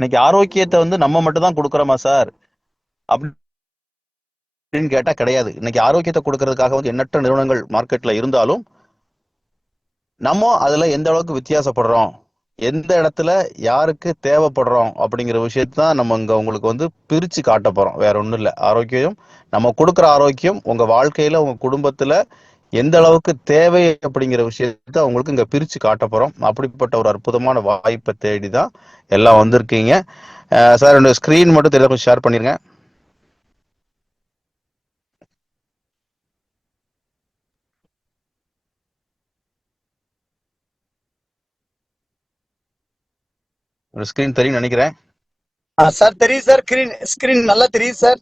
இன்னைக்கு ஆரோக்கியத்தை வந்து நம்ம மட்டும் தான் கொடுக்குறோமா சார் அப்படின்னு கேட்டா கிடையாது. இன்னைக்கு ஆரோக்கியத்தை கொடுக்கறதுக்காக வந்து எண்ணற்ற நிறுவனங்கள் மார்க்கெட்ல இருந்தாலும் நம்ம அதுல எந்த அளவுக்கு வித்தியாசப்படுறோம், எந்த இடத்துல யாருக்கு தேவைப்படுறோம் அப்படிங்கிற விஷயத்தான் நம்ம இங்க உங்களுக்கு வந்து பிரிச்சு காட்ட போறோம். வேற ஒண்ணும் இல்லை. ஆரோக்கியம் நம்ம கொடுக்குற ஆரோக்கியம் உங்க வாழ்க்கையில உங்க குடும்பத்துல எந்த அளவுக்கு தேவை அப்படிங்கிற விஷயத்த உங்களுக்கு இங்க பிரிச்சு காட்ட போறோம். அப்படிப்பட்ட ஒரு அற்புதமான வாய்ப்பை தேடிதான் எல்லாம் வந்திருக்கீங்க. சார் என்னோட ஸ்கிரீன் மட்டும் தெரியாத கொஞ்சம் ஷேர் பண்ணிருங்க. ஒரு ஸ்கிரீன் தெரியும் நினைக்கிறேன். சார் தெரியுது சார். ஸ்கிரீன் நல்லா தெரியுது சார்.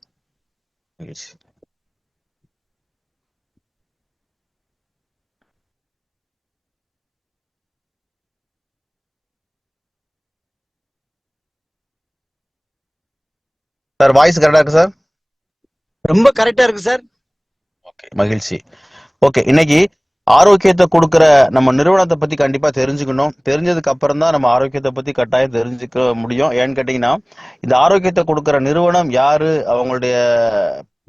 சார் வாய்ஸ் கரெக்டா இருக்கு சார்? ரொம்ப கரெக்டா இருக்கு சார். ஓகே, மகிழ்ச்சி. ஓகே, இன்னைக்கு ஆரோக்கியத்தை கொடுக்குற நம்ம நிறுவனத்தை பத்தி கண்டிப்பா தெரிஞ்சுக்கணும். தெரிஞ்சதுக்கு அப்புறம் தான் நம்ம ஆரோக்கியத்தை பத்தி கட்டாயம் தெரிஞ்சுக்க முடியும். ஏன்னு கேட்டீங்கன்னா, இந்த ஆரோக்கியத்தை கொடுக்குற நிறுவனம் யாரு, அவங்களுடைய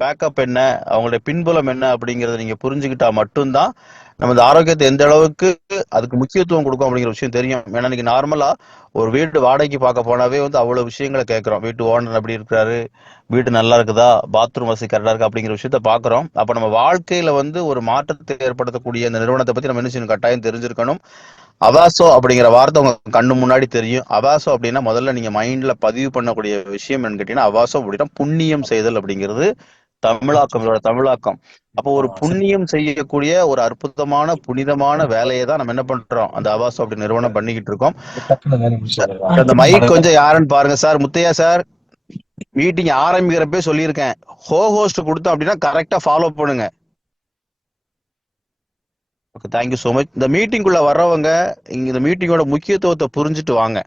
பேக்கப் என்ன, அவங்களுடைய பின்புலம் என்ன அப்படிங்கறத நீங்க புரிஞ்சுக்கிட்டா மட்டும்தான் நம்ம இந்த ஆரோக்கியத்தை எந்த அளவுக்கு அதுக்கு முக்கியத்துவம் கொடுக்கும் அப்படிங்கிற விஷயம் தெரியும். ஏன்னா இன்னைக்கு நார்மலா ஒரு வீட்டு வாடகைக்கு பார்க்க போனாவே வந்து அவ்வளவு விஷயங்களை கேட்கிறோம். வீட்டு ஓனர் எப்படி இருக்கிறாரு, வீடு நல்லா இருக்குதா, பாத்ரூம் வசதி கரெக்டா இருக்கா அப்படிங்கிற விஷயத்த பாக்குறோம். அப்ப நம்ம வாழ்க்கையில வந்து ஒரு மாற்றத்தை ஏற்படுத்தக்கூடிய இந்த நிறுவனத்தை பத்தி நம்ம என்ன செய்யணும், கட்டாயம் தெரிஞ்சிருக்கணும். அவாசோ அப்படிங்கிற வார்த்தை உங்க கண்ணு முன்னாடி தெரியும். அவாசோ அப்படின்னா முதல்ல நீங்க மைண்ட்ல பதிவு பண்ணக்கூடிய விஷயம் என்னன்னு கேட்டீங்கன்னா, அவாசோ அப்படின்னா புண்ணியம் செய்தல் அப்படிங்கிறது தமிழாக்கம், இதோட தமிழாக்கம். அப்போ ஒரு புண்ணியம் செய்யக்கூடிய ஒரு அற்புதமான புனிதமான வேலையை தான் நம்ம என்ன பண்றோம், அந்த அவாசோ அப்படி நிறுவனம் பண்ணிக்கிட்டு இருக்கோம். அந்த மைக் கொஞ்சம் யாருன்னு பாருங்க சார். முத்தையா சார், மீட்டிங் ஆரம்பிக்கிறப்பே சொல்லியிருக்கேன், ஹோஸ்ட் கொடுத்தோம் அப்படின்னா கரெக்டா ஃபாலோ பண்ணுங்க. Okay, thank you so much. இந்த மீட்டிங்குள்ள வர்றவங்க இங்க இந்த மீட்டிங்கோட முக்கியத்துவத்தை புரிஞ்சுட்டு வாங்க.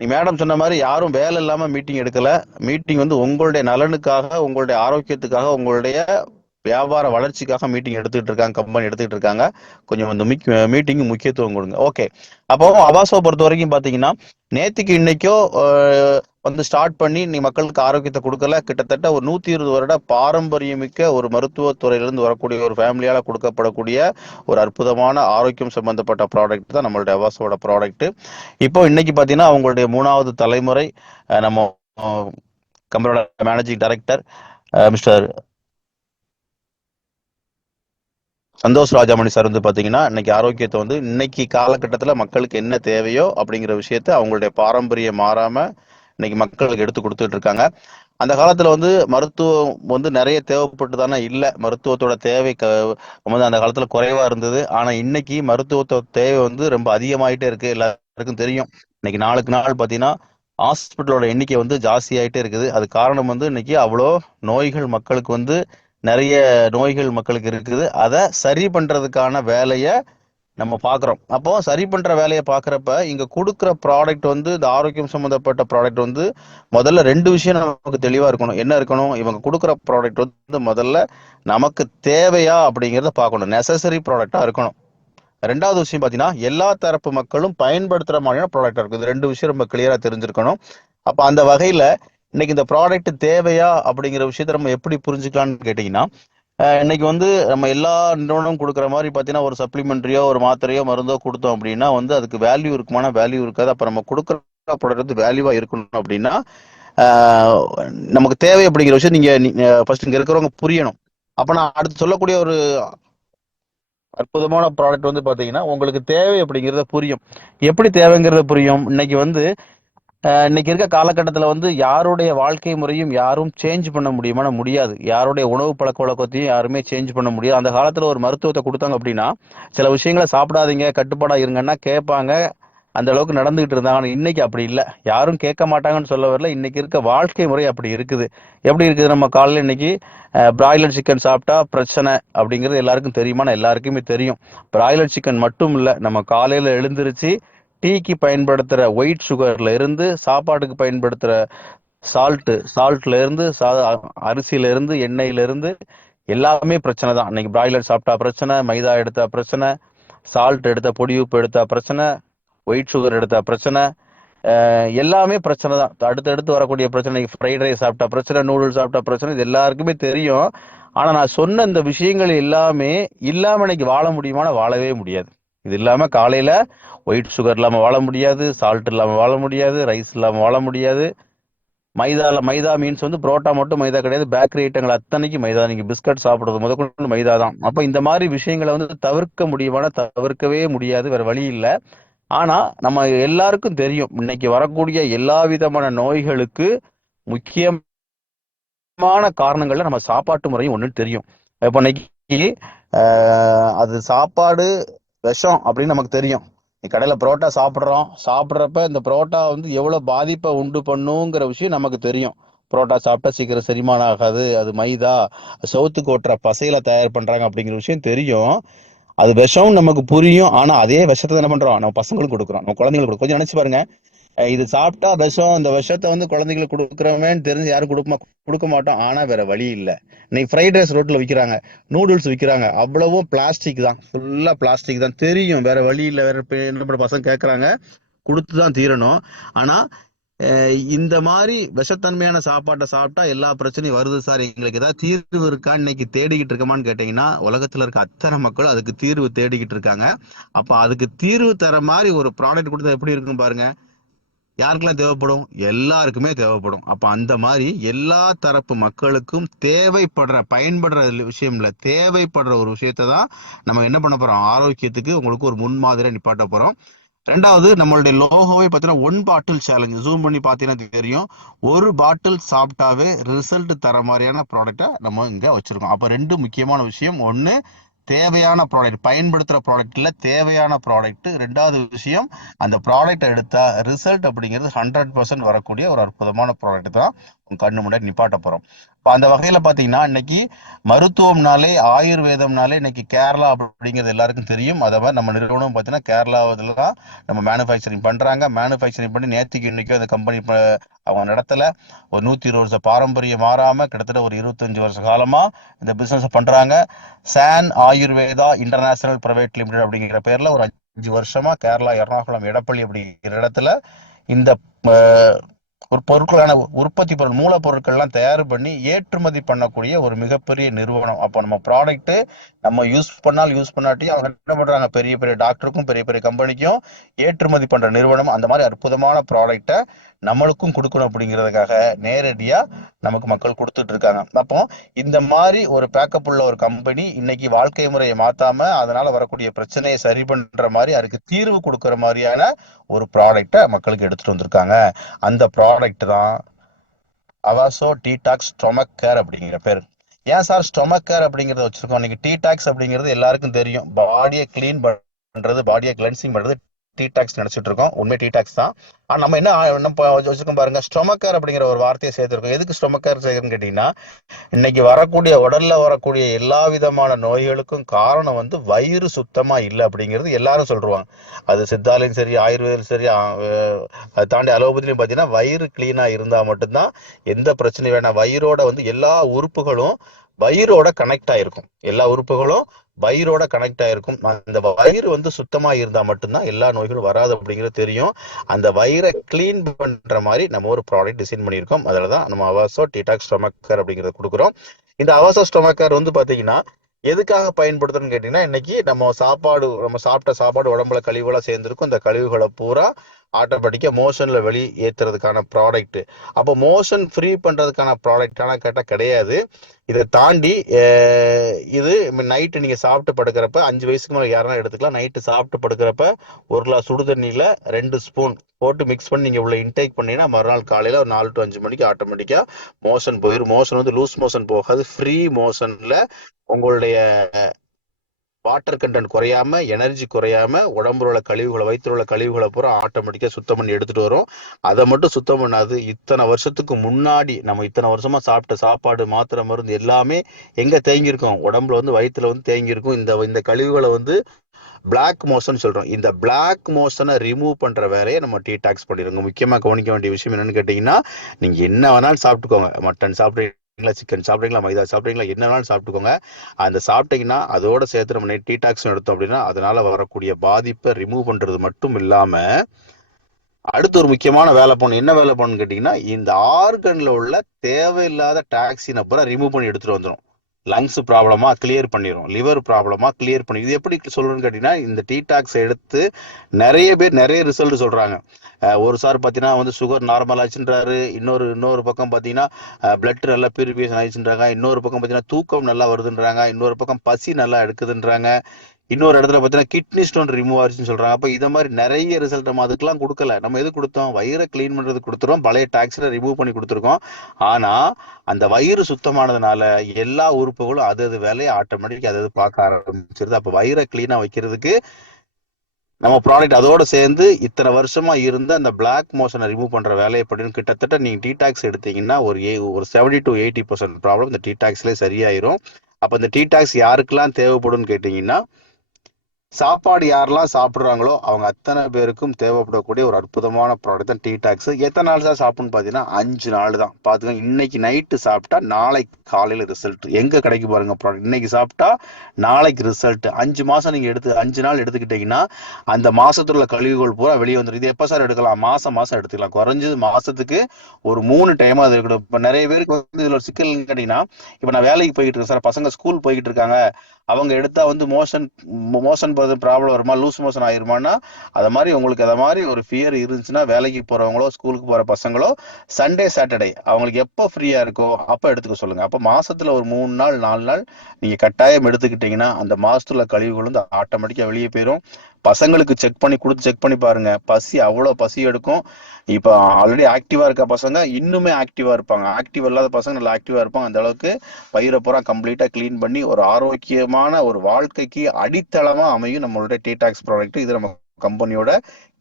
நீ மேடம் சொன்ன மாதிரி யாரும் வேலை இல்லாம மீட்டிங் எடுக்கல. மீட்டிங் வந்து உங்களுடைய நலனுக்காக, உங்களுடைய ஆரோக்கியத்துக்காக, உங்களுடைய வியாபார வளர்ச்சிக்காக மீட்டிங் எடுத்துக்கிட்டு இருக்காங்க, கம்பெனி எடுத்துக்கிட்டு இருக்காங்க. கொஞ்சம் இந்த மீட்டிங் முக்கியத்துவம் கொடுங்க. ஓகே, அப்போ அவாசோ பொறுத்த வரைக்கும் பாத்தீங்கன்னா, நேத்திக்கு இன்னைக்கோ வந்து ஸ்டார்ட் பண்ணி நீ மக்களுக்கு ஆரோக்கியத்தை கொடுக்கல. கிட்டத்தட்ட ஒரு 120 வருட பாரம்பரியமிக்க ஒரு மருத்துவத்துறையிலிருந்து வரக்கூடிய ஒரு ஃபேமிலியால கொடுக்கப்படக்கூடிய ஒரு அற்புதமான ஆரோக்கியம் சம்பந்தப்பட்ட ப்ராடக்ட் தான் நம்மளுடைய அவாசோட ப்ராடக்ட். இப்போ இன்னைக்கு பாத்தீங்கன்னா அவங்களுடைய 3வது தலைமுறை நம்ம கம்பெனியோட managing director mister Santosh Rajamani sir வந்து பாத்தீங்கன்னா, இன்னைக்கு ஆரோக்கியத்தை வந்து இன்னைக்கு காலகட்டத்துல மக்களுக்கு என்ன தேவையோ அப்படிங்கிற விஷயத்த அவங்களுடைய பாரம்பரியம் மாறாம இன்னைக்கு மக்களுக்கு எடுத்து கொடுத்துட்டு இருக்காங்க. அந்த காலத்துல வந்து மருத்துவம் வந்து நிறைய தேவைப்பட்டு தானே இல்லை, மருத்துவத்தோட தேவை வந்து அந்த காலத்துல குறைவா இருந்தது. ஆனா இன்னைக்கு மருத்துவத்தோட தேவை வந்து ரொம்ப அதிகமாயிட்டே இருக்கு. எல்லாருக்கும் தெரியும். இன்னைக்கு நாளுக்கு நாள் பாத்தீங்கன்னா ஹாஸ்பிட்டலோட எண்ணிக்கை வந்து ஜாஸ்தி ஆயிட்டே இருக்குது. அது காரணம் வந்து இன்னைக்கு அவ்வளோ நோய்கள் மக்களுக்கு வந்து நிறைய நோய்கள் மக்களுக்கு இருக்குது. அதை சரி பண்றதுக்கான வேலையை நம்ம பாக்குறோம். அப்போ சரி பண்ற வேலையை பாக்குறப்ப இங்க கொடுக்குற ப்ராடக்ட் வந்து இந்த ஆரோக்கியம் சம்பந்தப்பட்ட ப்ராடக்ட் வந்து முதல்ல 2 விஷயம் நமக்கு தெளிவா இருக்கணும். என்ன இருக்கணும், இவங்க கொடுக்குற ப்ராடக்ட் வந்து முதல்ல நமக்கு தேவையா அப்படிங்கிறத பார்க்கணும், நெசசரி ப்ராடக்டா இருக்கணும். 2வது விஷயம் பாத்தீங்கன்னா எல்லா தரப்பு மக்களும் பயன்படுத்துற மாதிரியான ப்ராடக்டா இருக்கும். இது 2 விஷயம் ரொம்ப கிளியரா தெரிஞ்சிருக்கணும். அப்ப அந்த வகையில இன்னைக்கு இந்த ப்ராடக்ட் தேவையா அப்படிங்கிற விஷயத்த நம்ம எப்படி புரிஞ்சுக்கலாம்னு கேட்டீங்கன்னா, இன்னைக்கு வந்து நம்ம எல்லா நிறுவனமும் கொடுக்குற மாதிரி பார்த்தீங்கன்னா ஒரு சப்ளிமெண்ட்ரியோ ஒரு மாத்திரையோ மருந்தோ கொடுத்தோம் அப்படின்னா வந்து அதுக்கு வேல்யூ இருக்குமான வேல்யூ இருக்காது. அப்போ நம்ம கொடுக்குற ப்ராடக்ட் வந்து வேல்யூவா இருக்கணும் அப்படின்னா நமக்கு தேவை அப்படிங்கிற விஷயம் நீங்க ஃபர்ஸ்ட் இங்க இருக்கிறவங்க புரியணும். அப்ப நான் அடுத்து சொல்லக்கூடிய ஒரு அற்புதமான ப்ராடக்ட் வந்து பாத்தீங்கன்னா உங்களுக்கு தேவை அப்படிங்கிறத புரியும். எப்படி தேவைங்கிறத புரியும். இன்னைக்கு வந்து இன்னைக்கு இருக்க காலகட்டத்தில் வந்து யாருடைய வாழ்க்கை முறையும் யாரும் சேஞ்ச் பண்ண முடியுமா? முடியாது. யாருடைய உணவு பழக்க வழக்கத்தையும் யாருமே சேஞ்ச் பண்ண முடியாது. அந்த காலத்துல ஒரு மருத்துவத்தை கொடுத்தாங்க அப்படின்னா சில விஷயங்களை சாப்பிடாதீங்க, கட்டுப்பாடா இருங்கன்னா கேட்பாங்க. அந்த அளவுக்கு நடந்துகிட்டு இருந்தாங்க. ஆனா இன்னைக்கு அப்படி இல்லை. யாரும் கேட்க மாட்டாங்கன்னு சொல்ல வரல. இன்னைக்கு இருக்க வாழ்க்கை முறை அப்படி இருக்குது. எப்படி இருக்குது, நம்ம காலையில் இன்னைக்கு பிராய்லர் சிக்கன் சாப்பிட்டா பிரச்சனை அப்படிங்கிறது எல்லாருக்கும் தெரியுமா? எல்லாருக்குமே தெரியும். பிராய்லர் சிக்கன் மட்டும் இல்லை, நம்ம காலையில எழுந்திருச்சு டீக்கு பயன்படுத்துற ஒயிட் சுகர்ல இருந்து சாப்பாட்டுக்கு பயன்படுத்துற சால்ட்ல இருந்து அரிசியில இருந்து எண்ணெயில இருந்து எல்லாமே பிரச்சனை தான். இன்னைக்கு பிராய்லர் சாப்பிட்டா பிரச்சனை, மைதா எடுத்தா பிரச்சனை, சால்ட் எடுத்தா பொடி உப்பு எடுத்தா பிரச்சனை, ஒயிட் சுகர் எடுத்தா பிரச்சனை, எல்லாமே பிரச்சனை தான். அடுத்தடுத்து வரக்கூடிய பிரச்சனை, ஃப்ரைட் ரைஸ் சாப்பிட்டா பிரச்சனை, நூடுல்ஸ் சாப்பிட்டா பிரச்சனை, இது எல்லாருக்குமே தெரியும். ஆனா நான் சொன்ன இந்த விஷயங்கள் எல்லாமே இல்லாம இன்னைக்கு வாழ முடியுமானா வாழவே முடியாது. இது இல்லாம காலையில ஒயிட் சுகர் இல்லாம வாழ முடியாது, சால்ட் இல்லாம வாழ முடியாது, ரைஸ் இல்லாம வாழ முடியாது. மைதா மீன்ஸ் வந்து புரோட்டா மட்டும் மைதா கிடையாது, பேக்கரி ஐட்டங்கள் அத்தனைக்கு மைதா. நீங்க பிஸ்கட் சாப்பிடுறது முதற்கொண்டு மைதா தான். அப்ப இந்த மாதிரி விஷயங்களை வந்து தவிர்க்க முடியுமானா தவிர்க்கவே முடியாது, வேற வழி இல்லை. ஆனா நம்ம எல்லாருக்கும் தெரியும், இன்னைக்கு வரக்கூடிய எல்லா விதமான நோய்களுக்கு முக்கியமான காரணங்கள்ல நம்ம சாப்பாட்டு முறையும் ஒண்ணு தெரியும். இப்போ இன்னைக்கு அது சாப்பாடு விஷம் அப்படின்னு நமக்கு தெரியும். கடையில புரோட்டா சாப்பிட்றப்ப இந்த புரோட்டா வந்து எவ்வளவு பாதிப்பை உண்டு பண்ணுங்கிற விஷயம் நமக்கு தெரியும். புரோட்டா சாப்பிட்டா சீக்கிரம் செரிமானம் ஆகாது, அது மைதா, சவுத்துக்கு ஓட்டுற பசையில தயார் பண்றாங்க அப்படிங்கிற விஷயம் தெரியும். அது விஷம் நமக்கு புரியும். ஆனா அதே விஷத்தை என்ன பண்றோம், நம்ம பசங்களுக்கு கொடுக்குறோம், நம்ம குழந்தைங்களுக்கு கொடுக்கும். கொஞ்சம் நினைச்சு பாருங்க, இது சாப்பிட்டா விஷம், இந்த விஷத்தை வந்து குழந்தைங்களுக்கு கொடுக்குறவன்னு தெரிஞ்சு யாரும் கொடுக்க மாட்டோம். ஆனா வேற வழி இல்லை. இன்னைக்கு ஃப்ரைட் ரைஸ் ரோட்ல விற்கிறாங்க, நூடுல்ஸ் விற்கிறாங்க, அவ்வளவும் பிளாஸ்டிக் தான், ஃபுல்லா பிளாஸ்டிக் தான், தெரியும். வேற வழி இல்லை, வேற என்ன பண்ண பசங்க கேட்கறாங்க, கொடுத்துதான் தீரணும். ஆனா இந்த மாதிரி விஷத்தன்மையான சாப்பாட்டை சாப்பிட்டா எல்லா பிரச்சனையும் வருது சார், எங்களுக்கு ஏதாவது தீர்வு இருக்கா இன்னைக்கு தேடிக்கிட்டு இருக்கமான்னு கேட்டீங்கன்னா, உலகத்துல இருக்க அத்தனை மக்களும் அதுக்கு தீர்வு தேடிக்கிட்டு இருக்காங்க. அப்ப அதுக்கு தீர்வு தர மாதிரி ஒரு ப்ராடக்ட் கொடுத்தா எப்படி இருக்கும் பாருங்க. யாருக்கெல்லாம் தேவைப்படும்? எல்லாருக்குமே தேவைப்படும். அப்ப அந்த மாதிரி எல்லா தரப்பு மக்களுக்கும் பயன்படுற விஷயம் இல்ல, தேவைப்படுற ஒரு விஷயத்தை தான் நம்ம என்ன பண்ண போறோம், ஆரோக்கியத்துக்கு உங்களுக்கு ஒரு முன்மாதிரியா நிப்பாட்ட போறோம். ரெண்டாவது, நம்மளுடைய லோகோவே பார்த்தீங்கன்னா ஒன் பாட்டில் சேலஞ்ச். ஜூம் பண்ணி பார்த்தீங்கன்னா தெரியும், ஒரு பாட்டில் சாப்பிட்டாவே ரிசல்ட் தர மாதிரியான ப்ராடக்டை நம்ம இங்க வச்சிருக்கோம். அப்ப ரெண்டு முக்கியமான விஷயம்: ஒன்னு தேவையான ப்ராடக்ட், பயன்படுத்துற ப்ராடக்ட்ல தேவையான ப்ராடக்ட். ரெண்டாவது விஷயம், அந்த ப்ராடக்ட் எடுத்தா ரிசல்ட் அப்படிங்கிறது 100% வரக்கூடிய ஒரு அற்புதமான ப்ராடக்ட் தான் உங்க கண்ணு முன்னாடி நிப்பாட்ட போறோம். இப்போ அந்த வகையில பாத்தீங்கன்னா, இன்னைக்கு மருத்துவம்னாலே, ஆயுர்வேதம்னாலே இன்னைக்கு கேரளா அப்படிங்கிறது எல்லாருக்கும் தெரியும். அதை மாதிரி நம்ம நிறுவனம் பார்த்தீங்கன்னா கேரளாவில் தான் நம்ம மேனுஃபேக்சரிங் பண்றாங்க. மேனுஃபேக்சரிங் பண்ணி நேற்றுக்கு இன்னைக்கும் அந்த கம்பெனி அவங்க நடத்தல ஒரு 120 வருஷ பாரம்பரியம் மாறாம கிட்டத்தட்ட ஒரு 25 வருஷ காலமா இந்த பிசினஸ் பண்றாங்க. San Ayurveda international private limited அப்படிங்கிற பேர்ல ஒரு 5 வருஷமா கேரளா எர்ணாகுளம் எடப்பள்ளி அப்படிங்கிற இடத்துல இந்த ஒரு பொருட்களான உற்பத்தி பொருள் மூலப்பொருட்கள்லாம் தயார் பண்ணி ஏற்றுமதி பண்ணக்கூடிய ஒரு மிகப்பெரிய நிறுவனம். அப்போ நம்ம ப்ராடக்ட் நம்ம யூஸ் பண்ணாட்டியும் அவங்க என்ன பண்றாங்க, பெரிய பெரிய டாக்டருக்கும் பெரிய பெரிய கம்பெனிக்கும் ஏற்றுமதி பண்ற நிறுவனம். அந்த மாதிரி அற்புதமான ப்ராடக்டை நம்மளுக்கும் கொடுக்கணும் அப்படிங்கிறதுக்காக நேரடியா நமக்கு மக்கள் கொடுத்துட்டு இருக்காங்க. அப்போ இந்த மாதிரி ஒரு பேக்கப் உள்ள ஒரு கம்பெனி இன்னைக்கு வாழ்க்கை முறையை மாத்தாம அதனால வரக்கூடிய பிரச்சனையை சரி பண்ற மாதிரி, அதுக்கு தீர்வு கொடுக்கற மாதிரியான ஒரு ப்ராடக்டை மக்களுக்கு எடுத்துட்டு வந்திருக்காங்க. அந்த ப்ராடக்ட் தான் அவாசோ டீடாக்ஸ் ஸ்டொமக் கேர் அப்படிங்கிற பேர். ஏன் சார் ஸ்டொமக் கேர் அப்படிங்கறத வச்சிருக்கோம்? இன்னைக்கு டீடாக்ஸ் அப்படிங்கிறது எல்லாருக்கும் தெரியும், பாடியை கிளீன் பண்றது, பாடியை கிளென்சிங் பண்றது டீடாக்ஸ் நினைச்சிட்டு இருக்கோம். உண்மை டீடாக்ஸ் தான். ஆனா நம்ம என்ன வச்சிருக்கோம் பாருங்க, ஸ்டொமக் கேர் அப்படிங்கிற ஒரு வார்த்தையை சேர்த்திருக்கோம். எதுக்கு ஸ்டொமக் கேர் சேர்க்கணும்னு கேட்டீங்கன்னா, இன்னைக்கு உடல்ல வரக்கூடிய எல்லா விதமான நோய்களுக்கும் காரணம் வந்து வயிறு சுத்தமா இல்லை அப்படிங்கிறது எல்லாரும் சொல்றாங்க. அது சித்தாலையும் சரி, ஆயுர்வேதம் சரி, அதை தாண்டி அலோபதிலையும் பார்த்தீங்கன்னா வயிறு கிளீனா இருந்தா மட்டும்தான் எந்த பிரச்சனையும் வேணாம். வயிறோட வந்து எல்லா உறுப்புகளும் வயிறோட கனெக்ட் ஆயிருக்கும், எல்லா உறுப்புகளும் வயிறோட கனெக்ட் ஆயிருக்கும். அந்த வயிறு வந்து சுத்தமா இருந்தா மட்டும்தான் எல்லா நோய்களும் வராது அப்படிங்கிறது தெரியும். அந்த வயிறை கிளீன் பண்ற மாதிரி நம்ம ஒரு ப்ராடக்ட் டிசைன் பண்ணியிருக்கோம். அதுலதான் நம்ம அவாசோ டீடாக்ஸ் ஸ்டொமக் கேர் அப்படிங்கறத கொடுக்குறோம். இந்த அவாசோ ஸ்டொமக் கேர் வந்து பாத்தீங்கன்னா எதுக்காக பயன்படுத்துறதுன்னு கேட்டீங்கன்னா, இன்னைக்கு நம்ம சாப்பிட்ட சாப்பாடு உடம்புல கழிவுகளா சேர்ந்திருக்கும். இந்த கழிவுகளை பூரா ஆட்டோமேட்டிக்கா மோஷன்ல ஏத்துறதுக்கான ப்ராடக்ட். அப்போ மோஷன் ஃப்ரீ பண்றதுக்கான ப்ராடக்டான கேட்டா கிடையாது. இதை தாண்டி இது நைட்டு நீங்க சாப்பிட்டு படுக்கிறப்ப, 5 வயசுக்கு மேல யாரெல்லாம் எடுத்துக்கலாம், நைட்டு சாப்பிட்டு படுக்கிறப்ப ஒரு கிளாஸ் சுடு தண்ணியில 2 ஸ்பூன் போட்டு மிக்ஸ் பண்ணி நீங்க உள்ள இன்டேக் பண்ணீங்கன்னா, மறுநாள் காலையில ஒரு 4 to 5 மணிக்கு ஆட்டோமேட்டிக்கா மோஷன் போயிடும். மோஷன் வந்து லூஸ் மோஷன் போகாது, ஃப்ரீ மோஷன்ல உங்களுடைய வாட்டர் கண்டென்ட் குறையாம, எனர்ஜி குறையாம, உடம்புல உள்ள கழிவுகளை, வயிற்றுல உள்ள கழிவுகளை பூரா ஆட்டோமேட்டிக்கா சுத்தம் பண்ணி எடுத்துட்டு வரும். அதை மட்டும் சுத்தம் பண்ணாது, இத்தனை வருஷத்துக்கு முன்னாடி நம்ம இத்தனை வருஷமா சாப்பிட்ட சாப்பாடு, மாத்திரை, மருந்து எல்லாமே எங்க தேங்கி இருக்கும், உடம்புல வந்து வயிற்றுல வந்து தேங்கி இருக்கும். இந்த கழிவுகளை வந்து பிளாக் மோஷன் சொல்றோம். இந்த பிளாக் மோஷனை ரிமூவ் பண்ற வேலையை நம்ம டீடாக்ஸ் பண்ணிடுங்க. முக்கியமா கவனிக்க வேண்டிய விஷயம் என்னன்னு கேட்டீங்கன்னா, நீங்க என்ன வேணாலும் சாப்பிட்டுக்கோங்க, மட்டன் சாப்பிட்றீங்களா, சிக்கன் சாப்பிட்றீங்களா, மைதா சாப்பிட்றீங்களா, என்ன வேணாலும் சாப்பிட்டுக்கோங்க. அந்த சாப்பிட்டீங்கன்னா அதோட சேர்த்து நம்ம டீடாக்ஸ் எடுத்தோம் அப்படின்னா அதனால வரக்கூடிய பாதிப்பை ரிமூவ் பண்றது மட்டும் இல்லாம அடுத்து ஒரு முக்கியமான வேலை பண்ணணும். என்ன வேலை பண்ணணும்னு கேட்டீங்கன்னா, இந்த ஆர்கன்ல உள்ள தேவையில்லாத டாக்ஸினை பூரா ரிமூவ் பண்ணி எடுத்துட்டு வந்துடும். லங்ஸ் ப்ராப்ளமா கிளியர் பண்ணிடும், லிவர் ப்ராப்ளமா கிளியர் பண்ணி. இது எப்படி சொல்றேன்னு கேட்டீங்கன்னா, இந்த டீடாக்ஸ் எடுத்து நிறைய பேர் நிறைய ரிசல்ட் சொல்றாங்க. ஒரு சார் பார்த்தீங்கன்னா வந்து சுகர் நார்மல் ஆச்சுன்றாரு. இன்னொரு பக்கம் பார்த்தீங்கன்னா பிளட் நல்லா பியூரிஃபிகேஷன் ஆயிடுச்சுன்றாங்க. இன்னொரு பக்கம் பார்த்தீங்கன்னா தூக்கம் நல்லா வருதுன்றாங்க. இன்னொரு பக்கம் பசி நல்லா எடுக்குதுன்றாங்க. இன்னொரு இடத்துல பார்த்தீங்கன்னா கிட்னி ஸ்டோன் ரிமூவ் ஆச்சுன்னு சொல்றாங்க. அப்போ இதை மாதிரி நிறைய ரிசல்ட் நம்ம அதுக்கெல்லாம் கொடுக்கல. நம்ம எது கொடுத்தோம்? வயிறை கிளீன் பண்றது கொடுத்துறோம், பழைய டாக்ஸில ரிமூவ் பண்ணி கொடுத்துருக்கோம். ஆனா அந்த வயிறு சுத்தமானதுனால எல்லா உறுப்புகளும் அது அது வேலையை ஆட்டோமேட்டிக் அது பார்க்க ஆரம்பிச்சிருது. அப்போ வயிறை கிளீனா வைக்கிறதுக்கு நம்ம ப்ராடக்ட் அதோட சேர்ந்து இத்தனை வருஷமா இருந்த அந்த பிளாக் மோஷனை ரிமூவ் பண்ற வேலையை அப்படின்னு கிட்டத்தட்ட நீங்க டீடாக்ஸ் எடுத்தீங்கன்னா ஒரு 70-80% ப்ராப்ளம் இந்த டீடாக்ஸ்லேயே சரியாயிரும். அப்போ இந்த டீடாக்ஸ் யாருக்கெல்லாம் தேவைப்படும்னு கேட்டீங்கன்னா, சாப்பாடு யாரெல்லாம் சாப்பிட்றாங்களோ அவங்க அத்தனை பேருக்கும் தேவைப்படக்கூடிய ஒரு அற்புதமான ப்ராடக்ட் தான் டீடாக்ஸ். எத்தனை நாள் தான் சாப்பிட்ணும்னு பார்த்தீங்கன்னா 5 நாள் தான். பார்த்துக்கோங்க, இன்னைக்கு நைட்டு சாப்பிட்டா நாளைக்கு காலையில் ரிசல்ட். எங்கே கிடைக்கு பாருங்க ப்ராடக்ட். இன்னைக்கு சாப்பிட்டா நாளைக்கு ரிசல்ட். 5 மாதம் நீங்கள் 5 நாள் எடுத்துக்கிட்டீங்கன்னா அந்த மாசத்துல உள்ள கழிவுகள் பூரா வெளியே வந்துடும். இது எப்போ சார் எடுக்கலாம்? மாசம் எடுத்துக்கலாம். குறைஞ்சது மாசத்துக்கு ஒரு 3 டைம் அது இருக்கணும். இப்போ நிறைய பேருக்கு வந்து இதில் ஒரு சிக்கல் கேட்டீங்கன்னா, இப்போ நான் வேலைக்கு போய்கிட்டு இருக்கேன் சார், பசங்க ஸ்கூல் போய்கிட்டு இருக்காங்க, அவங்க எடுத்தா வந்து மோஷன் போகிறது ப்ராப்ளம் வருமா, லூஸ் மோஷன் ஆயிருமானா, அதை மாதிரி உங்களுக்கு அதை மாதிரி ஒரு ஃபியர் இருந்துச்சுன்னா வேலைக்கு போறவங்களோ ஸ்கூலுக்கு போற பசங்களோ சண்டே சாட்டர்டே அவங்களுக்கு எப்போ ஃப்ரீயா இருக்கோ அப்போ எடுத்துக்க சொல்லுங்க. அப்போ மாசத்துல ஒரு 3 நாள் 4 நாள் நீங்க கட்டாயம் எடுத்துக்கிட்டீங்கன்னா அந்த மாசத்துல கழிவுகள் வந்து ஆட்டோமேட்டிக்கா வெளியே போயிடும். பசங்களுக்கு செக் பண்ணி பாருங்க, பசி அவ்வளோ பசி எடுக்கும். இப்போ ஆல்ரெடி ஆக்டிவா இருக்க பசங்க இன்னுமே ஆக்டிவா இருப்பாங்க, ஆக்டிவ் இல்லாத பசங்க நல்லா ஆக்டிவா இருப்பாங்க. அந்த அளவுக்கு வயிறை பூரா கம்ப்ளீட்டா கிளீன் பண்ணி ஒரு ஆரோக்கியமான ஒரு வாழ்க்கைக்கு அடித்தளமா அமையும் நம்மளுடைய டீடாக்ஸ் ப்ராடக்ட். இது நம்ம கம்பெனியோட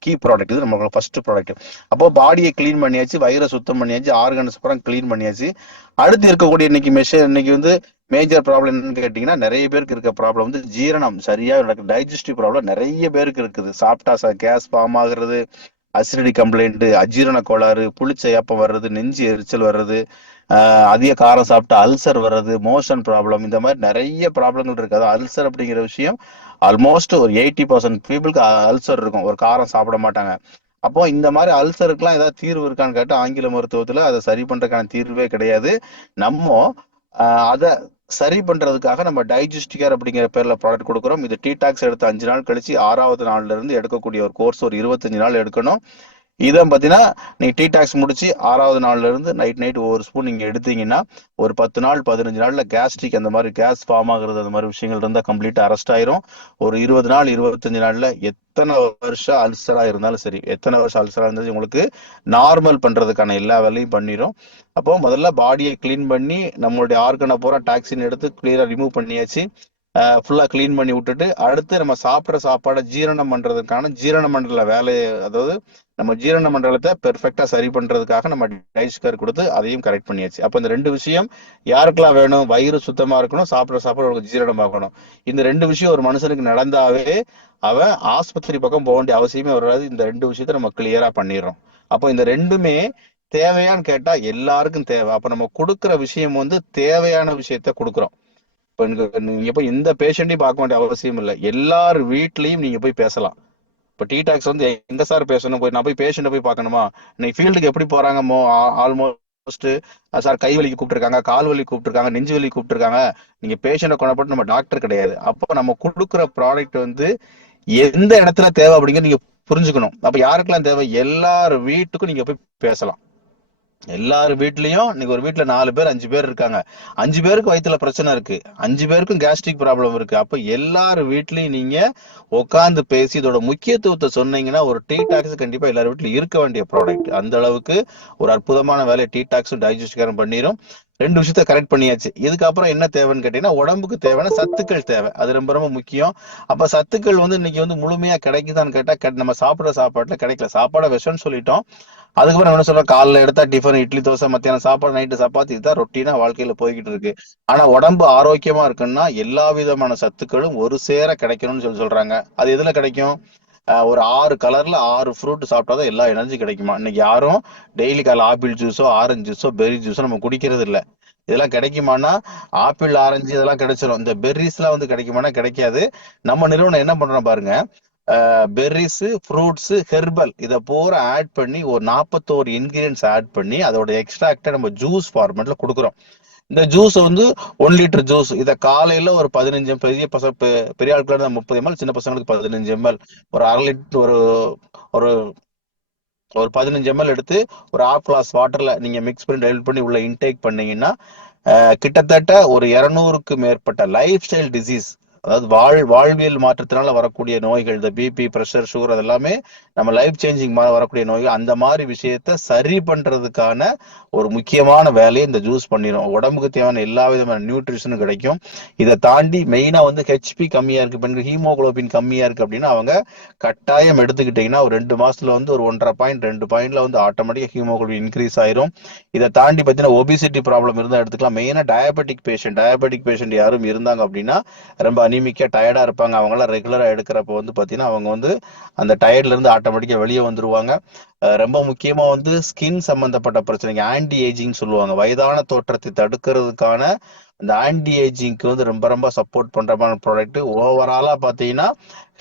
கீ ப்ராடக்ட். இது நம்மளோட ஃபர்ஸ்ட் ப்ராடக்ட். அப்போ பாடியை கிளீன் பண்ணியாச்சு, வயிறை சுத்தம் பண்ணியாச்சு, ஆர்கன்ஸ் பூரா கிளீன் பண்ணியாச்சு. அடுத்து இருக்கக்கூடிய இன்னைக்கு வந்து மேஜர் ப்ராப்ளம் என்னன்னு கேட்டீங்கன்னா, நிறைய பேருக்கு இருக்க ப்ராப்ளம் வந்து ஜீரணம் சரியா நடக்குது. டைஜஸ்டிவ் ப்ராப்ளம் நிறைய பேருக்கு இருக்குது. சாப்பிட்டா கேஸ் ஃபார்ம் ஆகுறது, அசிடிட்டி கம்ப்ளைண்ட், அஜீரண கோளாறு, புளிச்ச ஏப்பம் வர்றது, நெஞ்சு எரிச்சல் வர்றது, அதிக காரம் சாப்பிட்டா அல்சர் வர்றது, மோஷன் ப்ராப்ளம், இந்த மாதிரி நிறைய ப்ராப்ளங்கள் இருக்கு. அதாவது அல்சர் அப்படிங்கிற விஷயம் ஆல்மோஸ்ட் ஒரு 80% பீப்புளுக்கு அல்சர் இருக்கும், ஒரு காரம் சாப்பிட மாட்டாங்க. அப்போ இந்த மாதிரி அல்சருக்குலாம் ஏதாவது தீர்வு இருக்கான்னு கேட்டால் ஆங்கில மருத்துவத்துல அதை சரி பண்றதுக்கான தீர்வே கிடையாது. நம்ம அதை சரி பண்றதுக்காக நம்ம டைஜஸ்ட் கேர் அப்படிங்கிற பேர்ல ப்ராடக்ட் கொடுக்குறோம். இது டீடாக்ஸ் எடுத்து 5 நாள் கழிச்சு 6வது நாள்ல இருந்து எடுக்கக்கூடிய ஒரு கோர்ஸ் ஒரு 25 நாள் எடுக்கணும். இதை பார்த்தீங்கன்னா நீங்க டீடாக்ஸ் முடிச்சு 6வது நாள்ல இருந்து நைட் ஒவ்வொரு ஸ்பூன் நீங்க எடுத்தீங்கன்னா ஒரு 10 நாள் 15 நாள்ல கேஸ்ட்ரிக் அந்த மாதிரி கேஸ் ஃபார்ம் ஆகுறது அந்த மாதிரி விஷயங்கள் இருந்தா கம்ப்ளீட்டா அரெஸ்ட் ஆயிரும். ஒரு 20 நாள் 25 நாள்ல எத்தனை வருஷம் அல்சரா இருந்தாலும் சரி, எத்தனை வருஷம் அல்சரா இருந்தாலும் உங்களுக்கு நார்மல் பண்றதுக்கான எல்லா வேலையும் பண்ணிடும். அப்போ முதல்ல பாடியை கிளீன் பண்ணி நம்மளுடைய ஆர்கனை பூரா டாக்ஸின் எடுத்து கிளியரா ரிமூவ் பண்ணியாச்சு. ஃபுல்லா கிளீன் பண்ணி விட்டுட்டு அடுத்து நம்ம சாப்பிட்ற சாப்பாடை ஜீரணம் பண்றதுக்கான ஜீரண மண்டல வேலையை, அதாவது நம்ம ஜீரண மண்டலத்தை பெர்ஃபெக்டா சரி பண்றதுக்காக நம்ம டைஜஸ்ட் கொடுத்து அதையும் கரெக்ட் பண்ணியாச்சு. அப்போ இந்த 2 விஷயம் யாருக்கெல்லாம் வேணும்? வயிறு சுத்தமா இருக்கணும், சாப்பிட்ற சாப்பாடு ஜீரணமாகணும். இந்த 2 விஷயம் ஒரு மனுஷனுக்கு நடந்தாவே அவன் ஆஸ்பத்திரி பக்கம் போக வேண்டிய அவசியமே வராது. இந்த 2 விஷயத்த நம்ம கிளியரா பண்ணிடுறோம். அப்போ இந்த 2மே தேவையான்னு கேட்டா எல்லாருக்கும் தேவை. அப்ப நம்ம கொடுக்குற விஷயம் வந்து தேவையான விஷயத்த கொடுக்குறோம். இப்ப நீங்க போய் எந்த பேஷண்ட்டையும் பார்க்க வேண்டிய அவசியம் இல்லை, எல்லார் வீட்லயும் நீங்க போய் பேசலாம். இப்ப டீடாக்ஸ் வந்து எங்க சார் பேசணும்? நான் போய் பேஷண்ட்டை போய் பார்க்கணுமா? இன்னைக்கு ஃபீல்டுக்கு எப்படி போறாங்க? ஆல்மோஸ்ட் சார் கை வலிக்கு கூப்பிட்டுருக்காங்க, கால் வலி கூப்பிட்டுருக்காங்க, நெஞ்சு வலி கூப்பிட்டுருக்காங்க. நீங்க பேஷண்ட்டை கொண்டப்பட்டு நம்ம டாக்டர் கிடையாது. அப்போ நம்ம கொடுக்குற ப்ராடக்ட் வந்து எந்த இடத்துல தேவை அப்படிங்கிறது நீங்க புரிஞ்சுக்கணும். அப்ப யாருக்கெல்லாம் தேவை? எல்லார் வீட்டுக்கும் நீங்க போய் பேசலாம். எல்லார் வீட்லயும் நீங்க ஒரு வீட்டுல 4 பேர் 5 பேர் இருக்காங்க, 5 பேருக்கு வயிற்றுல பிரச்சனை இருக்கு, 5 பேருக்கும் கேஸ்ட்ரிக் ப்ராப்ளம் இருக்கு. அப்ப எல்லார் வீட்லயும் நீங்க உட்காந்து பேசி இதோட முக்கியத்துவத்தை சொன்னீங்கன்னா ஒரு டீடாக்ஸ் கண்டிப்பா எல்லார் வீட்லயும் இருக்க வேண்டிய ப்ராடக்ட். அந்த அளவுக்கு ஒரு அற்புதமான வேலையை டீடாக்ஸும் டைஜஸ்டிக்காரும் பண்ணிரும். 2 விஷயத்த கரெக்ட் பண்ணியாச்சு. இதுக்கப்புறம் என்ன தேவைன்னு கேட்டீங்கன்னா, உடம்புக்கு தேவையான சத்துக்கள் தேவை. அது ரொம்ப ரொம்ப முக்கியம். அப்ப சத்துக்கள் வந்து இன்னைக்கு வந்து முழுமையா கிடைக்குதான்னு கேட்டா நம்ம சாப்பிடுற சாப்பாட்டுல கிடைக்கல. சாப்பாடை விஷம்னு சொல்லிட்டோம். அதுக்கப்புறம் என்ன சொல்றோம்? காலைல எடுத்தா டிஃபன் இட்லி தோசை, மத்தியானம் சாப்பாடு, நைட்டு சப்பாத்தி. இதுதான் ரொட்டீனா வாழ்க்கையில போய்கிட்டு இருக்கு. ஆனா உடம்பு ஆரோக்கியமா இருக்குன்னா எல்லா விதமான சத்துக்களும் ஒரு சேர கிடைக்கணும்னு சொல்றாங்க. அது எதுல கிடைக்கும்? ஒரு 6 கலர்ல 6 ஃப்ரூட் சாப்பிட்டாதான் எல்லா எனர்ஜி கிடைக்குமா? இன்னைக்கு யாரும் டெய்லி காலைல ஆப்பிள் ஜூஸோ ஆரஞ்சு ஜூஸோ பெர்ரி ஜூஸோ நம்ம குடிக்கிறது இல்ல. இதெல்லாம் கிடைக்குமானா ஆப்பிள் ஆரஞ்சு இதெல்லாம் கிடைச்சிடும். இந்த பெர்ரிஸ் எல்லாம் வந்து கிடைக்குமானா கிடைக்காது. நம்ம நிறுவனம் என்ன பண்றோம் பாருங்க, பெர்ரிஸ், ஃப்ரூட்ஸ், ஹெர்பல் இதை பூரா ஆட் பண்ணி ஒரு 41 இன்கிரியன்ஸ் ஆட் பண்ணி அதோட எக்ஸ்ட்ராக்டை நம்ம ஜூஸ் ஃபார்மேட்ல கொடுக்குறோம். இந்த ஜூஸ் வந்து 1 லிட்டர் ஜூஸ். இதை காலையில ஒரு 15 பெரிய பெரிய ஆட்கள் 30 ml, சின்ன பசங்களுக்கு 15 ml, ஒரு 1/2 லிட்டர், ஒரு ஒரு ஒரு 15 ml எடுத்து ஒரு ½ கிளாஸ் வாட்டர்ல நீங்க மிக்ஸ் பண்ணி டைல்யூட் பண்ணி உள்ள இன்டேக் பண்ணீங்கன்னா கிட்டத்தட்ட ஒரு 200க்கு மேற்பட்ட லைஃப் ஸ்டைல் டிசீஸ், அதாவது வாழ்வியல் மாற்றத்தினால வரக்கூடிய நோய்கள், இந்த பிபி, பிரஷர், சுகர், அதெல்லாமே நம்ம லைஃப் சேஞ்சிங் வரக்கூடிய நோய்கள், அந்த மாதிரி விஷயத்த சரி பண்றதுக்கான ஒரு முக்கியமான வேலையை இந்த ஜூஸ் பண்ணிடும். உடம்புக்கு தேவையான எல்லா விதமான நியூட்ரிஷனும் கிடைக்கும். இதை தாண்டி மெயினா வந்து ஹெச்பி கம்மியா இருக்கு, பெண்கள் ஹீமோகுளோபின் கம்மியா இருக்கு அப்படின்னா அவங்க கட்டாயம் எடுத்துக்கிட்டீங்கன்னா ஒரு 2 மாசத்துல வந்து ஒரு 1.5 பாயிண்ட் 2 பாயிண்ட்ல வந்து ஆட்டோமேட்டிக்கா ஹீமோகுளோபின் இன்க்ரீஸ் ஆயிரும். இதை தாண்டி பார்த்தீங்கன்னா ஒபிசிட்டி ப்ராப்ளம் இருந்தால் எடுத்துக்கலாம். மெயினா டயபெட்டிக் பேஷண்ட் யாரும் இருந்தாங்க அப்படின்னா ரொம்ப அனிமிக்கா டயர்டா இருப்பாங்க. அவங்களாம் ரெகுலரா எடுக்கிறப்ப வந்து பாத்தீங்கன்னா அவங்க வந்து அந்த டயர்ட்ல இருந்து ஆட்டோமேட்டிக்கா வெளியே வந்துருவாங்க. ரொம்ப முக்கியமா வந்து ஸ்கின் சம்பந்தப்பட்ட பிரச்சனைங்க, ஆன்டி ஏஜிங் சொல்லுவாங்க, வயதான தோற்றத்தை தடுக்கிறதுக்கான அந்த ஆன்டி ஏஜிங்க்கு வந்து ரொம்ப ரொம்ப சப்போர்ட் பண்ற மாதிரி ப்ராடக்ட். ஓவராலா பாத்தீங்கன்னா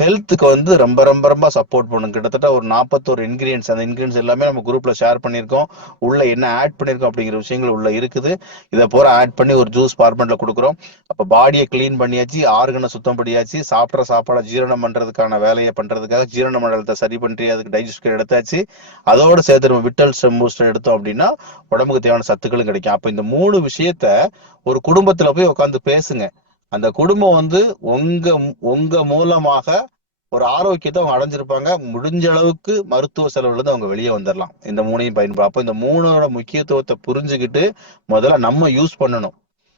ஹெல்த்துக்கு வந்து ரொம்ப ரொம்ப ரொம்ப சப்போர்ட் பண்ணும். கிட்டத்தட்ட ஒரு 41 இன்கிரியன்ஸ், அந்த இன்கிரியன்ஸ் எல்லாமே நம்ம குரூப்ல ஷேர் பண்ணியிருக்கோம். உள்ள என்ன ஆட் பண்ணியிருக்கோம் அப்படிங்கிற விஷயங்கள் உள்ள இருக்குது. இதை பூரா ஆட் பண்ணி ஒரு ஜூஸ் ஃபார்மெட்ல கொடுக்குறோம். அப்ப பாடியை கிளீன் பண்ணியாச்சு, ஆர்கனை சுத்தம் பண்ணியாச்சு, சாப்பிட்ற சாப்பாடை ஜீரணம் பண்றதுக்கான வேலையை பண்றதுக்காக ஜீரண மண்டலத்தை சரி பண்ணி அதுக்கு டைஜஸ்ட் எடுத்தாச்சு. அதோட சேர்த்து நம்ம விட்டல் ஸ்டெம் பூஸ்டர் எடுத்தோம் அப்படின்னா உடம்புக்கு தேவையான சத்துக்களும் கிடைக்கும். அப்ப இந்த 3 விஷயத்த ஒரு குடும்பத்துல போய் உட்காந்து பேசுங்க. அந்த குடும்பம் வந்து உங்க உங்க மூலமாக ஒரு ஆரோக்கியத்தை அவங்க அடைஞ்சிருப்பாங்க. முடிஞ்ச அளவுக்கு மருத்துவ செலவுல இருந்து அவங்க வெளியே வந்துடலாம். இந்த 3ஐயும் பயன்படும். அப்ப இந்த 3ஓட முக்கியத்துவத்தை புரிஞ்சுக்கிட்டு முதல்ல நம்ம யூஸ் பண்ணணும்.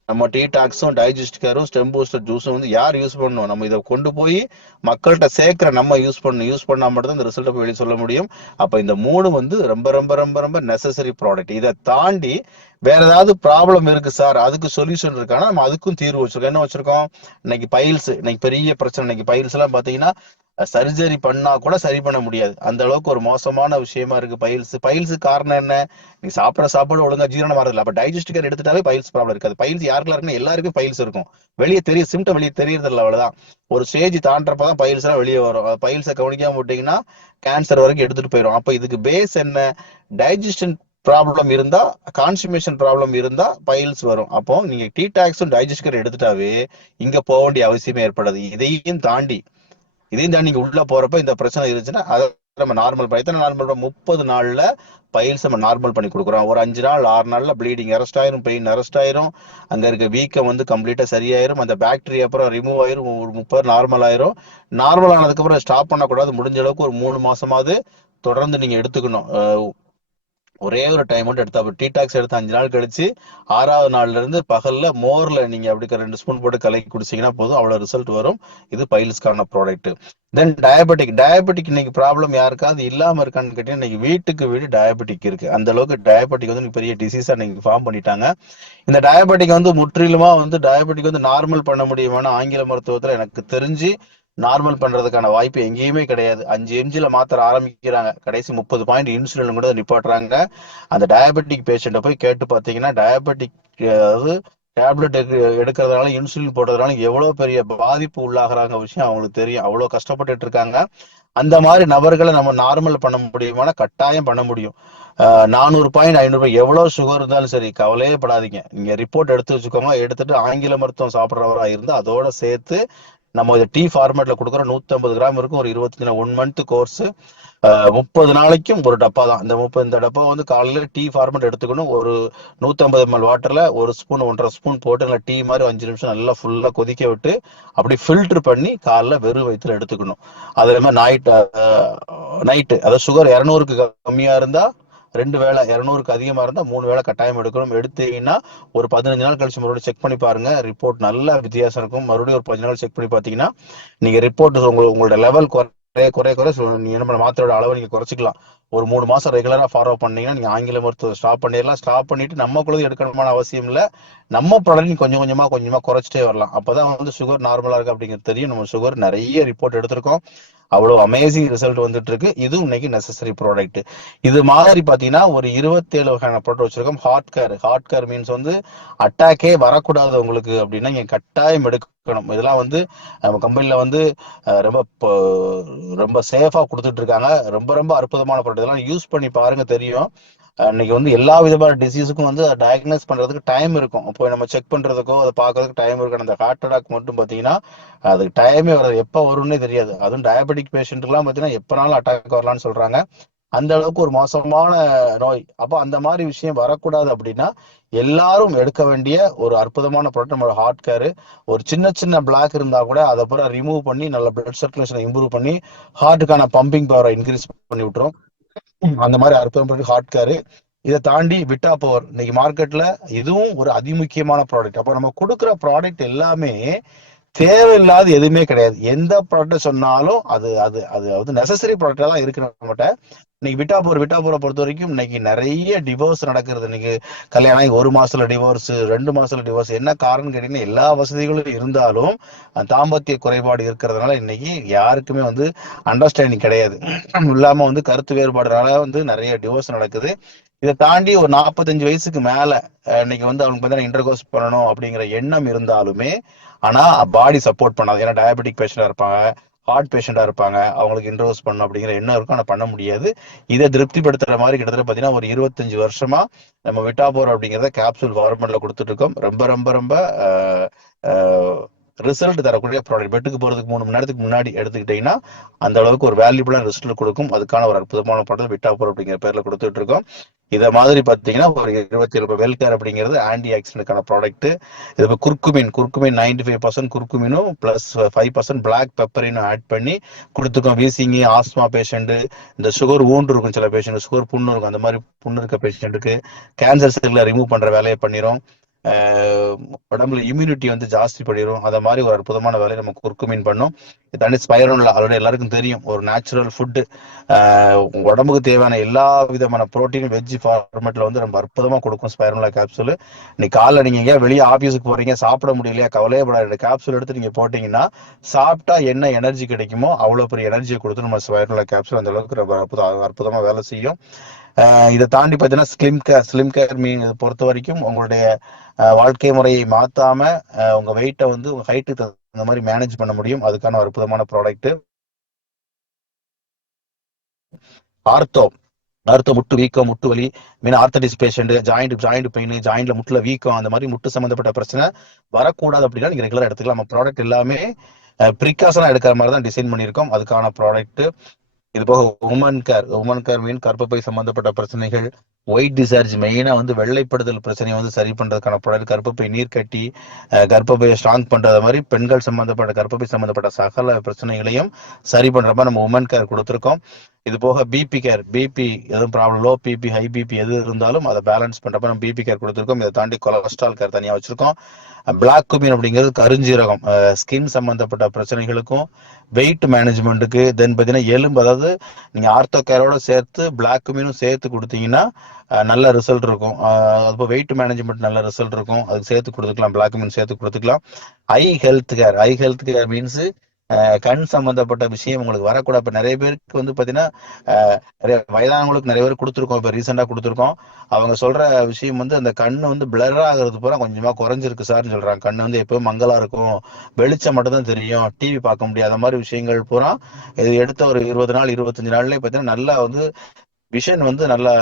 நம்ம டீடாக்ஸும், டைஜஸ்ட் கேரும், ஸ்டெம் பூஸ்டர் ஜூஸும் வந்து யார் யூஸ் பண்ணணும்? நம்ம இதை கொண்டு போய் மக்கள்கிட்ட சேர்க்கிற நம்ம யூஸ் பண்ணணும். யூஸ் பண்ணா மட்டும் தான் இந்த ரிசல்ட்டை போய் வெளியே சொல்ல முடியும். அப்ப இந்த 3 வந்து ரொம்ப ரொம்ப ரொம்ப ரொம்ப நெசசரி ப்ராடக்ட். இதை தாண்டி வேற ஏதாவது ப்ராப்ளம் இருக்கு சார், அதுக்கு சொல்யூஷன் இருக்கானா நம்ம அதுக்கும் தீர்வு வச்சிருக்கோம். என்ன வச்சிருக்கோம்? இன்னைக்கு பெரிய பிரச்சனை. இன்னைக்கு பைல்ஸ் எல்லாம் பாத்தீங்கன்னா சர்ஜரி பண்ணா கூட சரி பண்ண முடியாது, அந்த அளவுக்கு ஒரு மோசமான விஷயமா இருக்கு பைல்ஸ் காரணம் என்ன? நீ சாப்பிட்ற சாப்பாடு ஒழுங்கா ஜீரணம் ஆறதில்ல. அப்ப டைஜஸ்ட் கேர் எடுத்துட்டாலே பைல்ஸ் ப்ராப்ளம் இருக்காது. பைல்ஸ் யாருக்கெல்லாம் இருக்குன்னு எல்லாருக்கும் பைல்ஸ் இருக்கும். வெளியே தெரியும், சிம்டம் வெளியே தெரியறது இல்லை, அவ்வளவுதான். ஒரு ஸ்டேஜ் தாண்டப்பதான் பைல்ஸ் எல்லாம் வெளியே வரும். பைல்ஸை கவனிக்காம விட்டீங்கன்னா கேன்சர் வரைக்கும் எடுத்துட்டு போயிடும். அப்ப இதுக்கு பேஸ் என்ன? டைஜஷன் ப்ராப்ளம் இருந்தா, கான்ஸ்டிபேஷன் ப்ராப்ளம் இருந்தா பைல்ஸ் வரும். அப்போ நீங்க டீடாக்ஸும் டைஜஸ்ட் கேர் எடுத்துட்டாவே இங்க போக வேண்டிய அவசியமே ஏற்படாது. இதையும் தாண்டி நீங்க உள்ள போறப்ப இந்த பிரச்சனை இருந்துச்சுன்னா அதை நம்ம நார்மல் பண்ணி, எத்தனை நார்மல் 30 நாள்ல பைல்ஸ் நம்ம நார்மல் பண்ணி கொடுக்குறோம். ஒரு 5 நாள் 6 நாள்ல ப்ளீடிங் அரெஸ்ட் ஆயிரும், பெயின் அரெஸ்ட் ஆயிரும், அங்க இருக்க வீக்கம் வந்து கம்ப்ளீட்டா சரியாயிரும், அந்த பாக்டீரியா அப்புறம் ரிமூவ் ஆயிரும், ஒரு 30 நார்மல் ஆயிரும். நார்மல் ஆனதுக்கு அப்புறம் ஸ்டாப் பண்ணக்கூடாது. முடிஞ்ச அளவுக்கு ஒரு 3 மாசமாவது தொடர்ந்து நீங்க எடுத்துக்கணும். ஒரே ஒரு டைம் மட்டும் எடுத்தா டீடாக்ஸ் எடுத்து 5 நாள் கழிச்சு 6வது நாள்ல இருந்து பகல்ல மோர்ல நீங்க அப்படி 2 ஸ்பூன் போட்டு கலக்கி குடிச்சீங்கன்னா போதும், அவ்வளவு ரிசல்ட் வரும். இது பைல்ஸ்க்கான ப்ராடக்ட். தென் டயபெட்டிக் இன்னைக்கு ப்ராப்ளம் யாருக்காவது இல்லாம இருக்கான்னு கேட்டீங்கன்னா இன்னைக்கு வீட்டுக்கு வீடு டயபெட்டிக் இருக்கு. அந்த அளவுக்கு டயபெட்டிக் வந்து பெரிய டிசீஸா இன்னைக்கு ஃபார்ம் பண்ணிட்டாங்க. இந்த டயபெட்டிக் வந்து முற்றிலுமா வந்து டயபெட்டிக் வந்து நார்மல் பண்ண முடியுமான ஆங்கில மருத்துவத்துல எனக்கு தெரிஞ்சு நார்மல் பண்றதுக்கான வாய்ப்பு எங்கேயுமே கிடையாது. 5 mgல மாத்திர ஆரம்பிக்கிறாங்க, கடைசி 30 பாயிண்ட் இன்சுலின் கூட நிப்பாட்டுறாங்க. அந்த டயபெட்டிக் பேஷண்ட்டை போய் கேட்டு பார்த்தீங்கன்னா டயபெட்டிக், அதாவது டேப்லெட் எடுக்கிறதுனால, இன்சுலின் போடுறதுனால எவ்வளவு பெரிய பாதிப்பு உள்ளாகிறாங்க விஷயம் அவங்களுக்கு தெரியும். அவ்வளவு கஷ்டப்பட்டுட்டு இருக்காங்க. அந்த மாதிரி நபர்களை நம்ம நார்மல் பண்ண முடியுமானா கட்டாயம் பண்ண முடியும். 400 பாயிண்ட் 500 எவ்வளவு சுகர் இருந்தாலும் சரி கவலையே படாதீங்க. நீங்க ரிப்போர்ட் எடுத்து வச்சுக்கோங்க. எடுத்துட்டு ஆங்கில மருத்துவம் சாப்பிட்றவரா இருந்து அதோட சேர்த்து நம்ம இதை டீ ஃபார்மேட்ல கொடுக்குறோம். 150 கிராம் இருக்கும், ஒரு 25 1 மந்த் கோர்ஸ், 30 நாளைக்கும் ஒரு டப்பா தான். இந்த டப்பா வந்து காலையில டீ ஃபார்மேட் எடுத்துக்கணும். ஒரு 150 ml வாட்டர்ல 1 ஸ்பூன் 1.5 ஸ்பூன் போட்டு நல்லா டீ மாதிரி 5 நிமிஷம் நல்லா ஃபுல்லா கொதிக்க விட்டு அப்படி ஃபில்டர் பண்ணி காலைல வெறும் வயிற்றுல எடுத்துக்கணும். அதே மாதிரி நைட்டு அதாவது சுகர் 200க்கு கம்மியா இருந்தா 2 வேளை, 200க்கு அதிகமா இருந்தா 3 வேளை கட்டாயம் எடுக்கணும். எடுத்தீங்கன்னா ஒரு 15 நாள் கழிச்சு மறுபடியும் செக் பண்ணி பாருங்க, ரிப்போர்ட் நல்ல வித்தியாசம் இருக்கும். மறுபடியும் ஒரு 15 நாள் செக் பண்ணி பார்த்தீங்கன்னா நீங்க ரிப்போர்ட் உங்களோட லெவல் குறைய குறைய குறைய நீங்க என்ன பண்ண மாத்திரையோட அளவை நீங்க குறைச்சிக்கலாம். ஒரு 3 மாசம் ரெகுலரா ஃபாலோ பண்ணீங்கன்னா நீங்க ஆங்கில மருத்துவம் ஸ்டாப் பண்ணிடலாம். ஸ்டாப் பண்ணிட்டு நம்மக்குள்ளது எடுக்கணுமான அவசியம் இல்லை. நம்ம ப்ராடக்ட் கொஞ்சம் கொஞ்சமா குறைச்சிட்டே வரலாம். அப்பதான் வந்து சுகர் நார்மலா இருக்கு அப்படிங்கிறது தெரியும். நம்ம சுகர் நிறைய ரிப்போர்ட் எடுத்திருக்கோம். அவ்வளவு அமேசிங் ரிசல்ட் வந்துட்டு இருக்கு. இதுவும் இன்னைக்கு நெசசரி ப்ராடக்ட். இது மாதிரி பாத்தீங்கன்னா ஒரு 27 வகையான ப்ராடக்ட் வச்சிருக்கோம். ஹார்ட் கேர் மீன்ஸ் வந்து அட்டாக்கே வரக்கூடாது உங்களுக்கு அப்படின்னா நீங்க கட்டாயம் எடுக்கணும். இதெல்லாம் வந்து நம்ம கம்பெனில வந்து ரொம்ப ரொம்ப சேஃபா கொடுத்துட்டு இருக்காங்க. ரொம்ப ரொம்ப அற்புதமான ப்ராடக்ட். இதெல்லாம் யூஸ் பண்ணி பாருங்க தெரியும். இன்னைக்கு வந்து எல்லா விதமான டிசீஸுக்கும் வந்து டயக்னோஸ் பண்றதுக்கு டைம் இருக்கும். இப்போ நம்ம செக் பண்றதுக்கோ அதை பார்க்கறதுக்கு டைம் இருக்கும். அந்த ஹார்ட் அட்டாக் மட்டும் பாத்தீங்கன்னா அதுக்கு டைமே வராது, எப்போ வரும்னே தெரியாது. அதுவும் டயபெட்டிக் பேஷண்ட்டுக்குலாம் பாத்தீங்கன்னா எப்பனாலும் அட்டாக் வரலாம்னு சொல்றாங்க. அந்த அளவுக்கு ஒரு மோசமான நோய். அப்போ அந்த மாதிரி விஷயம் வரக்கூடாது அப்படின்னா எல்லாரும் எடுக்க வேண்டிய ஒரு அற்புதமான ப்ராடக்ட் நம்மளோட ஹார்ட் கேர். ஒரு சின்ன சின்ன பிளாக் இருந்தா கூட அதை பூரா ரிமூவ் பண்ணி நல்ல பிளட் சர்க்குலேஷனை இம்ப்ரூவ் பண்ணி ஹார்ட்டுக்கான பம்பிங் பவரை இன்க்ரீஸ் பண்ணி விட்டுரும். அந்த மாதிரி அற்புதம் ஹார்ட் கேர். இதை தாண்டி விட்டா பவர் இன்னைக்கு மார்க்கெட்ல இதுவும் ஒரு அதிமுக்கியமான ப்ராடக்ட். அப்போ நம்ம கொடுக்குற ப்ராடக்ட் எல்லாமே தேவையில்லாத எதுவுமே கிடையாது. எந்த ப்ராடக்ட் சொன்னாலும் அது அது அது வந்து நெசசரி ப்ராடக்டா தான் இருக்கு நம்மகிட்ட. இன்னைக்கு விட்டாபூரை பொறுத்த வரைக்கும் இன்னைக்கு நிறைய டிவோர்ஸ் நடக்கிறது. இன்னைக்கு கல்யாணம் ஆகி 1 மாசத்துல டிவோர்ஸ், 2 மாசத்துல டிவோர்ஸ். என்ன காரணம் கேட்டீங்கன்னா எல்லா வசதிகளும் இருந்தாலும் தாம்பத்திய குறைபாடு இருக்கிறதுனால இன்னைக்கு யாருக்குமே வந்து அண்டர்ஸ்டாண்டிங் கிடையாது. இல்லாம வந்து கருத்து வேறுபாடுனால வந்து நிறைய டிவோர்ஸ் நடக்குது. இதை தாண்டி ஒரு 45 வயசுக்கு மேல இன்னைக்கு வந்து அவங்க பார்த்தீங்கன்னா இன்டர்கோர்ஸ் பண்ணணும் அப்படிங்கிற எண்ணம் இருந்தாலுமே ஆனா பாடி சப்போர்ட் பண்ணாது. ஏன்னா டயபெட்டிக் பேஷண்டா இருப்பாங்க, ஹார்ட் பேஷண்டா இருப்பாங்க, அவங்களுக்கு இன்டர்கோர்ஸ் பண்ணணும் அப்படிங்கிற எண்ணம் இருக்கும், ஆனா பண்ண முடியாது. இதை திருப்திப்படுத்துற மாதிரி கிட்டத்தட்ட பாத்தீங்கன்னா ஒரு 25 வருஷமா நம்ம விட்டாபோர் அப்படிங்கிறத கேப்சூல் ஃபார்மெட்ல கொடுத்துட்டு இருக்கோம். ரொம்ப ரொம்ப ரொம்ப ரிசல்ட் தரக்கூடிய ப்ராடக்ட். பெட்டுக்கு போறதுக்கு 3 மணி நேரத்துக்கு முன்னாடி எடுத்துக்கிட்டீங்கன்னா அந்த அளவுக்கு ஒரு வேல்யூபிளான ரிசல்ட் கொடுக்கும். அதுக்கான ஒரு அற்புதமான ப்ராடக்ட் விட்டாபோர் அப்படிங்கிற பேர்ல கொடுத்துட்டு இருக்கோம். இதை மாதிரி பார்த்தீங்கன்னா ஒரு 27 வெல்கேர் அப்படிங்கிறது ஆன்டி ஆக்சிடென்ட்கான ப்ராடக்ட். இது குர்குமின் 95% குர்குமினும் பிளஸ் 5% பிளாக் பெப்பரினும் ஆட் பண்ணி கொடுத்துருக்கோம். வீசிங்கி, ஆஸ்மா பேஷண்ட், இந்த சுகர் ஊண்டு இருக்கும் சில பேஷண்ட், சுகர் புண்ணு இருக்கும், அந்த மாதிரி புண்ணு இருக்க பேஷண்ட்டுக்கு கேன்சர் செல்லை ரிமூவ் பண்ற வேலையை பண்ணிடும். உடம்புல இம்யூனிட்டி வந்து ஜாஸ்தி பண்ணிடும். அதை மாதிரி ஒரு அற்புதமான வேலையை நம்ம குர்குமின் பண்ணோம். தனி ஸ்பைரோன்ல ஆல்ரெடி எல்லாருக்கும் தெரியும், ஒரு நேச்சுரல் ஃபுட்டு. உடம்புக்கு தேவையான எல்லா விதமான புரோட்டீன் வெஜ் ஃபார்மெட்ல வந்து ரொம்ப அற்புதமா கொடுக்கும் ஸ்பைரோன்லா கேப்சூல். இன்னைக்கு காலைல நீங்க எங்கேயா வெளியே ஆஃபீஸுக்கு போறீங்க, சாப்பிட முடியலையா, கவலையப்படாத, கேப்சூல் எடுத்து நீங்க போட்டீங்கன்னா சாப்பிட்டா என்ன எனர்ஜி கிடைக்குமோ அவ்வளவு பெரிய எனர்ஜியை கொடுத்து நம்ம ஸ்பைரோன்லா கேப்சூல் அந்த அளவுக்கு ரொம்ப அற்புதமா வேலை செய்யும். இதை தாண்டி பார்த்தீங்கன்னா ஸ்லிம் கேர் மீன் பொறுத்த வரைக்கும் உங்களுடைய வாழ்க்கை முறையை மாத்தாம உங்க வெயிட்டை வந்து உங்க ஹைட்டுக்கு தகுந்த மாதிரி மேனேஜ் பண்ண முடியும். அதுக்கான அற்புதமான ப்ராடக்ட். ஆர்த்தோ முட்டு வீக்கம், முட்டு வலி, மீன் ஆர்த்தடிஸ் பேஷண்ட், ஜாயிண்ட் பெயின், ஜாயிண்ட்ல முட்டுல வீக்கம், அந்த மாதிரி முட்டு சம்பந்தப்பட்ட பிரச்சனை வரக்கூடாது அப்படின்னா நீங்க ரெகுலரா எடுத்துக்கலாம். நம்ம ப்ராடக்ட் எல்லாமே ப்ரிகாஷனா எடுக்கிற மாதிரி தான் டிசைன் பண்ணியிருக்கோம். அதுக்கான ப்ராடக்ட். இது போக உமன் கேர் மீன் கர்ப்பப்பை சம்பந்தப்பட்ட பிரச்சனைகள், ஒயிட் டிசார்ஜ், மெயினா வந்து வெள்ளைப்படுதல் பிரச்சனையை வந்து சரி பண்றதுக்கான ப்ராடக்ட். கர்ப்பப்பை நீர் கட்டி கர்ப்பப்பையை ஸ்ட்ராங் பண்றது மாதிரி பெண்கள் சம்பந்தப்பட்ட கர்ப்பப்பை சம்பந்தப்பட்ட சகல பிரச்சனைகளையும் சரி பண்ற மாதிரி நம்ம உமன் கேர் கொடுத்துருக்கோம். இது போக பிபி கேர், பிபி எதுவும் problem, low BP high BP எது இருந்தாலும் அதை பேலன்ஸ் பண்றப்ப நம்ம பிபி கேர் கொடுத்துருக்கோம். இதை தாண்டி கொலஸ்ட்ரால் கேர் தனியா வச்சிருக்கோம். பிளாக் குமின் அப்படிங்கிறது கருஞ்சீரகம், ஸ்கின் சம்பந்தப்பட்ட பிரச்சனைகளுக்கும் வெயிட் மேனேஜ்மெண்ட்டுக்கு. தென் பார்த்தீங்கன்னா எலும்பு, அதாவது நீங்க ஆர்த்தோ கேரோட சேர்த்து பிளாக் குமினும் சேர்த்து கொடுத்தீங்கன்னா நல்ல ரிசல்ட் இருக்கும். அப்போ வெயிட் மேனேஜ்மெண்ட் நல்ல ரிசல்ட் இருக்கும், அதுக்கு சேர்த்து கொடுத்துக்கலாம், பிளாக் குமின் சேர்த்து கொடுத்துக்கலாம். ஐ ஹெல்த் கேர் மீன்ஸ் கண் சம்பந்தப்பட்ட விஷயம் உங்களுக்கு வரக்கூடாது. இப்ப நிறைய பேருக்கு வந்து பாத்தீங்கன்னா வயதானவங்களுக்கு நிறைய பேர் கொடுத்துருக்கோம், இப்ப ரீசெண்டா கொடுத்துருக்கோம். அவங்க சொல்ற விஷயம் வந்து அந்த கண்ணு வந்து பிளர் ஆகுறது பூரா கொஞ்சமா குறைஞ்சிருக்கு சார்னு சொல்றாங்க. கண்ணு வந்து எப்பவும் மங்களா இருக்கும், வெளிச்சம் மட்டும் தான் தெரியும், டிவி பார்க்க முடியாத மாதிரி விஷயங்கள் பூரா இது எடுத்த ஒரு 20 நாள் 25 நாள்லயே பாத்தீங்கன்னா நல்லா வந்து விஷன் வந்து நல்லா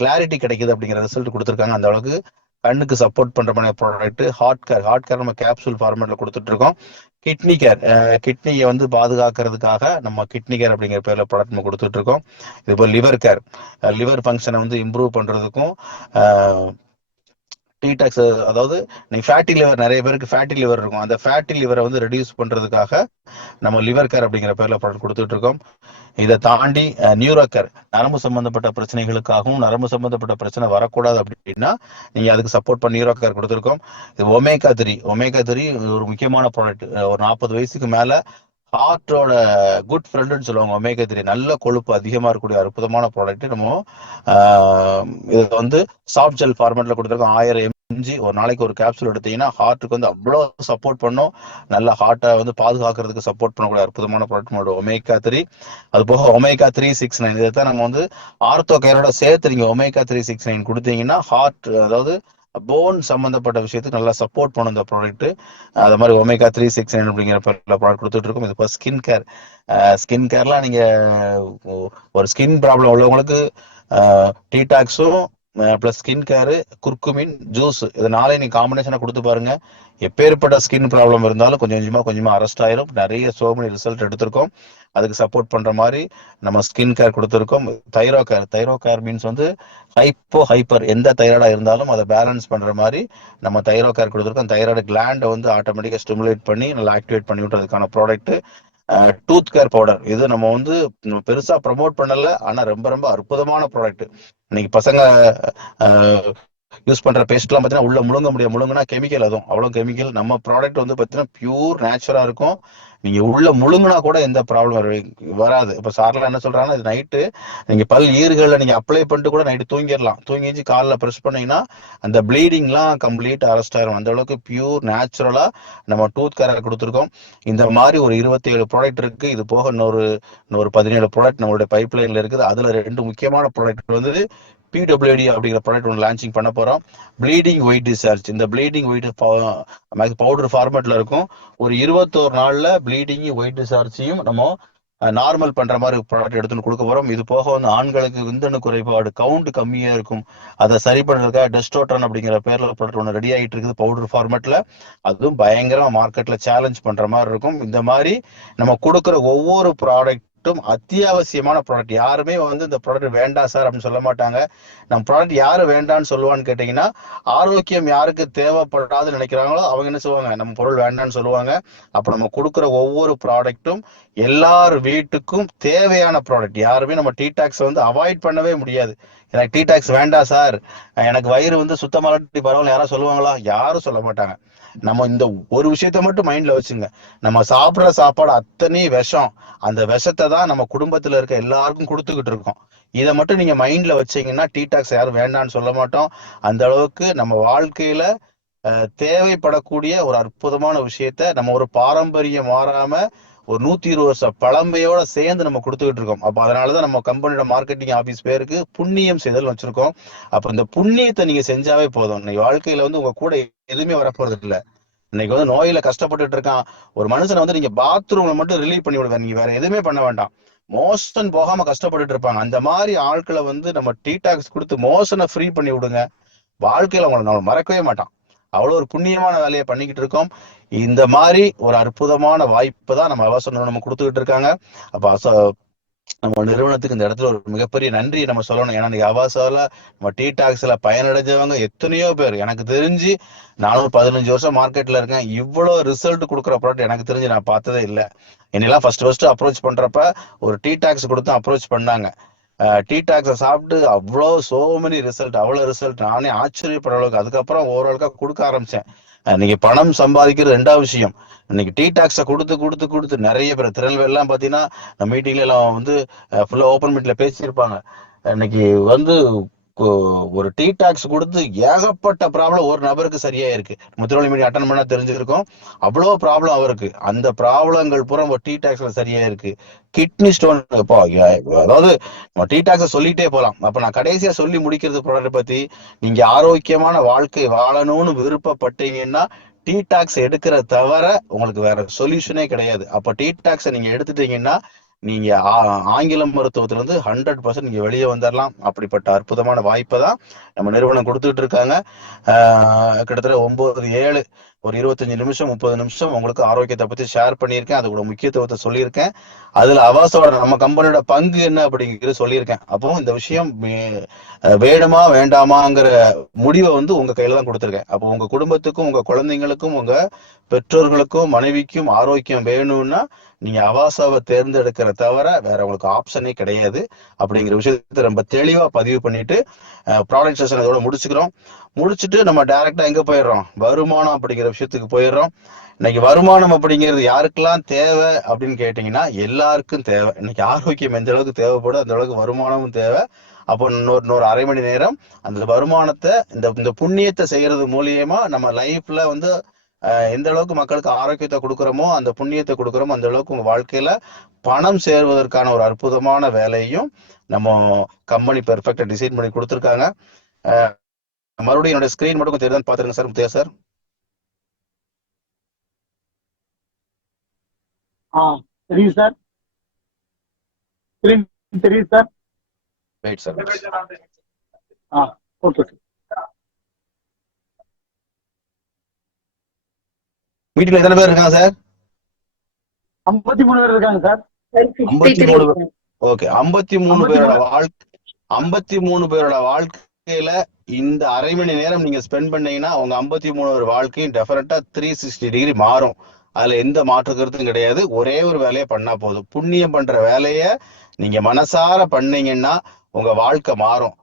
கிளாரிட்டி கிடைக்குது அப்படிங்கிற ரிசல்ட் கொடுத்துருக்காங்க. அந்த அளவுக்கு கண்ணுக்கு சப்போர்ட் பண்ற மாதிரி ப்ராடக்ட். ஹார்ட் கேர் நம்ம கேப்சூல் ஃபார்மேட்ல கொடுத்துட்டு இருக்கோம். கிட்னியை வந்து பாதுகாக்கிறதுக்காக நம்ம கிட்னி கேர் அப்படிங்கிற பேர்ல ப்ராடக்ட் நம்ம கொடுத்துட்டு இருக்கோம். இது போல் லிவர் ஃபங்க்ஷனை வந்து இம்ப்ரூவ் பண்றதுக்கும், டீடாக்ஸ், அதாவது நீங்க ஃபேட்டி லிவர், நிறைய பேருக்கு ஃபேட்டி லிவர் இருக்கும், அந்த ஃபேட்டி லிவரை வந்து ரெடியூஸ் பண்றதுக்காக நம்ம லிவர் கேர் அப்படிங்கிற பேர்ல ப்ராடக்ட் கொடுத்துட்டு இருக்கோம். இதை தாண்டி நியூரோ கேர், நரம்பு சம்பந்தப்பட்ட பிரச்சனைகளுக்காகவும் நரம்பு சம்பந்தப்பட்ட பிரச்சனை வரக்கூடாது அப்படின்னா நீங்க அதுக்கு சப்போர்ட் பண்ணி நியூரோ கேர் கொடுத்துருக்கோம். இது ஒமேகா 3 ஒரு முக்கியமான ப்ராடக்ட். ஒரு 40 வயசுக்கு மேல ஹார்ட்டோட குட் ஃப்ரெண்டுன்னு சொல்லுவாங்க. ஒமேகா 3 நல்ல கொழுப்பு அதிகமா இருக்கக்கூடிய அற்புதமான ப்ராடக்ட். நம்ம இது வந்து சாஃப்ட் ஜெல் ஃபார்மேட்ல கொடுத்துருக்கோம். 1000 இஞ்சி ஒரு நாளைக்கு ஒரு கேப்சூல் எடுத்தீங்கன்னா ஹார்ட்டுக்கு வந்து அவ்வளோ சப்போர்ட் பண்ணும். நல்ல ஹார்ட்டை வந்து பாதுகாக்கிறதுக்கு சப்போர்ட் பண்ணக்கூடிய அற்புதமான ப்ராடக்ட் ஒமேகா 3. அது போக ஒமேகா 369 இதைத்தான் நம்ம வந்து ஆர்த்தோ கேரோட சேர்த்து நீங்க ஒமேகா 369 கொடுத்தீங்கன்னா ஹார்ட், அதாவது போன் சம்பந்தப்பட்ட விஷயத்துக்கு நல்லா சப்போர்ட் பண்ணும் இந்த ப்ராடக்ட். அது மாதிரி ஒமேகா 369 அப்படிங்கிற ப்ராடக்ட் கொடுத்துட்டு இருக்கோம். இது இப்போ ஸ்கின் கேர். ஸ்கின் கேர்லாம் நீங்க ஒரு ஸ்கின் ப்ராப்ளம் உள்ளவங்களுக்கு டீடாக்ஸும் plus skin care, curcumin juice, இது நாளே நீங்க காம்பினேஷனா கொடுத்து பாருங்க. எப்பேற்பட்ட ஸ்கின் ப்ராப்ளம் இருந்தாலும் கொஞ்சம் கொஞ்சமா அரெஸ்ட் ஆயிரும். நிறைய சோமனி ரிசல்ட் எடுத்திருக்கோம். அதுக்கு சப்போர்ட் பண்ற மாதிரி நம்ம ஸ்கின் கேர் கொடுத்துருக்கோம். தைரோ கேர் மீன்ஸ் வந்து ஹைப்பர் எந்த தைராய்டா இருந்தாலும் அதை பேலன்ஸ் பண்ற மாதிரி நம்ம தைரோ கேர் கொடுத்துருக்கோம். தைராய்டு கிளாண்டை வந்து ஆட்டோமேட்டிக்கா ஸ்டிமுலேட் பண்ணி நல்லா ஆக்டிவேட் பண்ணி விட்டுறதுக்கான ப்ராடக்ட். டூத் கேர் பவுடர், இது நம்ம வந்து பெருசா ப்ரமோட் பண்ணல, ஆனா ரொம்ப ரொம்ப அற்புதமான ப்ராடக்ட். இன்னைக்கு பசங்க யூஸ் பண்ற பேஸ்ட் எல்லாம் பாத்தீங்கன்னா உள்ள முழுங்கினா கெமிக்கல், அதுவும் அவ்வளவு கெமிக்கல். நம்ம ப்ராடக்ட் வந்து பாத்தீங்கன்னா பியூர் நேச்சுரலா இருக்கும். நீங்க உள்ள முழுங்கினா கூட எந்த ப்ராப்ளம் வராது. இப்ப சார்லாம் என்ன சொல்றாங்கன்னா, இது நைட்டு நீங்க ஈறுகள்ல நீங்க அப்ளை பண்ணிட்டு கூட நைட்டு தூங்கிடலாம். தூங்கிச்சு காலில் ப்ரெஸ் பண்ணீங்கன்னா அந்த ப்ளீடிங்லாம் கம்ப்ளீட் அரெஸ்ட் ஆயிரும். அந்த அளவுக்கு பியூர் நேச்சுரலா நம்ம டூத் கேர் கொடுத்துருக்கோம். இந்த மாதிரி ஒரு 27 ப்ராடக்ட் இருக்கு. இது போக இன்னொரு 17 ப்ராடக்ட் நம்மளுடைய பைப் லைன்ல இருக்குது. அதுல 2 முக்கியமான ப்ராடக்ட் வந்து PWD அப்படிங்கிற ப்ராடக்ட் ஒன்று லான்ச்சிங் பண்ண போறோம். Bleeding white discharge. இந்த ப்ளீடிங் ஒயிட் பவுடர் ஃபார்மேட்ல இருக்கும். ஒரு 21 நாள்ல ப்ளீடிங் ஒயிட் டிஸ்சார்ஜையும் நம்ம நார்மல் பண்ற மாதிரி ப்ராடக்ட் எடுத்துன்னு கொடுக்க போறோம். இது போக வந்து ஆண்களுக்கு விந்தணு குறைபாடு, கவுண்ட் கம்மியா இருக்கும், அதை சரி பண்றதுக்காக டெஸ்டோட்ரான் அப்படிங்கிற பேர்ல ப்ராடக்ட் ஒன்று ரெடி ஆகிட்டு இருக்குது பவுடர் ஃபார்மேட்ல. அதுவும் பயங்கரமா மார்க்கெட்ல சேலஞ்ச் பண்ற மாதிரி இருக்கும். இந்த மாதிரி நம்ம கொடுக்குற ஒவ்வொரு ப்ராடக்ட் அத்தியாவசியமான ப்ராடக்ட். யாருமே வந்து இந்த ப்ராடக்ட் வேண்டாம் சார் அப்படின்னு சொல்ல மாட்டாங்க. நம்ம ப்ராடக்ட் யாரு வேண்டாம்னு சொல்லுவான்னு கேட்டீங்கன்னா, ஆரோக்கியம் யாருக்கு தேவைப்படாதுன்னு நினைக்கிறாங்களோ அவங்க என்ன சொல்லுவாங்க, நம்ம பொருள் வேண்டாம்னு சொல்லுவாங்க. அப்ப நம்ம கொடுக்குற ஒவ்வொரு ப்ராடக்ட்டும் எல்லார் வீட்டுக்கும் தேவையான ப்ராடக்ட். யாருமே நம்ம டீடாக்ஸ் வந்து அவாய்ட் பண்ணவே முடியாது. எனக்கு டீடாக்ஸ் வேண்டாம் சார், எனக்கு வயிறு வந்து சுத்தமாட்டி பரவாயில்ல, யாரும் சொல்லுவாங்களா? யாரும் சொல்ல மாட்டாங்க. நம்ம இந்த ஒரு விஷயத்த மட்டும் மைண்ட்ல வச்சுங்க, நம்ம சாப்பிடுற சாப்பாடு அத்தனை விஷம். அந்த விஷத்தை தான் நம்ம குடும்பத்துல இருக்க எல்லாருக்கும் கொடுத்துக்கிட்டு இருக்கோம். இதை மட்டும் நீங்க மைண்ட்ல வச்சீங்கன்னா டீடாக்ஸ் யாரும் வேண்டாம்னு சொல்ல மாட்டோம். அந்த அளவுக்கு நம்ம வாழ்க்கையில தேவைப்படக்கூடிய ஒரு அற்புதமான விஷயத்த நம்ம ஒரு பாரம்பரியம் மாறாம ஒரு 120 வருஷ பழமையோட சேர்ந்து நம்ம கொடுத்துக்கிட்டு இருக்கோம். அப்ப அதனாலதான் நம்ம கம்பெனியோட மார்க்கெட்டிங் ஆபீஸ் பேருக்கு புண்ணியம் செய்தல் வச்சிருக்கோம். அப்ப இந்த புண்ணியத்தை நீங்க செஞ்சாவே போதும். இன்னைக்கு வாழ்க்கையில வந்து உங்க கூட எதுவுமே வரப்போறது இல்லை. இன்னைக்கு வந்து நோயில கஷ்டப்பட்டுட்டு இருக்கான் ஒரு மனுஷனை வந்து நீங்க பாத்ரூம்ல மட்டும் ரிலீவ் பண்ணி விடுங்க, நீங்க வேற எதுவுமே பண்ண வேண்டாம். மோஷன் போகாம கஷ்டப்பட்டுட்டு இருப்பாங்க. அந்த மாதிரி ஆட்களை வந்து நம்ம டீடாக்ஸ் கொடுத்து மோஷனை ஃப்ரீ பண்ணி விடுங்க. வாழ்க்கையில உங்களை நம்ம மறக்கவே மாட்டான். அவ்வளவு ஒரு புண்ணியமான வேலையை பண்ணிக்கிட்டு இருக்கோம். இந்த மாதிரி ஒரு அற்புதமான வாய்ப்பு தான் நம்ம அவசரம் நம்ம கொடுத்துக்கிட்டு இருக்காங்க. அப்ப நம்ம நிறுவனத்துக்கு இந்த இடத்துல ஒரு மிகப்பெரிய நன்றி நம்ம சொல்லணும். ஏன்னா இன்னைக்கு அவாசால நம்ம டீடாக்ஸ்ல பயனடைஞ்சவங்க எத்தனையோ பேர். எனக்கு தெரிஞ்சு நானும் 15 வருஷம் மார்க்கெட்ல இருக்கேன். இவ்வளவு ரிசல்ட் கொடுக்குற ப்ராடக்ட் எனக்கு தெரிஞ்சு நான் பார்த்ததே இல்லை. என்னெல்லாம் ஃபர்ஸ்ட் அப்ரோச் பண்றப்ப ஒரு டீடாக்ஸ் கொடுத்து அப்ரோச் பண்ணாங்க. டீடாக்ஸை சாப்பிட்டு அவ்வளவு ரிசல்ட், அவ்வளவு ரிசல்ட், நானே ஆச்சரியப்படுற அளவுக்கு. அதுக்கப்புறம் ஓரளவுக்கு கொடுக்க ஆரம்பிச்சேன். இன்னைக்கு பணம் சம்பாதிக்கிறது 2வது விஷயம். இன்னைக்கு டீடாக்ஸை கொடுத்து கொடுத்து கொடுத்து நிறைய பேர் திருநெல்வேலி எல்லாம் பாத்தீங்கன்னா மீட்டிங்ல எல்லாம் வந்து ஃபுல்லா ஓப்பன் மீட்ல பேசியிருப்பாங்க. இன்னைக்கு வந்து ஒரு டீடாக்ஸ் கொடுத்து ஏகப்பட்ட ப்ராப்ளம் ஒரு நபருக்கு சரியா இருக்கு. முத்திரோலி மீட்டிங் அட்டன் பண்ணா தெரிஞ்சிருக்கும். அவ்வளவு ப்ராப்ளம் அவருக்கு. அந்த ப்ராப்ளங்கள் பூரா ஒரு டீடாக்ஸ்ல சரியா இருக்கு. கிட்னி ஸ்டோன், அதாவது நம்ம டீடாக்ஸ் சொல்லிட்டே போலாம். அப்ப நான் கடைசியா சொல்லி முடிக்கிறது ப்ராடக்ட் பத்தி, நீங்க ஆரோக்கியமான வாழ்க்கை வாழணும்னு விருப்பப்பட்டீங்கன்னா டீடாக்ஸ் எடுக்கிற தவிர உங்களுக்கு வேற சொல்யூஷனே கிடையாது. அப்ப டீடாக்ஸை நீங்க எடுத்துட்டீங்கன்னா நீங்க ஆங்கில மருத்துவத்துல இருந்து 100% நீங்க வெளியே வந்துடலாம். அப்படிப்பட்ட அற்புதமான வாய்ப்பை தான் நம்ம நிறுவனம் கொடுத்துட்டு இருக்காங்க. கிட்டத்தட்ட 9-7 ஒரு 25 நிமிஷம் 30 நிமிஷம் உங்களுக்கு ஆரோக்கியத்தை பத்தி ஷேர் பண்ணியிருக்கேன். அதோட முக்கியத்துவத்தை சொல்லியிருக்கேன். அதுல அவாசோட நம்ம கம்பெனியோட பங்கு என்ன அப்படிங்கிறது சொல்லியிருக்கேன். அப்போ இந்த விஷயம் வேணுமா வேண்டாமாங்கிற முடிவை வந்து உங்க கையில தான் கொடுத்துருக்கேன். அப்போ உங்க குடும்பத்துக்கும் உங்க குழந்தைங்களுக்கும் உங்க பெற்றோர்களுக்கும் மனைவிக்கும் ஆரோக்கியம் வேணும்னா நீங்க அவாசாவை தேர்ந்தெடுக்கிற தவிர வேற உங்களுக்கு ஆப்ஷனே கிடையாது. அப்படிங்கிற விஷயத்த ரொம்ப தெளிவா பதிவு பண்ணிட்டு ப்ராடக்ட் செஷன் இதோட முடிச்சுட்டு நம்ம டைரக்டா எங்க போயிடுறோம், வருமானம் அப்படிங்கிற விஷயத்துக்கு போயிடுறோம். இன்னைக்கு வருமானம் அப்படிங்கிறது யாருக்கெல்லாம் தேவை அப்படின்னு கேட்டீங்கன்னா எல்லாருக்கும் தேவை. இன்னைக்கு ஆரோக்கியம் எந்த அளவுக்கு தேவைப்படும் அந்த அளவுக்கு வருமானமும் தேவை. அப்போ இன்னொரு அரை மணி நேரம் அந்த வருமானத்தை இந்த இந்த புண்ணியத்தை செய்யறது மூலியமா நம்ம லைஃப்ல வந்து எந்த அளவுக்கு மக்களுக்கு ஆரோக்கியத்தை கொடுக்குறோமோ, அந்த புண்ணியத்தை கொடுக்குறோமோ, அந்த அளவுக்கு உங்க வாழ்க்கையில பணம் சேர்வதற்கான ஒரு அற்புதமான வேலையும் நம்ம கம்பெனி பெர்ஃபெக்டா டிசைன் பண்ணி கொடுத்துருக்காங்க. மறுபடியும் என்னோட ஸ்கிரீன் மட்டும் கொஞ்சம் தெரியுதான்னு பாத்துருங்க சார். முத்தையா சார். தெரியுது சார். ஸ்கிரீன் தெரியுது சார். Wait sir. ஓகே. மீட்டிங்ல எத்தனை பேர் இருக்காங்க சார்? 53 பேர் இருக்காங்க சார். 53 பேர். ஓகே, 53 பேரோட 53 பேரோட வாழ்க்கையில இந்த அரை மணி நேரம் நீங்க ஸ்பெண்ட் பண்ணீங்கன்னா உங்க 53 பேர் வாழ்க்கையும் டெஃபினட்டா 360 டிகிரி மாறும். அதுல எந்த மாற்று கருத்தும் கிடையாது. ஒரே ஒரு வேலையை பண்ணா போதும். புண்ணியம் பண்ற வேலைய நீங்க மனசார பண்ணீங்கன்னா உங்க வாழ்க்கை மாறும்.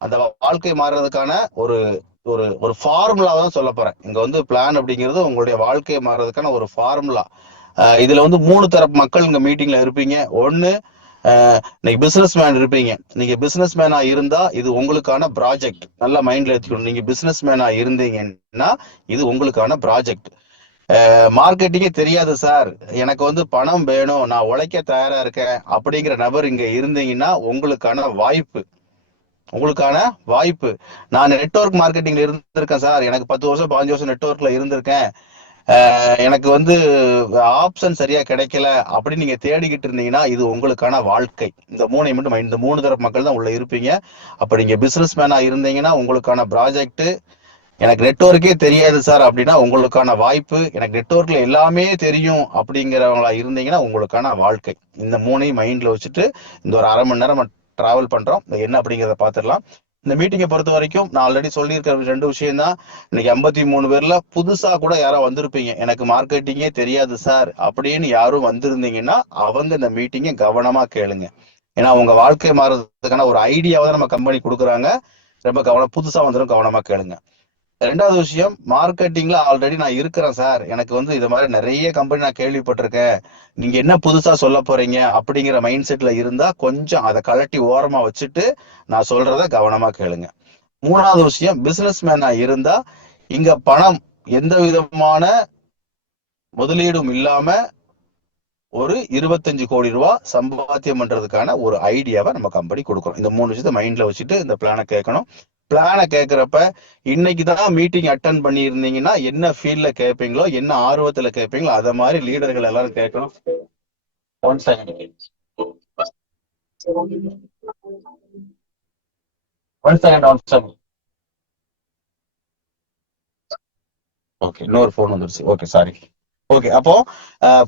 அந்த வாழ்க்கை மாறுறதுக்கான ஒரு ஒரு ஒரு ஃபார்முலாவை தான் சொல்ல போறேன். இங்க வந்து பிளான் அப்படிங்கிறது உங்களுடைய வாழ்க்கையை மாறுறதுக்கான ஒரு ஃபார்முலா. இதுல வந்து 3 தரப்பு மக்கள் இங்க மீட்டிங்ல இருப்பீங்க. ஒண்ணு, இன்னைக்கு பிசினஸ் மேன் இருப்பீங்க. நீங்க பிசினஸ் மேனா இருந்தா இது உங்களுக்கான ப்ராஜெக்ட். நல்லா மைண்ட்ல வச்சுக்கணும். நீங்க பிசினஸ் மேனா இருந்தீங்கன்னா இது உங்களுக்கான ப்ராஜெக்ட். மார்க்கெட்டிங்கே தெரியாது சார், எனக்கு வந்து பணம் வேணும், நான் உழைக்க தயாரா இருக்கேன் அப்படிங்கிற நபர் இங்க இருந்தீங்கன்னா உங்களுக்கான வாய்ப்பு. நான் நெட்வொர்க் மார்க்கெட்டிங்ல இருந்திருக்கேன் சார், எனக்கு 10 வருஷம் 15 வருஷம் நெட்வொர்க்ல இருந்திருக்கேன், எனக்கு வந்து ஆப்ஷன் சரியா கிடைக்கல அப்படின்னு நீங்க தேடிக்கிட்டு இருந்தீங்கன்னா இது உங்களுக்கான வாழ்க்கை. இந்த 3 தரப்பு மக்கள் தான் உள்ள இருப்பீங்க. அப்ப நீங்க பிசினஸ் மேனா இருந்தீங்கன்னா உங்களுக்கான ப்ராஜெக்ட். எனக்கு நெட்வொர்க்கே தெரியாது சார் அப்படின்னா உங்களுக்கான வாய்ப்பு. எனக்கு நெட்வொர்க்ல எல்லாமே தெரியும் அப்படிங்கிறவங்களா இருந்தீங்கன்னா உங்களுக்கான வாழ்க்கை. இந்த 3ஐயும் மைண்ட்ல வச்சுட்டு இந்த ஒரு அரை மணி நேரம் டிராவல் பண்றோம். என்ன அப்படிங்கிறத பாத்துடலாம். இந்த மீட்டிங்கை பொறுத்த வரைக்கும் நான் ஆல்ரெடி சொல்லியிருக்கிற 2 விஷயம் தான். இன்னைக்கு 53 பேர்ல புதுசா கூட யாரோ வந்திருப்பீங்க, எனக்கு மார்க்கெட்டிங்கே தெரியாது சார் அப்படின்னு யாரும் வந்திருந்தீங்கன்னா அவங்க இந்த மீட்டிங்கை கவனமா கேளுங்க. ஏன்னா உங்க வாழ்க்கை மாறுறதுக்கான ஒரு ஐடியாவை தான் நம்ம கம்பெனி கொடுக்குறாங்க. ரொம்ப புதுசா வந்துடும், கவனமா கேளுங்க. 2வது விஷயம், மார்க்கெட்டிங்ல ஆல்ரெடி நான் இருக்கிறேன் சார், எனக்கு வந்து இது மாதிரி நிறைய கம்பெனி நான் கேள்விப்பட்டிருக்கேன், நீங்க என்ன புதுசா சொல்ல போறீங்க அப்படிங்கிற மைண்ட் செட்ல இருந்தா கொஞ்சம் அதை கழட்டி ஓரமா வச்சுட்டு நான் சொல்றத கவனமா கேளுங்க. 3வது விஷயம், பிசினஸ் மேனா இருந்தா இங்க பணம் எந்த விதமான முதலீடும் இல்லாம ஒரு 25 கோடி ரூபாய் சம்பாத்தியம் பண்றதுக்கான ஒரு ஐடியாவை நம்ம கம்பெனி கொடுக்குறோம். இந்த 3 விஷயத்த மைண்ட்ல வச்சுட்டு இந்த பிளானை கேட்கணும். பிளானை கேட்கிறப்ப இன்னைக்கு தான் மீட்டிங் அட்டன் பண்ணி இருந்தீங்கன்னா என்ன ஃபீல்ட்ல கேட்பீங்களோ, என்ன ஆர்வத்துல கேட்பீங்களோ அதை மாதிரி லீடர்கள் எல்லாரும் கேட்கணும். One second. ஓகே, இன்னொரு போன் வந்துருச்சு. Okay, sorry. ஓகே, அப்போ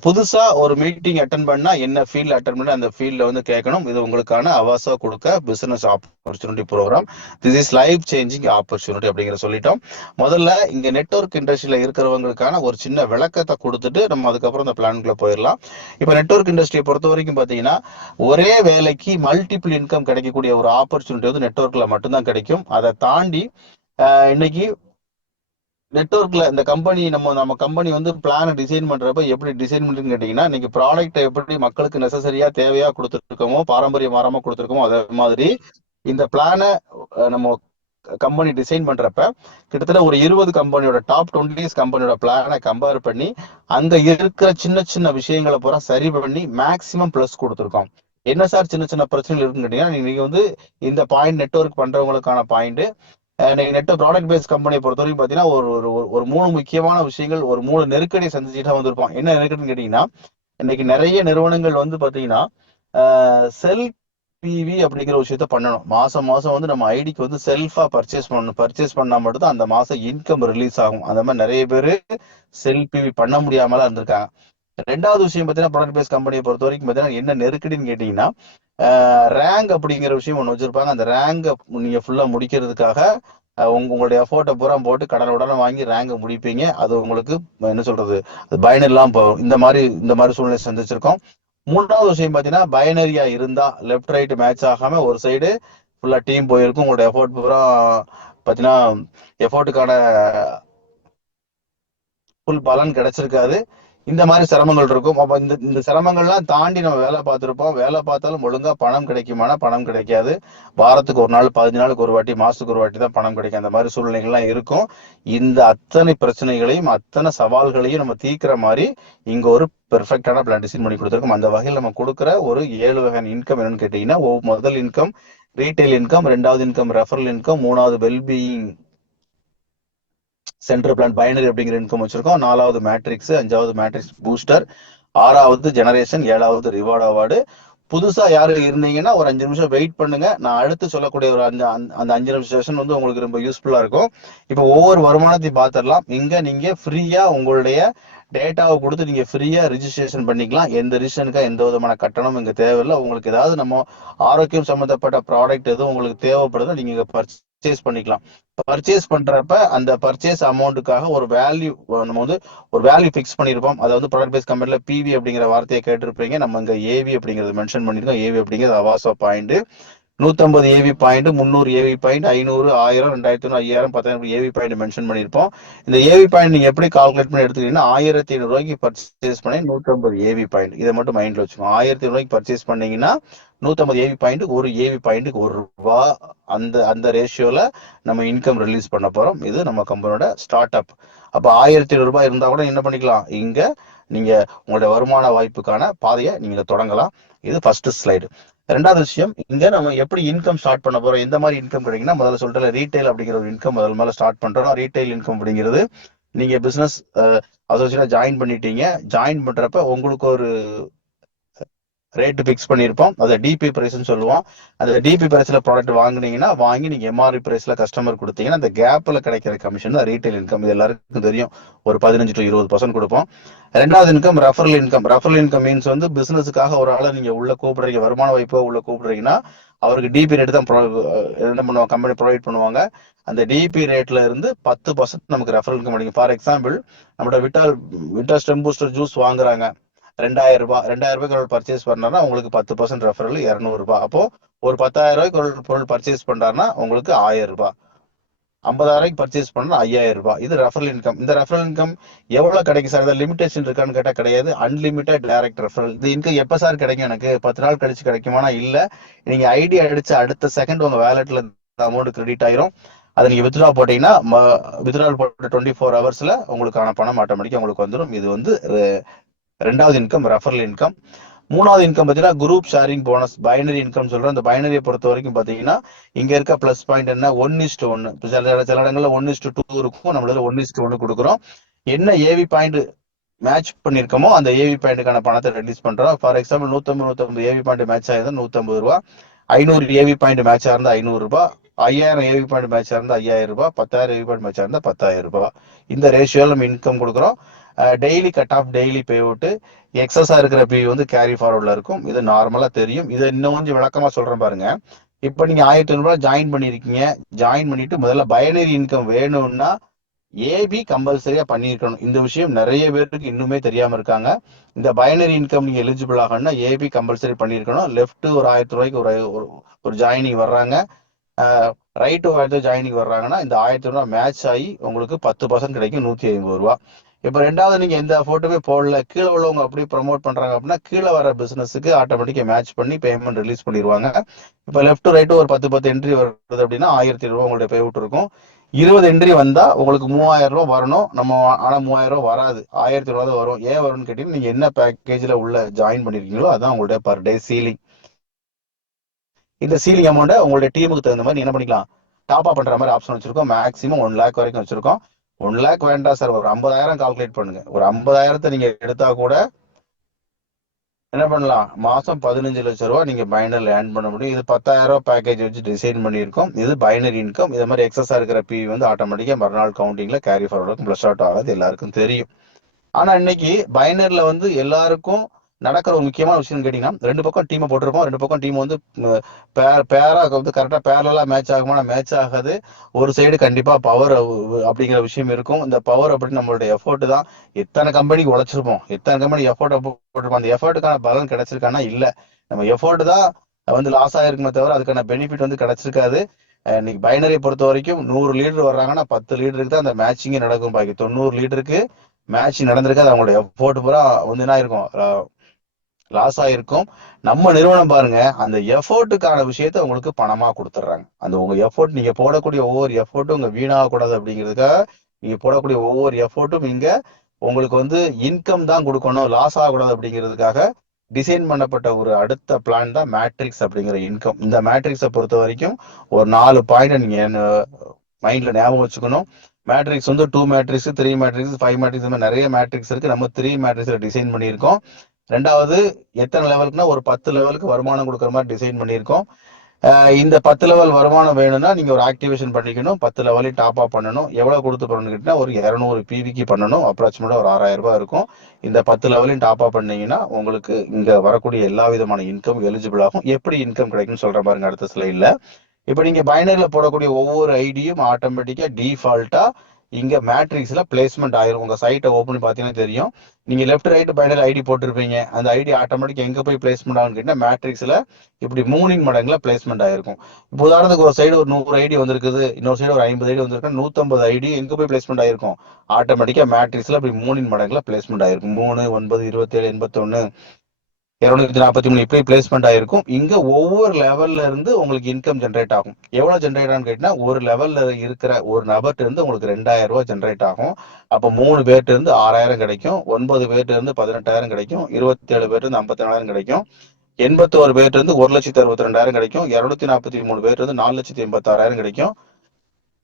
புதுசா ஒரு மீட்டிங் அட்டன் பண்ணா என்ன ஃபீல்ட் அட்டன் பண்ண அந்த ஃபீல்ட்ல வந்து கேட்கணும். இது உங்களுக்கான அவாசா கொடுக்க business opportunity program. This is life changing opportunity அப்படிங்கிற சொல்லிட்டோம். முதல்ல இங்க நெட்வொர்க் இண்டஸ்ட்ரியில இருக்கிறவங்களுக்கான ஒரு சின்ன விளக்கத்தை கொடுத்துட்டு நம்ம அதுக்கப்புறம் இந்த பிளான்குள்ள போயிடலாம். இப்போ நெட்வொர்க் இண்டஸ்ட்ரியை பொறுத்த வரைக்கும் பாத்தீங்கன்னா ஒரே வேலைக்கு மல்டிபிள் இன்கம் கிடைக்கக்கூடிய ஒரு ஆப்பர்ச்சுனிட்டி வந்து நெட்வொர்க்ல மட்டும்தான் கிடைக்கும். அதை தாண்டி இன்னைக்கு நெட்வொர்க்ல இந்த கம்பெனி நம்ம கம்பெனி வந்து பிளானை டிசைன் பண்றப்ப எப்படி டிசைன் பண்றதுன்னு கேட்டீங்கன்னா, இன்னைக்கு ப்ராடக்ட்டை எப்படி மக்களுக்கு நெசசரியா தேவையா கொடுத்துருக்கோமோ, பாரம்பரியம் மாறாம கொடுத்துருக்கோமோ, அதே மாதிரி இந்த பிளானை நம்ம கம்பெனி டிசைன் பண்றப்ப கிட்டத்தட்ட ஒரு 20 கம்பெனியோட டாப் 20 கம்பெனியோட பிளானை கம்பேர் பண்ணி அங்க இருக்கிற சின்ன சின்ன விஷயங்களை பூரா சரி பண்ணி மேக்சிமம் பிளஸ் கொடுத்துருக்கோம். என்ன சார் சின்ன சின்ன பிரச்சனைகள் இருக்குன்னு கேட்டீங்கன்னா, நீங்க வந்து இந்த பாயிண்ட் நெட்வொர்க் பண்றவங்களுக்கான பாயிண்ட், இன்னைக்கு நெட் ப்ராடக்ட் பேஸ்ட் கம்பெனியை பொறுத்த வரைக்கும் பாத்தீங்கன்னா ஒரு 3 முக்கியமான விஷயங்கள், ஒரு 3 நெருக்கடியை சந்திச்சுட்டு வந்திருப்போம். என்ன நெருக்கடின்னு கேட்டீங்கன்னா, இன்னைக்கு நிறைய நிறுவனங்கள் வந்து பாத்தீங்கன்னா செல்ஃப் பிவி அப்படிங்கிற விஷயத்த பண்ணணும். மாசம் மாசம் வந்து நம்ம ஐடிக்கு வந்து செல்ஃபா பர்ச்சேஸ் பண்ணணும். பர்ச்சேஸ் பண்ணா மட்டும் தான் அந்த மாசம் இன்கம் ரிலீஸ் ஆகும். அந்த மாதிரி நிறைய பேர் செல்ஃப் பிவி பண்ண முடியாமலாம் இருந்திருக்காங்க. 2வது விஷயம் பார்த்தீங்கன்னா, ப்ராடக்ட் பேஸ்ட் கம்பெனியை பொறுத்த வரைக்கும் பார்த்தீங்கன்னா என்ன நெருக்கடின்னு கேட்டீங்கன்னா, ரேங்க் அப்படிங்கிற விஷயம் ஒன்று வச்சிருப்பாங்க. அந்த ரேங்கை நீங்க ஃபுல்லா முடிக்கிறதுக்காக உங்களுடைய எஃபோர்ட்டை பூரா போட்டு உடனே வாங்கி ரேங்கை முடிப்பீங்க. அது உங்களுக்கு என்ன சொல்றது, அது பயனெல்லாம் போகும். இந்த மாதிரி சூழ்நிலை சந்திச்சிருக்கோம். 3வது விஷயம் பார்த்தீங்கன்னா, பைனரியா இருந்தா லெஃப்ட் ரைட் மேட்ச் ஆகாம ஒரு சைடு ஃபுல்லா டீம் போயிருக்கும். உங்களோட எஃபோர்ட் பூரா பார்த்தீங்கன்னா எஃபோர்ட்டுக்கான ஃபுல் பலன் கிடைச்சிருக்காது. இந்த மாதிரி சிரமங்கள் இருக்கும். அப்ப இந்த சிரமங்கள்லாம் தாண்டி நம்ம வேலை பார்த்துருப்போம். வேலை பார்த்தாலும் ஒழுங்கா பணம் கிடைக்குமானா பணம் கிடைக்காது. வாரத்துக்கு ஒரு நாள், 15 நாளுக்கு ஒரு வாட்டி, மாசத்துக்கு ஒரு வாட்டி தான் பணம் கிடைக்கும். அந்த மாதிரி சூழ்நிலைகள்லாம் இருக்கும். இந்த அத்தனை பிரச்சனைகளையும், அத்தனை சவால்களையும் நம்ம தீர்க்கிற மாதிரி இங்க ஒரு பெர்ஃபெக்டான பிளான் டிசைன் பண்ணி கொடுத்துருக்கோம். அந்த வகையில் நம்ம கொடுக்குற ஒரு 7 வகையான இன்கம் என்னன்னு கேட்டீங்கன்னா, முதல் இன்கம் ரீட்டைல் இன்கம், 2வது இன்கம் ரெஃபரல் இன்கம், 3வது வெல்பீயிங் சென்டர் பிளான் பைனரி அப்படிங்கிற இன்கம் வச்சிருக்கோம். 4வது மேட்ரிக்ஸ், 5வது மேட்ரிக்ஸ் பூஸ்டர், 6வது ஜெனரேஷன், 7வது ரிவார்டு அவார்டு. புதுசா யாரு இருந்தீங்கன்னா ஒரு 5 நிமிஷம் வெயிட் பண்ணுங்க. நான் அடுத்து சொல்லக்கூடிய ஒரு அந்த 5 நிமிஷம் செஷன் வந்து உங்களுக்கு ரொம்ப யூஸ்ஃபுல்லா இருக்கும். இப்போ ஒவ்வொரு வருமானத்தையும் பார்த்துடலாம். இங்க நீங்க ஃப்ரீயா உங்களுடைய டேட்டாவை கொடுத்து நீங்க ஃப்ரீயா ரிஜிஸ்ட்ரேஷன் பண்ணிக்கலாம். எந்த ரிஜிஸ்ட்ரேஷனுக்கா எந்த விதமான கட்டணம் இங்க தேவையில்லை. உங்களுக்கு ஏதாவது நம்ம ஆரோக்கியம் சம்பந்தப்பட்ட ப்ராடக்ட் எதுவும் உங்களுக்கு தேவைப்படுதோ நீங்க இங்க பர்ச்சேஸ் பண்ணிக்கலாம். பர்ச்சேஸ் பண்றப்ப அந்த பர்ச்சேஸ் அமௌண்ட்டுக்காக ஒரு வேல்யூ நம்ம வந்து ஒரு வேல்யூ ஃபிக்ஸ் பண்ணியிருப்போம். அதாவது ப்ராடக்ட் பேஸ் கம்பெனில பிவி அப்படிங்கிற வார்த்தையை கேட்டிருப்பீங்க. நம்ம இங்க ஏவி அப்படிங்கிறது மென்ஷன் பண்ணிருக்கோம். ஏவி அப்படிங்கிறது Avaasa point. 150 AV point, 300 AV point, 500, 1000, 2500, 5000, 10,000 AV point mention பண்ணியிருப்போம். இந்த ஏவி பாயிண்ட் நீங்க எப்படி கால்குலேட் பண்ணி எடுத்துக்கிட்டீங்கன்னா, 1500 ரூபாய்க்கு பர்ச்சேஸ் பண்ணி 150 ஏவி பாயிண்ட். இதை மட்டும் மைண்ட்ல வச்சுக்கோங்க. 1500 ரூபாய்க்கு பர்ச்சேஸ் பண்ணீங்கன்னா 150 ஏவி பாயிண்ட், ஒரு ஏவி பாயிண்ட்டுக்கு ₹1. அந்த அந்த ரேஷியோல நம்ம இன்கம் ரிலீஸ் பண்ண போறோம். இது நம்ம கம்பெனியோட ஸ்டார்ட் அப். அப்ப 1500 ரூபாய் இருந்தா கூட என்ன பண்ணிக்கலாம், இங்க நீங்க உங்களுடைய வருமான வாய்ப்புக்கான பாதையை நீங்க தொடங்கலாம். இது ஃபர்ஸ்ட் ஸ்லைடு. 2வது விஷயம், இங்க நம்ம எப்படி இன்கம் ஸ்டார்ட் பண்ண போறோம், எந்த மாதிரி இன்கம் கிடைக்குன்னா, முதல்ல சொல்லிட்டு ரீட்டைல் அப்படிங்கிற ஒரு இன்கம் முதல்ல ஸ்டார்ட் பண்றோம். ரீட்டைல் இன்கம் அப்படிங்கிறது நீங்க பிசினஸ் அசோசியேட்டா ஜாயின் பண்ணிட்டீங்க. ஜாயின் பண்றப்ப உங்களுக்கு ஒரு ரேட் பிக்ஸ் பண்ணியிருப்போம். அதை டிபி பிரைஸ்ன்னு சொல்லுவோம். அந்த டிபி பிரைஸ்ல ப்ராடக்ட் வாங்குனீங்கன்னா வாங்கி நீங்க எம்ஆர்பி பிரைஸ்ல கஸ்டமர் கொடுத்தீங்கன்னா அந்த கேப்ல கிடைக்கிற கமிஷன் தான் ரீட்டைல் இன்கம். இது எல்லாருக்கும் தெரியும். ஒரு 15 to 20% கொடுப்போம். 2வது income referral income. Referral income means வந்து பிசினஸுக்காக ஒரு ஆளை நீங்க உள்ள கூப்பிடுறீங்க, வருமான வாய்ப்போ உள்ள கூப்பிடுறீங்கன்னா அவருக்கு டிபி ரேட் தான் என்ன பண்ணுவாங்க, கம்பெனி ப்ரொவைட் பண்ணுவாங்க. அந்த டிபி ரேட்ல இருந்து 10% நமக்கு ரெஃபரல் இன்கம் கிடைக்கும். ஃபார் எக்ஸாம்பிள், நம்மளோட விட்டால் ஸ்டெம் பூஸ்டர் ஜூஸ் வாங்குறாங்க, 2000 ரூபாய்க்கு பர்ச்சேஸ் பண்ணாருன்னா உங்களுக்கு 10% ரெஃபரல் ₹200. அப்போ ஒரு 10,000 ரூபாய்க்கு பொருள் பர்ச்சேஸ் பண்றாருன்னா உங்களுக்கு ₹1000. 50,000 ரூபாய்க்கு பர்ச்சேஸ் பண்ணா ₹5000. இது ரெஃபரல் இன்கம். இந்த ரெஃபரல் இன்கம் எவ்வளவு கிடைக்கும் சார், லிமிடேஷன் இருக்கான்னு கேட்டா கிடையாது. Unlimited direct referral. இது இன்கம் எப்ப சார் கிடைக்கும், எனக்கு 10 நாள் கழிச்சு கிடைக்குமானா இல்ல. நீங்க ஐடி அடிச்ச அடுத்த செகண்ட் உங்க வேலெட்ல அமௌண்ட் கிரெடிட் ஆயிரும். அதை நீங்க வித்ட்ரா போட்டீங்கன்னா வித்ட்ரால் போட்ட 24 ஹவர்ஸ்ல உங்களுக்கான பணம் ஆட்டோமேட்டிக்கா உங்களுக்கு வந்துடும். இது வந்து 2வது இன்கம் ரெஃபரல் இன்கம். 3வது இன்கம் பார்த்தீங்கன்னா group sharing bonus, binary income சொல்றோம். இந்த பைனரியை பொறுத்த வரைக்கும் பாத்தீங்கன்னா இங்க இருக்க பிளஸ் பாயிண்ட் என்ன, 1:1. சில இடங்கள்ல 1:2 இருக்கும், நம்மளால 1:1 கொடுக்குறோம். என்ன ஏவி பாயிண்ட் மேட்ச் பண்ணிருக்கோமோ அந்த ஏவி பாயிண்ட்டுக்கான பணத்தை ரிலீஸ் பண்றோம். For example 150 AV point match ஆயிருந்தா ₹150, 500 ஏவி பாயிண்ட் மேட்ச் ஆயிருந்தா ₹500, 5000 ஏவி பாயிண்ட் மேட்ச் ஆயிருந்தா ₹5000, 10,000 ஏவி பாயிண்ட் மேட்ச் ஆயிருந்தா ₹10,000. இந்த ரேஷியோல நம்ம இன்கம் கொடுக்குறோம். Daily cut off, daily pay out, எக்ஸஸா இருக்கிற பி வந்து கேரி ஃபார்வர்ட்ல இருக்கும். இது நார்மலா தெரியும். இதை இன்னும் கொஞ்சம் விளக்கமா சொல்றேன் பாருங்க. இப்ப நீங்க 1500 ஜாயின் பண்ணிருக்கீங்க. ஜாயின் பண்ணிட்டு முதல்ல பைனரி இன்கம் வேணும்னா ஏபி கம்பல்சரியா பண்ணிருக்கணும். இந்த விஷயம் நிறைய பேருக்கு இன்னுமே தெரியாம இருக்காங்க. இந்த பைனரி இன்கம் நீங்க எலிஜிபிள் ஆகணும்னா ஏபி கம்பல்சரி பண்ணிருக்கணும். லெஃப்ட் ஒரு 1000 ரூபாய்க்கு ஒரு ஜாயினிங் வர்றாங்க, ரைட் 1000 ஜாயினிங் வர்றாங்கன்னா இந்த 1000 ரூபாய் மேட்ச் ஆகி உங்களுக்கு 10% கிடைக்கும், ₹150. இப்ப 2வது நீங்க எந்த போட்டோமே போடல, கீழே உள்ளவங்க அப்படியே ப்ரமோட் பண்றாங்க அப்படின்னா கீழே வர பிசினஸுக்கு ஆட்டோமேட்டிக்கா மேட்ச் பண்ணி பேமெண்ட் ரிலீஸ் பண்ணிடுவாங்க. இப்ப லெஃப்ட் ரைட் ஒரு 10 என்ட்ரி வருது அப்படின்னா ₹1000 உங்களுடைய பே அவுட் இருக்கும். 20 என்ட்ரி வந்தா உங்களுக்கு ₹3000 வரணும். நம்ம ஆனா ₹3000 வராது, ₹1000 தான் வரும். ஏன் வரும்னு கேட்டீங்கன்னா நீங்க என்ன பேக்கேஜ்ல உள்ள ஜாயின் பண்ணிருக்கீங்களோ அதான் உங்களுடைய பர் டே சீலிங். இந்த சீலிங் அமௌண்ட்டை உங்களுடைய டீமுக்கு தகுந்த மாதிரி என்ன பண்ணிக்கலாம், டாப் அப் பண்ற மாதிரி ஆப்ஷன் வச்சிருக்கோம். மேக்ஸிமம் 1 lakh வரைக்கும் வச்சிருக்கோம். 1 lakh வேண்டாம் சார், ஒரு 50,000 கால்குலேட் பண்ணுங்க. ஒரு 50,000 நீங்க எடுத்தா கூட என்ன பண்ணலாம், மாசம் 15 லட்சம் ரூபாய் நீங்க பைனரில் ஏர்ன் பண்ண முடியும். இது 10,000 பேக்கேஜ் வச்சு டிசைன் பண்ணியிருக்கோம். இது பைனரி இன்கம். இது மாதிரி எக்ஸஸா இருக்கிற பி வந்து ஆட்டோமேட்டிக்கா மறுநாள் கவுண்டிங்ல கேரி ஃபார்வர்டும் பிளஸ் அவுட் ஆகாது, எல்லாருக்கும் தெரியும். ஆனா இன்னைக்கு பைனர்ல வந்து எல்லாருக்கும் நடக்கிற ஒரு முக்கியமான விஷயம் கேட்டீங்கன்னா, 2 பக்கம் டீமை போட்டிருப்போம். 2 பக்கம் டீம் வந்து பேரா வந்து கரெக்டா பேரலா மேட்ச் ஆகுமா, மேட்ச் ஆகாது. ஒரு சைடு கண்டிப்பா பவர் அப்படிங்கிற விஷயம் இருக்கும். இந்த பவர் அப்படி நம்மளுடைய எஃபோர்ட் தான். எத்தனை கம்பெனிக்கு உழைச்சிருப்போம், எத்தனை கம்பெனி எஃபோர்ட் போட்டிருப்போம், அந்த எஃபோர்ட்டுக்கான பலன் கிடைச்சிருக்கானா இல்ல. நம்ம எஃபோர்ட் தான் வந்து லாஸ் ஆயிருக்குமே தவிர அதுக்கான பெனிஃபிட் வந்து கிடைச்சிருக்காது. இன்னைக்கு பைனரியை பொறுத்த வரைக்கும் 100 லீடர் வர்றாங்கன்னா 10 லீடருக்கு தான் அந்த மேட்சிங்கே நடக்கும். பாக்கி 90 லீடருக்கு மேட்ச் நடந்திருக்காது, அவங்களோட எஃபோர்ட் பூரா வந்து என்ன இருக்கும், லாஸ் ஆயிருக்கும். நம்ம நிறுவனம் பாருங்க, அந்த எஃபோர்ட்டுக்கான விஷயத்த உங்களுக்கு பணமா கொடுத்துட்றாங்க. அந்த உங்க எஃபோர்ட், நீங்க போடக்கூடிய ஒவ்வொரு எஃபோர்ட்டும் உங்க வீணாக கூடாது அப்படிங்கிறதுக்காக நீங்க போடக்கூடிய ஒவ்வொரு எஃபோர்ட்டும் இங்க உங்களுக்கு வந்து இன்கம் தான் கொடுக்கணும், லாஸ் ஆகக்கூடாது அப்படிங்கிறதுக்காக டிசைன் பண்ணப்பட்ட ஒரு அடுத்த பிளான் தான் மேட்ரிக்ஸ் அப்படிங்கிற இன்கம். இந்த மேட்ரிக்ஸை பொறுத்த வரைக்கும் ஒரு 4 பாயிண்ட் நீங்க மைண்ட்ல ஞாபகம் வச்சுக்கணும். மேட்ரிக்ஸ் வந்து 2 மேட்ரிக்ஸ், 3 மேட்ரிக்ஸ், 5 மேட்ரிக்ஸ், இந்த மாதிரி நிறைய மேட்ரிக்ஸ் இருக்கு. நம்ம 3 மேட்ரிக்ஸ்ல டிசைன் பண்ணியிருக்கோம். ரெண்டாவது, எத்தனை லெவலுக்குன்னா ஒரு 10 லெவலுக்கு வருமானம் கொடுக்குற மாதிரி டிசைன் பண்ணியிருக்கோம். இந்த 10 லெவல் வருமானம் வேணும்னா நீங்க ஒரு ஆக்டிவேஷன் பண்ணிக்கணும், 10 லெவலையும் டாப் அப் பண்ணணும். எவ்வளவு கொடுத்து பண்ணணும்னா ஒரு 200 பிவிக்கு பண்ணணும், அப்ராக்சிமேட்டா ஒரு 6000 ரூபாய் இருக்கும். இந்த 10 லெவலையும் டாப் அப் பண்ணீங்கன்னா உங்களுக்கு இங்க வரக்கூடிய எல்லா விதமான இன்கம் எலிஜிபிள் ஆகும். எப்படி இன்கம் கிடைக்கும்னு சொல்ற பாருங்க அடுத்த ஸ்லைட்ல. இப்ப நீங்க பைனரியில போடக்கூடிய ஒவ்வொரு ஐடியும் ஆட்டோமேட்டிக்கா டிஃபால்ட்டா இங்க மேட்ரிக்ஸ்ல பிளேஸ்மெண்ட் ஆயிரும். உங்க சைட்டை ஓப்பன் பண்ணி பாத்தீங்கன்னா தெரியும். நீங்க லெஃப்ட் ரைட் பைனரி ஐடி போட்டிருப்பீங்க, அந்த ஐடி ஆட்டோமேட்டிக் எங்க போய் பிளேஸ்மெண்ட் ஆகும்னு கேட்டா மேட்ரிக்ஸ்ல இப்படி 3 மடங்குல பிளேஸ்மெண்ட் ஆயிருக்கும். இப்போ உதாரணத்துக்கு ஒரு சைடு ஒரு 100 ஐடி வந்திருக்குது, இன்னொரு சைடு ஒரு 50 ஐடி வந்திருக்கு, 150 ஐடி எங்க போய் பிளேஸ்மெண்ட் ஆயிருக்கும், ஆட்டோமேட்டிக்கா மேட்ரிக்ஸ்ல இப்படி 3 மடங்குல பிளேஸ்மெண்ட் ஆயிருக்கும். 3, 9, 27, 81, 243 இப்படி பிளேஸ்மெண்ட் ஆயிருக்கும். இங்க ஒவ்வொரு லெவல்ல இருந்து உங்களுக்கு இன்கம் ஜென்ரேட் ஆகும். எவ்வளவு ஜென்ரேட் ஆகும் கேட்டீங்கன்னா, ஒரு லெவல்ல இருக்கிற ஒரு நபர்கிட்ட இருந்து உங்களுக்கு 2000 ரூபாய் ஜென்ரேட் ஆகும். அப்ப 3 பேர்ட்ட இருந்து 6000 கிடைக்கும், 9 பேர்ட்ட இருந்து 18,000 கிடைக்கும், 27 பேர்ட்ட இருந்து 54,000 கிடைக்கும், 81 பேர்ட்ட இருந்து 1,62,200 கிடைக்கும், 243 பேர்ட்ட இருந்து 4,86,000 கிடைக்கும்,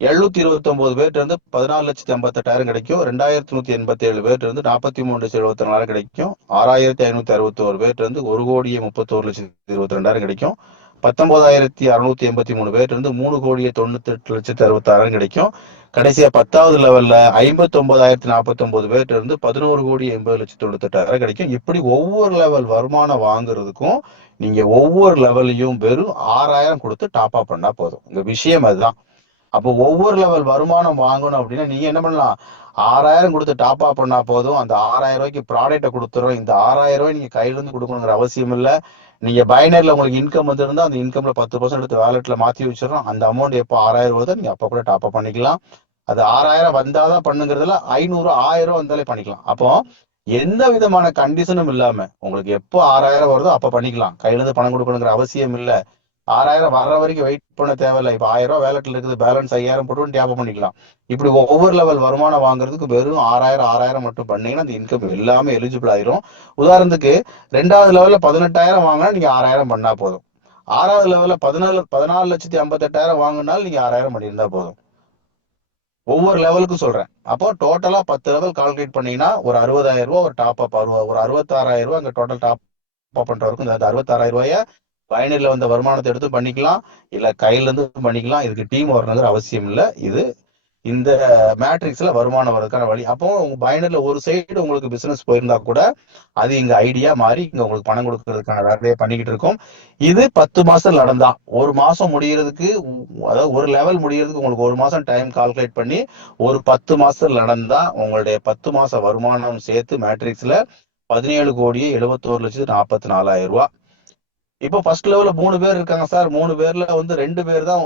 729 பேர்ட்ட இருந்து 14,58,000 கிடைக்கும், 2,187 பேர்ட்ட இருந்து 43,74,000 கிடைக்கும், 6,561 பேர்ட்ட இருந்து 1,31,22,000 கிடைக்கும், 19,683 பேர்ட்ட இருந்து 3,98,66,000 கிடைக்கும். கடைசியா 10வது லெவல்ல 59,049 பேர்ட்ட இருந்து 11,80,98,000 கிடைக்கும். இப்படி ஒவ்வொரு லெவல் வருமானம் வாங்குறதுக்கும் நீங்க ஒவ்வொரு லெவலையும் வெறும் 6,000 கொடுத்து டாப் அப் பண்ணா போதும். உங்க விஷயம் அதுதான். அப்போ ஒவ்வொரு லெவல் வருமானம் வாங்கணும் அப்படின்னா நீங்க என்ன பண்ணலாம், 6,000 கொடுத்து டாப் அப் பண்ணா போதும். அந்த 6,000 ரூபாய்க்கு ப்ராடக்ட்டை கொடுத்துரும். இந்த 6,000 ரூபாய் நீங்க கையில இருந்து கொடுக்கணுங்கிற அவசியம் இல்லை. நீங்க பைனரில உங்களுக்கு இன்கம் வந்திருந்தா அந்த இன்கம்ல 10% எடுத்து வேலெட்ல மாத்தி வச்சிடறோம். அந்த அமௌண்ட் எப்போ 6,000 வருதோ நீங்க அப்ப கூட டாப் அப் பண்ணிக்கலாம். அது 6,000 வந்தாதான் பண்ணுங்கிறதுல 500, 1000 வந்தாலே பண்ணிக்கலாம். அப்போ எந்த விதமான கண்டிஷனும் இல்லாம உங்களுக்கு எப்போ 6,000 வருதோ அப்ப பண்ணிக்கலாம். கையில இருந்து பணம் கொடுக்கணுங்கிற அவசியம் இல்லை. 6,000 வர்ற வரைக்கும் வெயிட் பண்ண தேவையில்லை. இப்ப 1000 ரூபாய் வேலட்ல இருக்குது, பேலன்ஸ் 5,000 போட்டு டேப் பண்ணிக்கலாம். இப்படி ஒவ்வொரு லெவல் வருமானம் வாங்குறதுக்கு வெறும் 6,000 மட்டும் பண்ணீங்கன்னா அந்த இன்கம் எல்லாமே எலிஜிபிள் ஆயிரும். உதாரணத்துக்கு 2வது லெவல்ல 18,000 வாங்கினா நீங்க 6,000 பண்ணா போதும். 6வது லெவல்ல 14,58,000 வாங்கினாலும் நீங்க 6,000 பண்ணியிருந்தா போதும். ஒவ்வொரு லெவலுக்கும் சொல்றேன். அப்போ டோட்டலா 10 லெவல் கால்குலேட் பண்ணீங்கன்னா ஒரு 60,000 ரூபாய் ஒரு டாப் அப், ஒரு 66,000 ரூபாய் அங்க டோட்டல் டாப் அப் பண்றவருக்கும் அந்த 66,000 ரூபாய பயனர்ல வந்த வருமானத்தை எடுத்து பண்ணிக்கலாம், இல்ல கையில இருந்து பண்ணிக்கலாம். இதுக்கு டீம் வரணுங்கிற அவசியம் இல்லை. இது இந்த மேட்ரிக்ஸ்ல வருமானம் வரதுக்கான வழி. அப்போ உங்க பயனர்ல ஒரு சைடு உங்களுக்கு பிசினஸ் போயிருந்தா கூட அது இங்க ஐடியா மாறி இங்க உங்களுக்கு பணம் கொடுக்கறதுக்கான வேலையை பண்ணிக்கிட்டு இருக்கும். இது 10 மாசம் நடந்தா, ஒரு மாசம் முடியறதுக்கு, அதாவது ஒரு லெவல் முடியறதுக்கு உங்களுக்கு ஒரு மாசம் டைம் கால்குலேட் பண்ணி ஒரு 10 மாசம் நடந்தா உங்களுடைய 10 மாச வருமானம் சேர்த்து மேட்ரிக்ஸ்ல 17,71,44,000 ரூபாய். இப்போ ஃபர்ஸ்ட் லெவல்ல 3 பேர் இருக்காங்க சார், 3 பேர்ல வந்து 2 பேர் தான்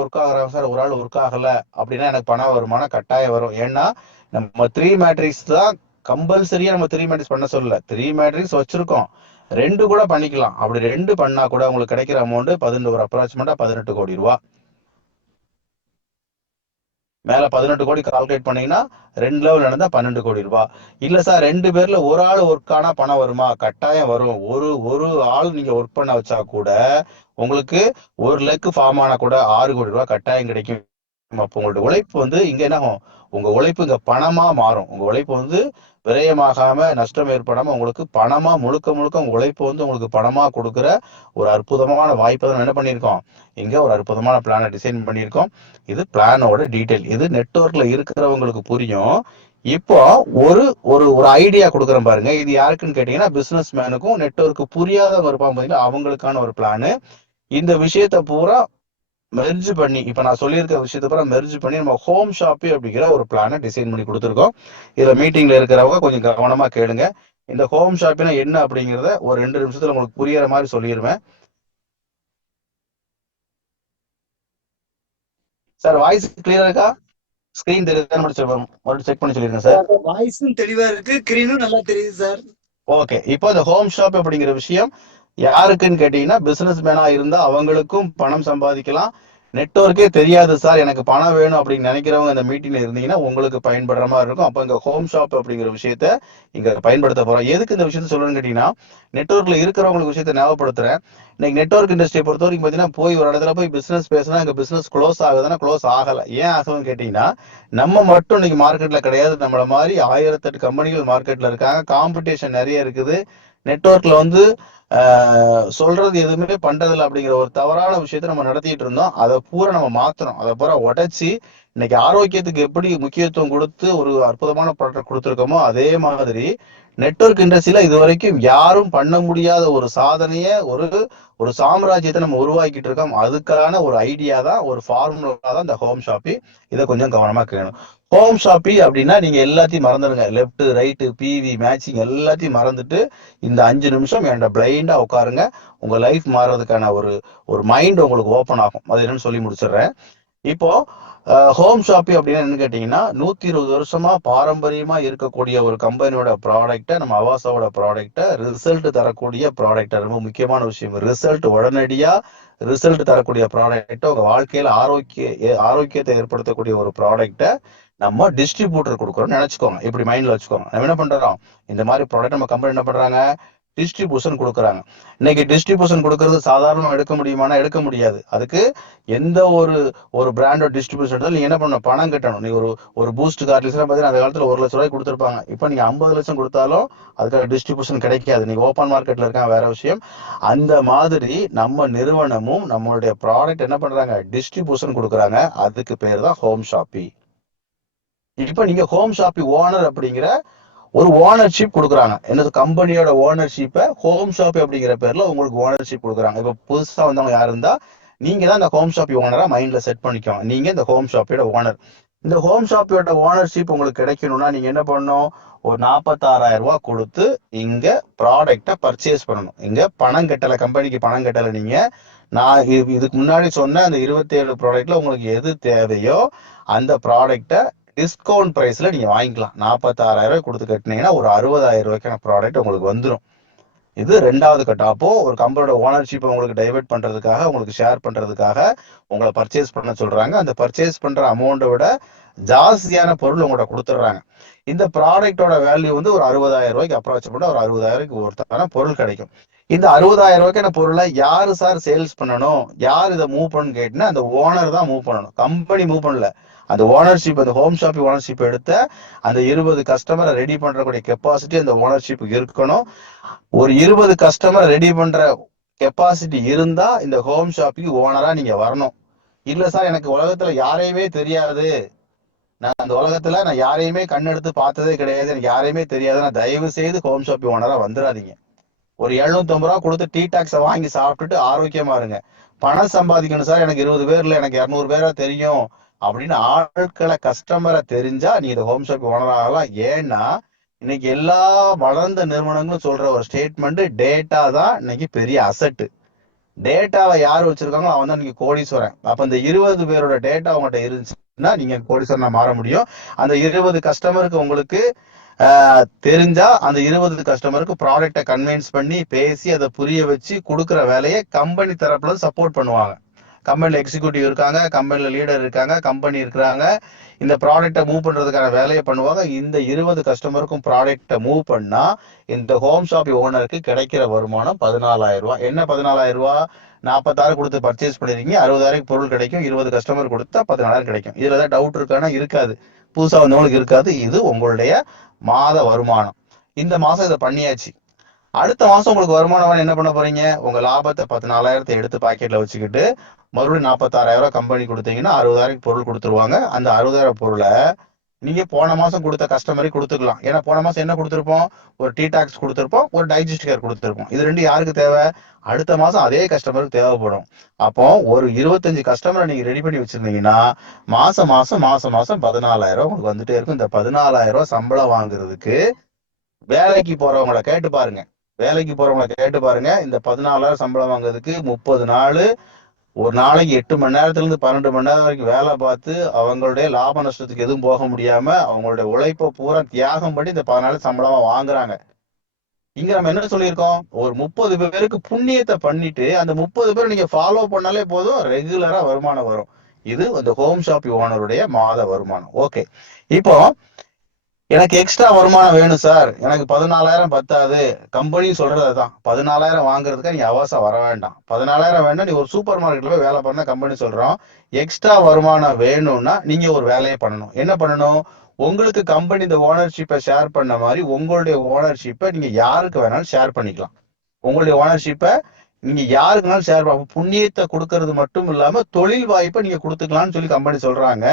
ஒர்க் ஆகுறாங்க சார், ஒரு ஆள் ஒர்க் ஆகல அப்படின்னா எனக்கு பணம் வருமானம் கட்டாயம் வரும். ஏன்னா நம்ம 3 மேட்ரிக்ஸ் தான் கம்பல்சரியா நம்ம 3 மேட்ரிக்ஸ் பண்ண சொல்லல. 3 மேட்ரிக்ஸ் வச்சிருக்கோம், 2 கூட பண்ணிக்கலாம். அப்படி 2 பண்ணா கூட உங்களுக்கு கிடைக்கிற அமௌண்ட் 18, ஒரு அப்ராக்சிமேட்டா 18 கோடி ரூபாய். மேல 18 கோடி கால்குலேட் பண்ணீங்கன்னா 2 லெவல் நடந்தா 12 கோடி ரூபாய். இல்ல சார் 2 பேர்ல ஒரு ஆள் ஒர்க் ஆனா பணம் வருமா, கட்டாயம் வரும். ஒரு ஆள் நீங்க ஒர்க் பண்ண வச்சா கூட உங்களுக்கு ஒரு லெக் ஃபார்ம் ஆனா கூட 6 கோடி ரூபாய் கட்டாயம் கிடைக்கும். அப்போ உங்களோட உழைப்பு வந்து இங்க என்ன ஆகும், உங்க உழைப்பு இங்க பணமா மாறும். உங்க உழைப்பு வந்து விரயமாகாம, நஷ்டம் ஏற்படாம உங்களுக்கு பணமா முழுக்க முழுக்க உங்க உழைப்பு வந்து உங்களுக்கு பணமா கொடுக்குற ஒரு அற்புதமான வாய்ப்பை தான் என்ன பண்ணியிருக்கோம், இங்க ஒரு அற்புதமான பிளானை டிசைன் பண்ணியிருக்கோம். இது பிளானோட டீடைல். இது நெட்வொர்க்ல இருக்கிறவங்களுக்கு புரியும். இப்போ ஒரு ஒரு ஒரு ஐடியா கொடுக்குறேன் பாருங்க. இது யாருக்குன்னு கேட்டீங்கன்னா பிசினஸ் மேனுக்கும் நெட்வொர்க்கு புரியாதவங்க இருப்பாங்க பாத்தீங்கன்னா அவங்களுக்கான ஒரு பிளானு. இந்த விஷயத்த பூரா மெர்ஜ் பண்ணி, இப்ப நான் சொல்லியிருக்க விஷயத்த பூரா மெர்ஜ் பண்ணி நம்ம ஹோம் ஷாப்பி அப்படிங்கிற ஒரு பிளானை டிசைன் பண்ணி கொடுத்துருக்கோம். இதுல மீட்டிங்ல இருக்கிறவங்க கொஞ்சம் கவனமா கேளுங்க. இந்த ஹோம் ஷாப்பினா என்ன அப்படிங்கிறத ஒரு 2 நிமிஷத்துல உங்களுக்கு புரியற மாதிரி சொல்லிடுவேன். சார் வாய்ஸ் கிளியரா இருக்கா? ஸ்கிரீன் தெரியுதா மறுபடியும் செக் பண்ணி சொல்லிருங்க சார். வாய்ஸும் தெளிவா இருக்கு, ஸ்கிரீனும் நல்லா தெரியுது சார். ஓகே, இப்போ இந்த ஹோம் ஷாப் அப்படிங்கிற விஷயம் யாருக்குன்னு கேட்டீங்கன்னா, பிசினஸ் மேனா இருந்தா அவங்களுக்கும் பணம் சம்பாதிக்கலாம். நெட்வொர்க்கே தெரியாது சார் எனக்கு பணம் வேணும் அப்படின்னு நினைக்கிறவங்க இந்த மீட்டிங்ல இருந்தீங்கன்னா உங்களுக்கு பயன்படுற மாதிரி இருக்கும். அப்போ இந்த ஹோம் ஷாப் அப்படிங்கிற விஷயத்த இங்க பயன்படுத்த போறோம். எதுக்கு இந்த விஷயத்த சொல்லணும்னு கேட்டீங்கன்னா, நெட்வொர்க்ல இருக்கிறவங்களுக்கு விஷயத்த ஞாபகப்படுத்துறேன். இன்னைக்கு நெட்வொர்க் இண்டஸ்ட்ரியை பொறுத்த வரைக்கும் பார்த்தீங்கன்னா, போய் ஒரு இடத்துல போய் பிசினஸ் பேசினா அங்க பிசினஸ் க்ளோஸ் ஆகுதுன்னா க்ளோஸ் ஆகல. ஏன் ஆகுதுன்னு கேட்டீங்கன்னா, நம்ம மட்டும் இன்னைக்கு மார்க்கெட்ல கிடையாது. நம்மள மாதிரி 1008 கம்பெனிகள் மார்க்கெட்ல இருக்காங்க. காம்படிஷன் நிறைய இருக்குது. நெட்வொர்க்ல வந்து சொல்றது எதுவுமே பண்றதில்ல அப்படிங்கிற ஒரு தவறான விஷயத்த நம்ம நடத்திட்டு இருந்தோம். அதை பூரா நம்ம மாத்தணும். அதை பூரா உடைச்சி இன்னைக்கு ஆரோக்கியத்துக்கு எப்படி முக்கியத்துவம் கொடுத்து ஒரு அற்புதமான ப்ராடக்ட் கொடுத்துருக்கோமோ அதே மாதிரி நெட்வொர்க் இண்டஸ்ட்ரியில இது வரைக்கும் யாரும் பண்ண முடியாத ஒரு சாதனைய ஒரு ஒரு சாம்ராஜ்யத்தை நம்ம உருவாக்கிட்டு இருக்கோம். அதுக்கான ஒரு ஐடியா தான், ஒரு ஃபார்முலா தான் இந்த ஹோம் ஷாப்பி. இதை கொஞ்சம் கவனமா கேட்கணும். ஹோம் ஷாப்பி அப்படின்னா நீங்க எல்லாத்தையும் மறந்துடுங்க. லெஃப்ட் ரைட்டு பிவி மேட்சிங் எல்லாத்தையும் மறந்துட்டு இந்த 5 நிமிஷம் என்கிட்ட பிளைண்டா உட்காருங்க. உங்க லைஃப் மாறுறதுக்கான ஒரு ஒரு மைண்ட் உங்களுக்கு ஓப்பன் ஆகும். அது என்னன்னு சொல்லி முடிச்சிடுறேன். இப்போ ஹோம் ஷாப்பி அப்படின்னா என்ன கேட்டீங்கன்னா, 120 வருஷமா பாரம்பரியமா இருக்கக்கூடிய ஒரு கம்பெனியோட ப்ராடக்ட்டை, நம்ம அவாசாவோட ப்ராடக்ட்டை, ரிசல்ட் தரக்கூடிய ப்ராடக்ட்டை, ரொம்ப முக்கியமான விஷயம், ரிசல்ட் உடனடியா ரிசல்ட் தரக்கூடிய ப்ராடக்ட்டை, உங்க வாழ்க்கையில ஆரோக்கியத்தை ஏற்படுத்தக்கூடிய ஒரு ப்ராடக்ட்டை நம்ம டிஸ்ட்ரிபியூட்டர் கொடுக்குறோம்னு நினைச்சுக்கோங்க. இப்படி மைண்ட்ல வச்சுக்கோங்க. நம்ம என்ன பண்றோம், இந்த மாதிரி ப்ராடக்ட் நம்ம கம்பெனி என்ன பண்றாங்க, டிஸ்ட்ரிபியூஷன் கொடுக்குறாங்க. இன்னைக்கு டிஸ்ட்ரிபியூஷன் கொடுக்கறது சாதாரணமா எடுக்க முடியுமானா எடுக்க முடியாது. அதுக்கு எந்த ஒரு ஒரு பிராண்டோட டிஸ்ட்ரிபியூஷன் எடுத்தாலும் நீங்க என்ன பண்ணணும், பணம் கட்டணும். நீ ஒரு ஒரு பூஸ்ட் கார்ட்லிஸ்லாம் பார்த்தீங்கன்னா அந்த காலத்துல 1 லட்சம் ரூபாய் கொடுத்துருப்பாங்க. இப்போ நீங்க 50 லட்சம் கொடுத்தாலும் அதுக்கான டிஸ்ட்ரிபியூஷன் கிடைக்காது. நீங்க ஓப்பன் மார்க்கெட்ல இருக்காங்க வேற விஷயம். அந்த மாதிரி நம்ம நிறுவனமும் நம்மளுடைய ப்ராடக்ட் என்ன பண்றாங்க, டிஸ்ட்ரிபியூஷன் கொடுக்குறாங்க. அதுக்கு பேர் தான் ஹோம் ஷாப்பி. இப்போ நீங்க ஹோம் ஷாப்பி ஓனர் அப்படிங்கிற ஒரு ஓனர்ஷிப் கொடுக்குறாங்க. என்னது, கம்பெனியோட ஓனர்ஷிப்பை ஹோம் ஷாப் அப்படிங்கிற பேர்ல உங்களுக்கு ஓனர்ஷிப் கொடுக்குறாங்க. இப்போ புதுசா வந்தவங்க யாரு இருந்தா நீங்க தான் இந்த ஹோம் ஷாப்பி ஓனரா மைண்ட்ல செட் பண்ணிக்கோங்க. நீங்க இந்த ஹோம் ஷாப்பியோட ஓனர். இந்த ஹோம் ஷாப்பியோட ஓனர்ஷிப் உங்களுக்கு கிடைக்கணும்னா நீங்க என்ன பண்ணணும், ஒரு 46,000 ரூபாய் கொடுத்து இங்க ப்ராடக்டை பர்ச்சேஸ் பண்ணணும். இங்க பணம் கட்டல, கம்பெனிக்கு பணம் கட்டல. நீங்க நான் இதுக்கு முன்னாடி சொன்ன அந்த 27 ப்ராடக்ட்ல உங்களுக்கு எது தேவையோ அந்த ப்ராடக்டை டிஸ்கவுண்ட் பிரைஸ்ல நீங்க வாங்கிக்கலாம். 46,000 கொடுத்து கட்டினீங்கன்னா ஒரு 60,000 ப்ராடக்ட் உங்களுக்கு வந்துடும். இது 2வது கட்டம். அப்போ ஒரு கம்பெனியோட ஓனர்ஷிப் உங்களுக்கு டைவர்ட் பண்றதுக்காக, உங்களுக்கு ஷேர் பண்றதுக்காக உங்களை பர்ச்சேஸ் பண்ண சொல்றாங்க. அந்த பர்ச்சேஸ் பண்ற அமௌண்ட்டை விட ஜாஸ்தியான பொருள் உங்கள்கிட்ட கொடுத்துட்றாங்க. இந்த ப்ராடக்டோட வேல்யூ வந்து ஒரு 60,000 அப்ராக்சிமேட்டா ஒரு 60,000 ஒருத்தான பொருள் கிடைக்கும். இந்த 60,000 பொருளை யாரு சார் சேல்ஸ் பண்ணணும், யார் இதை மூவ் பண்ணு கேட்டுன்னா அந்த ஓனர் தான் மூவ் பண்ணணும். கம்பெனி மூவ் பண்ணல. அந்த ஓனர்ஷிப், அந்த ஹோம் ஷாப்பி ஓனர்ஷிப் எடுத்த அந்த 20 கஸ்டமரை ரெடி பண்றக்கூடிய கெப்பாசிட்டி அந்த ஓனர்ஷிப் இருக்கணும். ஒரு 20 கஸ்டமர் ரெடி பண்ற கெப்பாசிட்டி இருந்தா இந்த ஹோம் ஷாப்புக்கு ஓனரா நீங்க வரணும். இல்ல சார் எனக்கு உலகத்துல யாரையுமே தெரியாது, நான் அந்த உலகத்துல நான் யாரையுமே கண்ணெடுத்து பார்த்ததே கிடையாது, எனக்கு யாரையுமே தெரியாதுன்னா தயவு செய்து ஹோம் ஷாப்பி ஓனரா வந்துடாதீங்க. ஒரு 750 ரூபா கொடுத்து டீ டாக்ஸை வாங்கி சாப்பிட்டுட்டு ஆரோக்கியமா இருங்க. பணம் சம்பாதிக்கணும் சார், எனக்கு 20 பேர்ல எனக்கு 200 பேரா தெரியும் அப்படின்னு ஆட்களை கஸ்டமரை தெரிஞ்சா நீ இந்த ஹோம் ஷாப் ஓனர் ஆகலாம். ஏன்னா இன்னைக்கு எல்லா வளர்ந்த நிறுவனங்களும் சொல்ற ஒரு ஸ்டேட்மெண்ட், டேட்டா தான் இன்னைக்கு பெரிய அசட்டு. டேட்டாவை யார் வச்சிருக்காங்களோ அவன் தான் நீங்க கோடீஸ்வரன். அப்ப இந்த 20 பேரோட டேட்டா உங்கள்கிட்ட இருந்துச்சுன்னா நீங்க கோடீஸ்வரனா மாற முடியும். அந்த 20 கஸ்டமருக்கு உங்களுக்கு தெரிஞ்சா அந்த 20 கஸ்டமருக்கு ப்ராடக்டை கன்வின்ஸ் பண்ணி பேசி அதை புரிய வச்சு கொடுக்குற வேலையை கம்பெனி தரப்புல சப்போர்ட் பண்ணுவாங்க. கம்பெனில எக்ஸிக்யூட்டிவ் இருக்காங்க, கம்பெனில லீடர் இருக்காங்க, கம்பெனி இருக்கிறாங்க. இந்த ப்ராடக்டை மூவ் பண்றதுக்கான வேலையை பண்ணுவாங்க. இந்த 20 கஸ்டமருக்கும் ப்ராடக்டை மூவ் பண்ணா இந்த ஹோம் ஷாப் ஓனருக்கு கிடைக்கிற வருமானம் 14,000 ரூபாய். என்ன 14,000 ரூபாய், 46 கொடுத்து பர்ச்சேஸ் பண்ணிருக்கீங்க, 60,000 பொருள் கிடைக்கும், 20 கஸ்டமர் கொடுத்தா 14,000 கிடைக்கும். இதுல ஏதாவது டவுட் இருக்கானா? இருக்காது. புதுசா வந்தவங்களுக்கு இருக்காது. இது உங்களுடைய மாத வருமானம். இந்த மாசம் இதை பண்ணியாச்சு. அடுத்த மாசம் உங்களுக்கு வருமானம் என்ன பண்ண போறீங்க, உங்க லாபத்தை 14,000 எடுத்து பாக்கெட்ல வச்சுக்கிட்டு மறுபடியும் 46,000 கம்பெனி கொடுத்தீங்கன்னா 60,000 பொருள் கொடுத்துருவாங்க. அந்த 60,000 பொருளை நீங்க போன மாசம் கொடுத்த கஸ்டமருக்கு கொடுத்துக்கலாம். ஏன்னா போன மாசம் என்ன கொடுத்துருப்போம், ஒரு டீ டாக்ஸ் கொடுத்துருப்போம், ஒரு டைஜஸ்ட் கேர் கொடுத்துருப்போம். இது ரெண்டு யாருக்கு தேவை, அடுத்த மாசம் அதே கஸ்டமருக்கு தேவைப்படும். அப்போ ஒரு 25 கஸ்டமரை நீங்க ரெடி பண்ணி வச்சிருந்தீங்கன்னா மாசம் மாசம் மாசம் மாசம் 14,000 உங்களுக்கு வந்துட்டே இருக்கும். இந்த 14,000 சம்பளம் வாங்குறதுக்கு வேலைக்கு போறவங்களை கேட்டு பாருங்க. இந்த 14,000 சம்பளம் வாங்குறதுக்கு 30 நாள் ஒரு நாளைக்கு 8 மணி நேரத்துல இருந்து 12 மணி நேரம் வரைக்கும் வேலை பார்த்து அவங்களுடைய லாப நஷ்டத்துக்கு எதுவும் போக முடியாம அவங்களுடைய உழைப்பை பூரா தியாகம் பண்ணி இந்த 14 சம்பளமா வாங்குறாங்க. இங்க நம்ம என்ன சொல்லியிருக்கோம், ஒரு 30 பேருக்கு புண்ணியத்தை பண்ணிட்டு அந்த 30 பேர் நீங்க ஃபாலோ பண்ணாலே போதும், ரெகுலரா வருமானம் வரும். இது இந்த ஹோம் ஷாப் ஓனருடைய மாத வருமானம். ஓகே, இப்போ எனக்கு எக்ஸ்ட்ரா வருமானம் வேணும் சார், எனக்கு 14,000 பத்தாது. கம்பெனி சொல்றது அதுதான், 14,000 வாங்குறதுக்கு நீ அவசரம் வர வேண்டாம். 14,000 வேண்டாம், நீ ஒரு சூப்பர் மார்க்கெட்ல போய் வேலை பண்ண கம்பெனி சொல்றோம். எக்ஸ்ட்ரா வருமானம் வேணும்னா நீங்க ஒரு வேலையை பண்ணணும். என்ன பண்ணணும், உங்களுக்கு கம்பெனி இந்த ஓனர்ஷிப்பை ஷேர் பண்ண மாதிரி உங்களுடைய ஓனர்ஷிப்பை நீங்க யாருக்கு வேணாலும் ஷேர் பண்ணிக்கலாம். உங்களுடைய ஓனர்ஷிப்பை நீங்க யாருக்குனாலும் ஷேர் பண்ண, புண்ணியத்தை கொடுக்கறது மட்டும் இல்லாம தொழில் வாய்ப்பை நீங்க கொடுத்துக்கலாம்னு சொல்லி கம்பெனி சொல்றாங்க.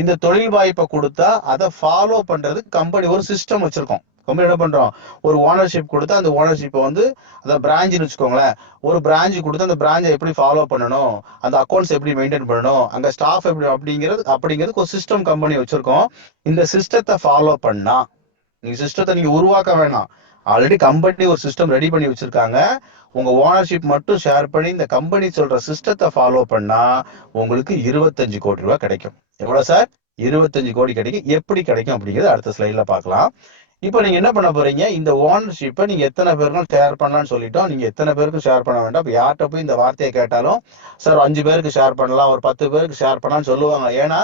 இந்த தொழில் வாய்ப்பை கொடுத்தா அதை ஃபாலோ பண்றதுக்கு கம்பெனி ஒரு சிஸ்டம் வச்சிருக்கோம். கம்பெனி என்ன பண்றோம், ஒரு ஓனர்ஷிப் கொடுத்தா அந்த ஓனர்ஷிப்பை வந்து அதை பிரான்ச்னு வச்சுக்கோங்களேன். ஒரு பிரான்ச் கொடுத்து அந்த பிரான்ச்சை எப்படி ஃபாலோ பண்ணணும், அந்த அக்கௌண்ட்ஸ் எப்படி மெயின்டைன் பண்ணணும், அங்க ஸ்டாஃப் எப்படி அப்படிங்கிறதுக்கு ஒரு சிஸ்டம் கம்பெனி வச்சிருக்கோம். இந்த சிஸ்டத்தை ஃபாலோ பண்ணா, நீங்க சிஸ்டத்தை நீங்க உருவாக்க வேணாம், ஆல்ரெடி கம்பெனி ஒரு சிஸ்டம் ரெடி பண்ணி வச்சிருக்காங்க. உங்க ஓனர்ஷிப் மட்டும் ஷேர் பண்ணி இந்த கம்பெனி சொல்ற சிஸ்டத்தை ஃபாலோ பண்ணா உங்களுக்கு 25 கோடி ரூபாய் கிடைக்கும். எவ்வளவு சார்? 25 கோடி கிடைக்கும். எப்படி கிடைக்கும் அப்படிங்கிறது அடுத்த ஸ்லைட்ல பார்க்கலாம். இப்போ நீங்க என்ன பண்ண போறீங்க, இந்த ஓனர்ஷிப்பை நீங்க எத்தனை பேருக்கும் ஷேர் பண்ணலாம்னு சொல்லிட்டோம். நீங்க எத்தனை பேருக்கும் ஷேர் பண்ண வேண்டாம். இப்போ யார்கிட்ட போய் இந்த வார்த்தையை கேட்டாலும் சார் 5 பேருக்கு ஷேர் பண்ணலாம், ஒரு 10 பேருக்கு ஷேர் பண்ணலாம்னு சொல்லுவாங்க. ஏன்னா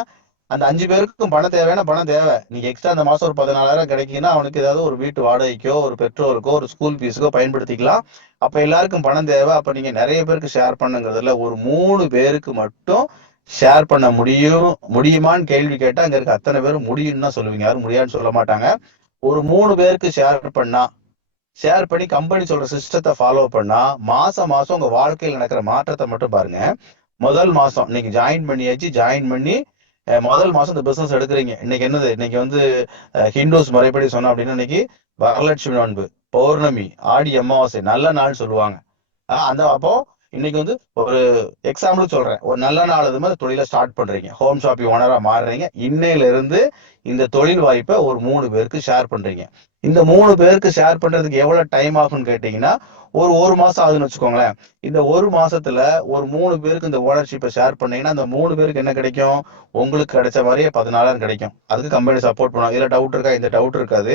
அந்த 5 பேருக்கும் பணம் தேவையான பணம் தேவை. நீங்க எக்ஸ்ட்ரா அந்த மாசம் ஒரு 14,000 கிடைக்குன்னா அவனுக்கு ஏதாவது ஒரு வீட்டு வாடகைக்கோ, ஒரு பெட்ரோலுக்கோ, ஒரு ஸ்கூல் ஃபீஸுக்கோ பயன்படுத்திக்கலாம். அப்ப எல்லாருக்கும் பணம் தேவை. அப்ப நீங்க நிறைய பேருக்கு ஷேர் பண்ணுங்கிறதுல ஒரு 3 பேருக்கு மட்டும் ஷேர் பண்ண முடியுமான்னு கேள்வி கேட்டா அங்க இருக்க அத்தனை பேரும் முடியும்னு தான் சொல்லுவீங்க, யாரும் முடியாதுன்னு சொல்ல மாட்டாங்க. ஒரு 3 பேருக்கு ஷேர் பண்ணி கம்பெனி சொல்ற சிஸ்டத்தை ஃபாலோ பண்ணா மாசம் மாசம் உங்க வாழ்க்கையில் நடக்கிற மாற்றத்தை மட்டும் பாருங்க. முதல் மாசம் இன்னைக்கு ஜாயின் பண்ணி முதல் மாசம் இந்த பிசினஸ் எடுக்கிறீங்க. இன்னைக்கு என்னது, இன்னைக்கு வந்து ஹிந்துஸ் முறைப்படி சொன்னோம் அப்படின்னா இன்னைக்கு வரலட்சுமி நோன்பு, பௌர்ணமி, ஆடி அமாவாசை, நல்ல நாள் சொல்லுவாங்க. அந்த அப்போ இன்னைக்கு வந்து ஒரு எக்ஸாம்பிள் சொல்றேன், ஒரு நல்ல நாள் இது மாதிரி தொழிலை ஸ்டார்ட் பண்றீங்க, ஹோம் ஷாப்பிங் ஓனரா மாறுறீங்க. இன்னையில இருந்து இந்த தொழில் வாய்ப்பை ஒரு 3 பேருக்கு ஷேர் பண்றீங்க. இந்த 3 பேருக்கு ஷேர் பண்றதுக்கு எவ்வளவு டைம் ஆகும்னு கேட்டீங்கன்னா ஒரு மாசம் ஆகுதுன்னு வச்சுக்கோங்களேன். இந்த ஒரு மாசத்துல ஒரு 3 பேருக்கு இந்த ஓனர்ஷிப்பை ஷேர் பண்ணீங்கன்னா அந்த 3 பேருக்கு என்ன கிடைக்கும், உங்களுக்கு கிடைச்ச மாதிரியே 14,000 கிடைக்கும். அதுக்கு கம்பெனி சப்போர்ட் பண்ணும். இதுல டவுட் இருக்கா? இந்த டவுட் இருக்காது.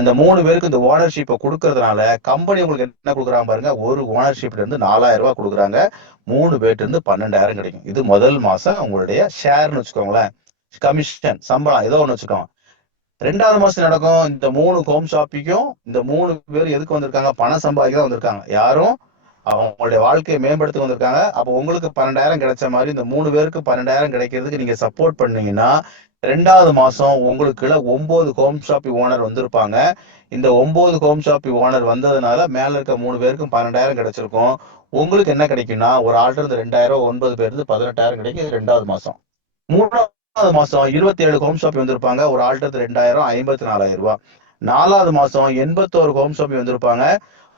அந்த 3 பேருக்கு இந்த ஓனர்ஷிப்பை கொடுக்கறதுனால கம்பெனி உங்களுக்கு என்ன கொடுக்குறாங்க பாருங்க, ஒரு ஓனர்ஷிப்ல இருந்து 4,000 ரூபாய் கொடுக்குறாங்க. 3 பேர்ட்டு இருந்து 12,000 கிடைக்கும். இது முதல் மாசம் உங்களுடைய ஷேர்னு வச்சுக்கோங்களேன், கமிஷன், சம்பளம் ஏதோ ஒண்ணு வச்சுக்கோங்க. 2வது மாசம் நடக்கும், இந்த 3 ஹோம் ஷாப்பிங்கும் இந்த 3 பேர் எதுக்கு வந்திருக்காங்க, பணம் சம்பாதிக்க தான் வந்திருக்காங்க. யாரும் அவங்களுடைய வாழ்க்கையை மேம்படுத்த வந்திருக்காங்க. அப்போ உங்களுக்கு 12,000 கிடைச்ச மாதிரி இந்த 3 பேருக்கு 12,000 கிடைக்கிறதுக்கு நீங்க சப்போர்ட் பண்ணீங்கன்னா 2வது மாசம் உங்களுக்கு 9 ஹோம் ஷாப்பிங் ஓனர் வந்திருப்பாங்க. இந்த 9 ஹோம் ஷாப்பிங் ஓனர் வந்ததுனால மேல இருக்க 3 பேருக்கும் 12,000 கிடைச்சிருக்கும். உங்களுக்கு என்ன கிடைக்கும்னா ஒரு ஆள்ல இருந்து 2,000, 9 பேர் இருந்து 18,000 கிடைக்கும். இது 2வது மாசம். 3வது மாசம் 27 ஹோம் ஷாப்பிங் வந்திருப்பாங்க. ஒரு ஆள்ல இருந்து 2,000, 54,000 ரூபாய். 4வது மாசம் 81 ஹோம் ஷாப்பிங் வந்திருப்பாங்க.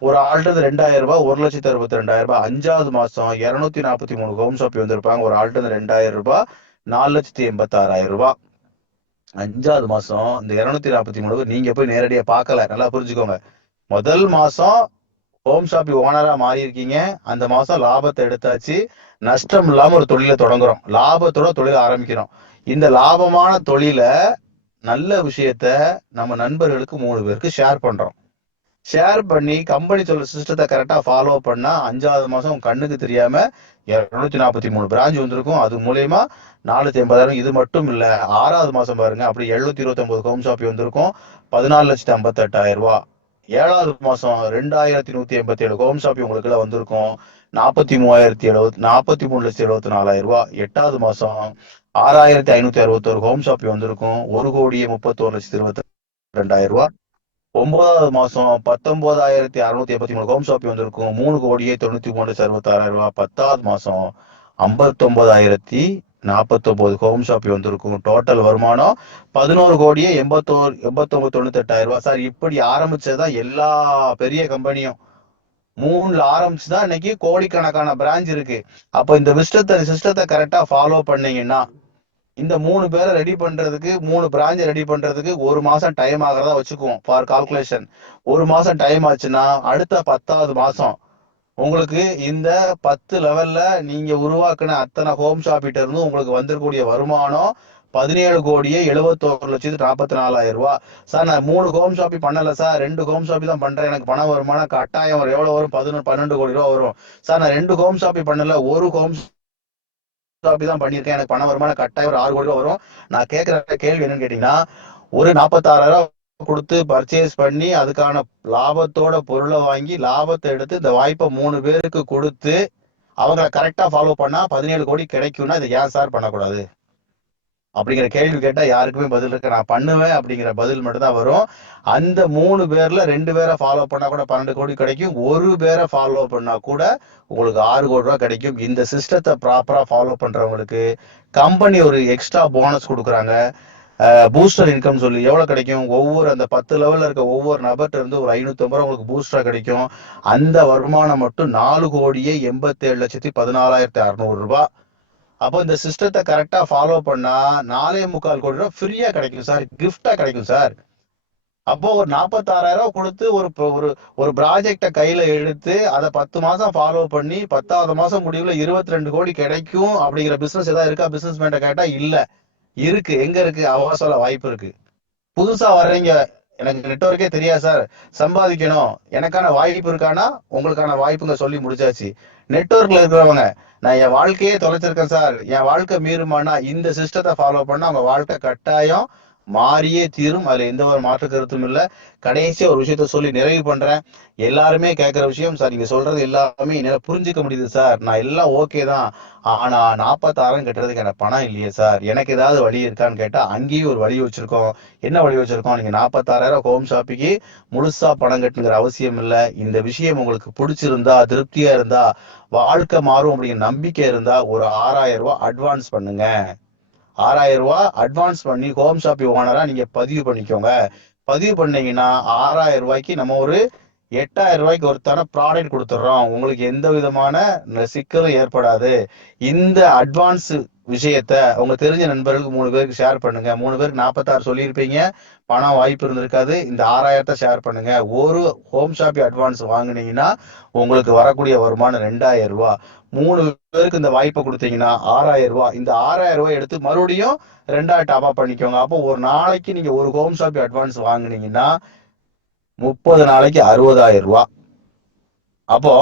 ஒரு ஆள்ல இருந்து 2,000 ரூபாய், 1,62,200 ரூபாய். 5வது மாசம் 243 ஹோம் ஷாப்பிங் வந்திருப்பாங்க. ஒரு ஆள்ல இருந்து 2,000 ரூபாய், 4,86,000 ரூபாய். 5வது மாசம் இந்த 243 நீங்க போய் நேரடியா பார்க்கல, நல்லா புரிஞ்சுக்கோங்க. முதல் மாசம் ஹோம் ஷாப்பிங் ஓனரா மாறி இருக்கீங்க. அந்த மாசம் லாபத்தை எடுத்தாச்சு, நஷ்டம் இல்லாம ஒரு தொழிலை தொடங்குறோம், லாபத்தோட தொழிலை ஆரம்பிக்கிறோம். இந்த லாபமான தொழிலை, நல்ல விஷயத்த நம்ம நண்பர்களுக்கு 3 பேருக்கு ஷேர் பண்றோம். ஷேர் பண்ணி கம்பெனி சொல்ற சிஸ்டத்தை கரெக்டா ஃபாலோ பண்ணா 5வது மாசம் கண்ணுக்கு தெரியாம 243 பிரான்ச் வந்திருக்கும். அது மூலயமா 4,80,000. இது மட்டும் இல்ல, 6வது மாசம் பாருங்க அப்படி 729 ஹோம் ஷாப்பிங் வந்திருக்கும், 14,58,000 ரூபாய். 7வது மாசம் 2,187 ஹோம் ஷாப்பிங் உங்களுக்கு வந்திருக்கும், 43,74,000 ரூபாய். 8வது மாசம் 6,561 ஹோம் ஷாப்பிங் வந்திருக்கும், 1,21,22,000 ரூபாய். 9வது மாசம் 19,683 ஹோம் ஷாப்பிங் வந்திருக்கும், 3,93,66,000 ரூபாய். 10வது மாசம் 59,049 ஹோம் ஷாப்பிங் வந்திருக்கும். டோட்டல் வருமானம் 11,89,98,000 ரூபாய். சார் இப்படி ஆரம்பிச்சதுதான் எல்லா பெரிய கம்பெனியும். 3ல ஆரம்பிச்சுதான் இன்னைக்கு கோடிக்கணக்கான பிரான்ச் இருக்கு. அப்ப இந்த சிஸ்டத்தை கரெக்டா ஃபாலோ பண்ணீங்கன்னா இந்த 3 பேரை ரெடி பண்றதுக்கு, 3 பிரான்ச் ரெடி பண்றதுக்கு ஒரு மாசம் டைம் ஆகிறதா வச்சுக்குவோம் ஃபார் கால்குலேஷன். ஒரு மாசம் டைம் ஆச்சுன்னா அடுத்த 10வது மாசம் உங்களுக்கு இந்த 10 லெவல்ல நீங்க உருவாக்குன அத்தனை ஹோம் ஷாப்பிட்ட இருந்து உங்களுக்கு வந்திருக்கக்கூடிய வருமானம் 17,71,44,000 ரூபாய். சார் நான் 3 ஹோம் ஷாப்பி பண்ணல சார், 2 ஹோம் ஷாப்பி தான் பண்றேன், எனக்கு பணம் வருமானம் கட்டாயம் வரும். எவ்வளவு வரும்? 12 கோடி ரூபாய் வரும். சார் நான் 2 ஹோம் ஷாப்பி பண்ணல, ஒரு ஹோம் ஷாப்பி தான் பண்ணியிருக்கேன், எனக்கு பணம் வருமானம் கட்டாயம் ஒரு 6 கோடி ரூபாய் வரும். நான் கேட்கிற கேள்வி என்னன்னு கேட்டீங்கன்னா, ஒரு 46,000 கொடுத்து பர்ச்சேஸ் பண்ணி அதுக்கான லாபத்தோட பொருளை வாங்கி லாபத்தை எடுத்து இந்த வாய்ப்பை 3 பேருக்கு கொடுத்து அவங்களை கரெக்டா ஃபாலோ பண்ணா 17 கோடி கிடைக்கும்னா இதை ஏன் சார் பண்ணக்கூடாது அப்படிங்கிற கேள்வி கேட்டா யாருக்குமே பதில் இருக்கு. நான் பண்ணுவேன் அப்படிங்கிற பதில் மட்டும் தான் வரும். அந்த 3 பேர்ல 2 பேரை ஃபாலோ பண்ணா கூட 12 கோடி கிடைக்கும், ஒரு பேரை ஃபாலோ பண்ணா கூட உங்களுக்கு 6 கோடி ரூபாய் கிடைக்கும். இந்த சிஸ்டத்தை ப்ராப்பரா ஃபாலோ பண்றவங்களுக்கு கம்பெனி ஒரு எக்ஸ்ட்ரா போனஸ் கொடுக்குறாங்க. பூஸ்டர் இன்கம் சொல்லி எவ்வளவு கிடைக்கும்? ஒவ்வொரு அந்த 10 லெவல்ல இருக்க ஒவ்வொரு நபர்கிட்ட இருந்து ஒரு 550 ரூபாய் உங்களுக்கு பூஸ்டரா கிடைக்கும். அந்த வருமானம் மட்டும் 4,87,14,600 ரூபாய். அப்போ இந்த சிஸ்டத்தை கரெக்டா ஃபாலோ பண்ணா 4.25 கோடி ரூபாய் ஃப்ரீயா கிடைக்கும் சார், கிஃப்டா கிடைக்கும் சார். அப்போ ஒரு 46,000 கொடுத்து ஒரு ஒரு ஒரு ப்ராஜெக்டை கையில எடுத்து அதை 10 மாசம் ஃபாலோ பண்ணி 10வது மாசம் முடிவுல 22 கோடி கிடைக்கும் அப்படிங்கிற பிசினஸ் ஏதாவது இருக்கா? பிசினஸ் மேன்ட்ட கேட்டா இல்ல. இருக்கு. எங்க இருக்கு? அவசர வாய்ப்பு இருக்கு. புதுசா வர்றீங்க, எனக்கு நெட்வொர்க்கே தெரியாது சார், சம்பாதிக்கணும், எனக்கான வாய்ப்பு இருக்கானா? உங்களுக்கான வாய்ப்புங்க சொல்லி முடிச்சாச்சு. நெட்வொர்க்ல இருக்கிறவங்க, நான் என் வாழ்க்கையே தொலைச்சிருக்கேன் சார், என் வாழ்க்கை மீறுமானா இந்த சிஸ்டத்தை ஃபாலோ பண்ணா அவங்க வாழ்க்கை கட்டாயம் மாறியே தீரும். அதுல எந்த ஒரு மாற்று கருத்தும் இல்லை. கடைசியா ஒரு விஷயத்த சொல்லி நிறைவு பண்றேன். எல்லாருமே கேட்கிற விஷயம், சார் நீங்க சொல்றது எல்லாமே என்னால புரிஞ்சுக்க முடியுது சார், நான் எல்லாம் ஓகே தான், ஆனா 46 கட்டுறதுக்கு எனக்கு பணம் இல்லையே சார், எனக்கு ஏதாவது வழி இருக்கான்னு கேட்டா அங்கேயும் ஒரு வழி வச்சிருக்கோம். என்ன வழி வச்சிருக்கோம்? நீங்க 46,000 ஹோம் ஷாப்பிக்கு முழுசா பணம் கட்டுங்கிற அவசியம் இல்லை. இந்த விஷயம் உங்களுக்கு பிடிச்சிருந்தா, திருப்தியா இருந்தா, வாழ்க்கை மாறும் அப்படிங்கிற நம்பிக்கை இருந்தா ஒரு 6,000 ரூபாய் அட்வான்ஸ் பண்ணுங்க. 6,000 ரூபாய் அட்வான்ஸ் பண்ணி ஹோம் ஷாப்பி ஓனரா நீங்க பதிவு பண்ணிக்கோங்க. பதிவு பண்ணீங்கன்னா 6,000 ரூபாய்க்கு நம்ம ஒரு 8,000 ரூபாய்க்கு ஒருத்தான ப்ராடக்ட் கொடுத்துட்றோம். உங்களுக்கு எந்த விதமான சிக்கலும் ஏற்படாது. இந்த அட்வான்ஸ் விஷயத்த உங்க தெரிஞ்ச நண்பர்களுக்கு 3 பேருக்கு ஷேர் பண்ணுங்க. 3 பேருக்கு 46 சொல்லியிருப்பீங்க, பணம் வாய்ப்பு இருந்திருக்காது. இந்த 6,000 ஷேர் பண்ணுங்க. ஒரு ஹோம் ஷாப்பி அட்வான்ஸ் வாங்கினீங்கன்னா உங்களுக்கு வரக்கூடிய வருமானம் 2,000 ரூபாய். 3 பேருக்கு இந்த வாய்ப்பை கொடுத்தீங்கன்னா 6,000 ரூபாய். இந்த 6,000 ரூபாய் எடுத்து மறுபடியும் 2 டாப் அப் பண்ணிக்கோங்க. அப்போ ஒரு நாளைக்கு நீங்க ஒரு ஹோம் ஷாப்பி அட்வான்ஸ் வாங்கினீங்கன்னா 30 நாளைக்கு 60,000 ரூபாய். அப்போ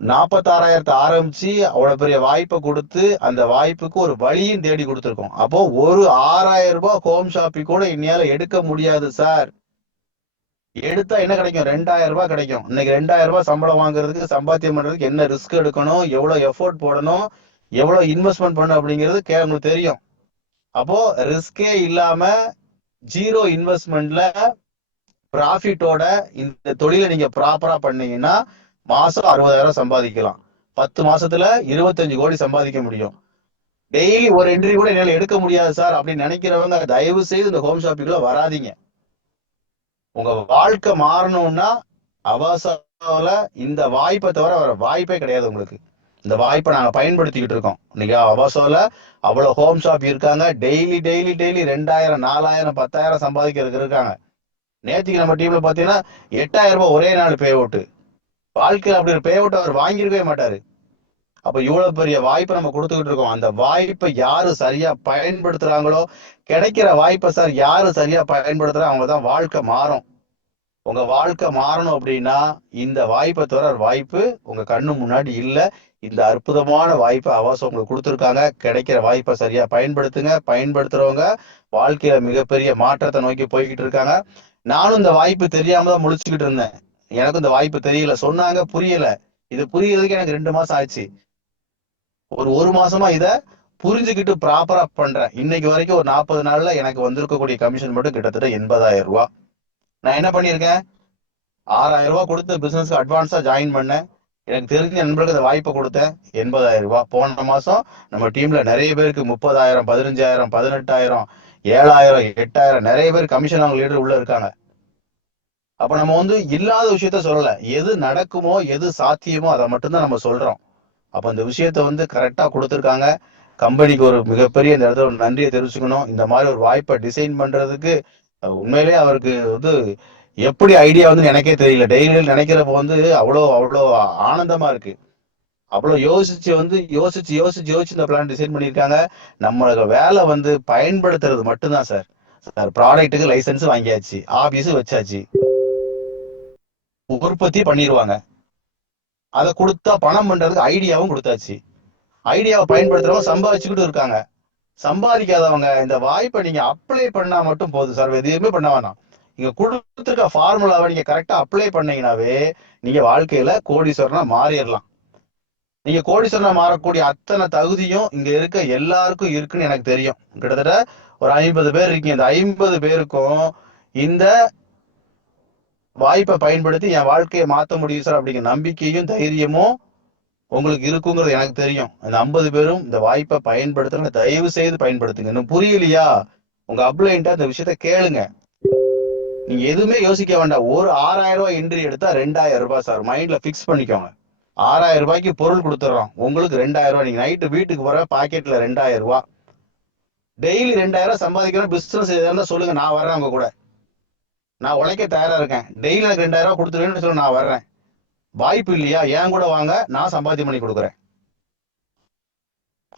46,000 ஆரம்பிச்சு அவ்வளவு பெரிய வாய்ப்பை கொடுத்து அந்த வாய்ப்புக்கு ஒரு வழியும் தேடி கொடுத்துருக்கோம். அப்போ ஒரு 6,000 ரூபாய் ஹோம் ஷாப்பி கூட இன்னையால எடுக்க முடியாது சார். எடுத்தா என்ன கிடைக்கும்? 2,000 ரூபாய் கிடைக்கும். இன்னைக்கு 2,000 ரூபாய் சம்பளம் வாங்குறதுக்கு, சம்பாத்தியம் பண்றதுக்கு என்ன ரிஸ்க் எடுக்கணும், எவ்வளவு எஃபோர்ட் போடணும், எவ்வளவு இன்வெஸ்ட்மெண்ட் பண்ணணும் அப்படிங்கிறது உங்களுக்கு தெரியும். அப்போ ரிஸ்கே இல்லாம 0 இன்வெஸ்ட்மெண்ட்ல ப்ராஃபிட்டோட இந்த தொழிலை நீங்க ப்ராப்பரா பண்ணீங்கன்னா மாசம் 60,000 சம்பாதிக்கலாம். 10 மாசத்துல 25 கோடி சம்பாதிக்க முடியும். டெய்லி ஒரு என்ட்ரி கூட என்னால எடுக்க முடியாது சார் அப்படின்னு நினைக்கிறவங்க தயவு செய்து இந்த ஹோம் ஷாப்பிங்குள்ள வராதிங்க. உங்க வாழ்க்கை மாறணும்னா அவசர இந்த வாய்ப்பை தவிர வேற வாய்ப்பே கிடையாது உங்களுக்கு. இந்த வாய்ப்பை நாங்க பயன்படுத்திக்கிட்டு இருக்கோம். இன்னைக்கு அவசோல அவ்வளவு ஹோம் ஷாப் இருக்காங்க. டெய்லி டெய்லி டெய்லி 2,000 4,000 10,000 சம்பாதிக்கிறதுக்கு இருக்காங்க. நேற்றுக்கு நம்ம டீம்ல பாத்தீங்கன்னா 8,000 ரூபாய் ஒரே நாள் பே அவுட். வாழ்க்கையில் அப்படி ஒரு பே அவுட் அவர் வாங்கியிருக்கவே மாட்டாரு. அப்ப இவ்வளவு பெரிய வாய்ப்பை நம்ம கொடுத்துக்கிட்டு இருக்கோம். அந்த வாய்ப்பை யாரு சரியா பயன்படுத்துறாங்களோ, கிடைக்கிற வாய்ப்பை சார் யாரு சரியா பயன்படுத்துறா அவங்கதான் வாழ்க்கை மாறும். உங்க வாழ்க்கை மாறணும் அப்படின்னா இந்த வாய்ப்பை தவிர வாய்ப்பு உங்க கண்ணு முன்னாடி இல்ல. இந்த அற்புதமான வாய்ப்பை அவசரம் உங்களுக்கு கொடுத்துருக்காங்க. கிடைக்கிற வாய்ப்பை சரியா பயன்படுத்துங்க. பயன்படுத்துறவங்க வாழ்க்கையில மிகப்பெரிய மாற்றத்தை நோக்கி போய்கிட்டு இருக்காங்க. நானும் இந்த வாய்ப்பு தெரியாம தான் முழிச்சுக்கிட்டு இருந்தேன். எனக்கும் இந்த வாய்ப்பு தெரியல, சொன்னாங்க, புரியல. இது புரியறதுக்கு எனக்கு 2 மாசம் ஆச்சு. ஒரு மாசமா இத புரிஞ்சுக்கிட்டு ப்ராப்பரா பண்றேன். இன்னைக்கு வரைக்கும் ஒரு 40 நாள்ல எனக்கு வந்திருக்கக்கூடிய கமிஷன் மட்டும் கிட்டத்தட்ட 80,000 ரூபாய். நான் என்ன பண்ணிருக்கேன்? 6,000 ரூபாய் கொடுத்து பிசினஸ் அட்வான்ஸா ஜாயின் பண்ணேன். எனக்கு தெரிஞ்ச நண்பர்களுக்கு அந்த வாய்ப்பை கொடுத்தேன். 80,000 ரூபாய். போன மாசம் நம்ம டீம்ல நிறைய பேருக்கு 30,000 15,000 18,000 7,000 8,000 நிறைய பேர் கமிஷன் அவங்க லீடர் உள்ள இருக்காங்க. அப்ப நம்ம இல்லாத விஷயத்த சொல்லல, எது நடக்குமோ எது சாத்தியமோ அதை மட்டும்தான் நம்ம சொல்றோம். அப்ப இந்த விஷயத்த கரெக்டா கொடுத்துருக்காங்க. கம்பெனிக்கு ஒரு மிகப்பெரிய இந்த இடத்துல ஒரு நன்றியை தெரிவிச்சுக்கணும். இந்த மாதிரி ஒரு வாய்ப்பை டிசைன் பண்றதுக்கு உண்மையிலேயே அவருக்கு எப்படி ஐடியா வந்து எனக்கே தெரியல. டெய்லி நினைக்கிறப்ப வந்து அவ்வளோ அவ்வளோ ஆனந்தமா இருக்கு. அவ்வளவு யோசிச்சு வந்து யோசிச்சு இந்த பிளான் டிசைன் பண்ணியிருக்காங்க. நம்மளோட வேலை வந்து பயன்படுத்துறது மட்டும்தான் சார். சார் ப்ராடக்ட்டுக்கு லைசன்ஸ் வாங்கியாச்சு, ஆபீஸ் வச்சாச்சு, உற்பத்தி பண்ணிடுவாங்க. அதை கொடுத்தா பணம் பண்றதுக்கு ஐடியாவும் கொடுத்தாச்சு. ஐடியாவை பயன்படுத்துறவங்க சம்பாதிச்சுக்கிட்டு இருக்காங்க. சம்பாதிக்காதவங்க இந்த வாய்ப்பை நீங்க அப்ளை பண்ணா மட்டும் போதும் சார். எதுவுமே பண்ண வேணாம். நீங்க கொடுத்துருக்க ஃபார்முலாவை நீங்க கரெக்டா அப்ளை பண்ணீங்கன்னாவே நீங்க வாழ்க்கையில கோடீஸ்வரனா மாறிடலாம். நீங்க கோடீஸ்வரனா மாறக்கூடிய அத்தனை தகுதியும் இங்க இருக்க எல்லாருக்கும் இருக்குன்னு எனக்கு தெரியும். கிட்டத்தட்ட ஒரு 50 பேர் இருக்கீங்க. இந்த 50 பேருக்கும் இந்த வாய்ப்பை பயன்படுத்தி என் வாழ்க்கையை மாத்த முடியும் சார் அப்படிங்கிற நம்பிக்கையும் தைரியமும் உங்களுக்கு இருக்குங்கிறது எனக்கு தெரியும். அந்த 50 பேரும் இந்த வாய்ப்பை பயன்படுத்துங்க. தயவு செய்து பயன்படுத்துங்க. இன்னும் புரியலையா? உங்க அப்ளைன்ட்ட இந்த விஷயத்த கேளுங்க. நீங்க எதுவுமே யோசிக்க வேண்டாம். ஒரு 6000 ரூபாய் என்ட்ரி எடுத்தா 2000 ரூபாய் சார். மைண்ட்ல பிக்ஸ் பண்ணிக்கோங்க. 6000 ரூபாய்க்கு பொருள் கொடுத்துறோம், உங்களுக்கு 2000 ரூபாய். நீங்க நைட்டு வீட்டுக்கு போற பாக்கெட்ல 2000 ரூபாய். டெய்லி 2000 சம்பாதிக்கிற பிசினஸ் எதாவது சொல்லுங்க, நான் வர்றேன் உங்க கூட. நான் உழைக்க தயாரா இருக்கேன். டெய்லி எனக்கு 2000 ரூபாய் கொடுத்துருவேன்னு சொல்லி நான் வர்றேன். வாய்ப்பு இல்லையா? என் கூட வாங்க, நான் சம்பாத்தியம் பண்ணி கொடுக்குறேன்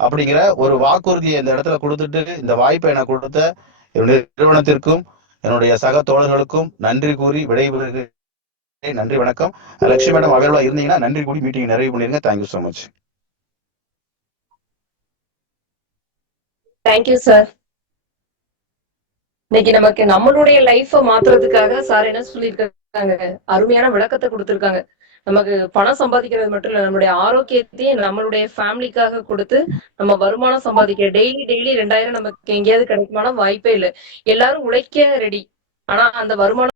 அப்படிங்கிற ஒரு வாக்குறுதியை இந்த இடத்துல கொடுத்துட்டு இந்த வாய்ப்பை எனக்கு கொடுத்த என்னுடைய நிறுவனத்திற்கும் என்னுடைய சக தோழர்களுக்கும் நன்றி கூறி விடைபெறுகிறேன். நன்றி, வணக்கம். லட்சுமி மேடம் அவைலபிளா இருந்தீங்கன்னா நன்றி கூறி மீட்டிங் நிறைவு பண்ணிருங்க. Thank you so much. Thank you sir. இன்னைக்கு நமக்கு நம்மளுடைய லைஃப மாத்துறதுக்காக சார் என்ன சொல்லியிருக்காங்க, அருமையான விளக்கத்தை கொடுத்திருக்காங்க. நமக்கு பணம் சம்பாதிக்கிறது மட்டும் இல்ல, நம்மளுடைய ஆரோக்கியத்தையும் நம்மளுடைய ஃபேமிலிக்காக கொடுத்து நம்ம வருமானம் சம்பாதிக்க டெய்லி 2000 நமக்கு எங்கேயாவது கிடைக்குமான வாய்ப்பே இல்லை. எல்லாரும் உழைக்க ரெடி, ஆனா அந்த வருமானம்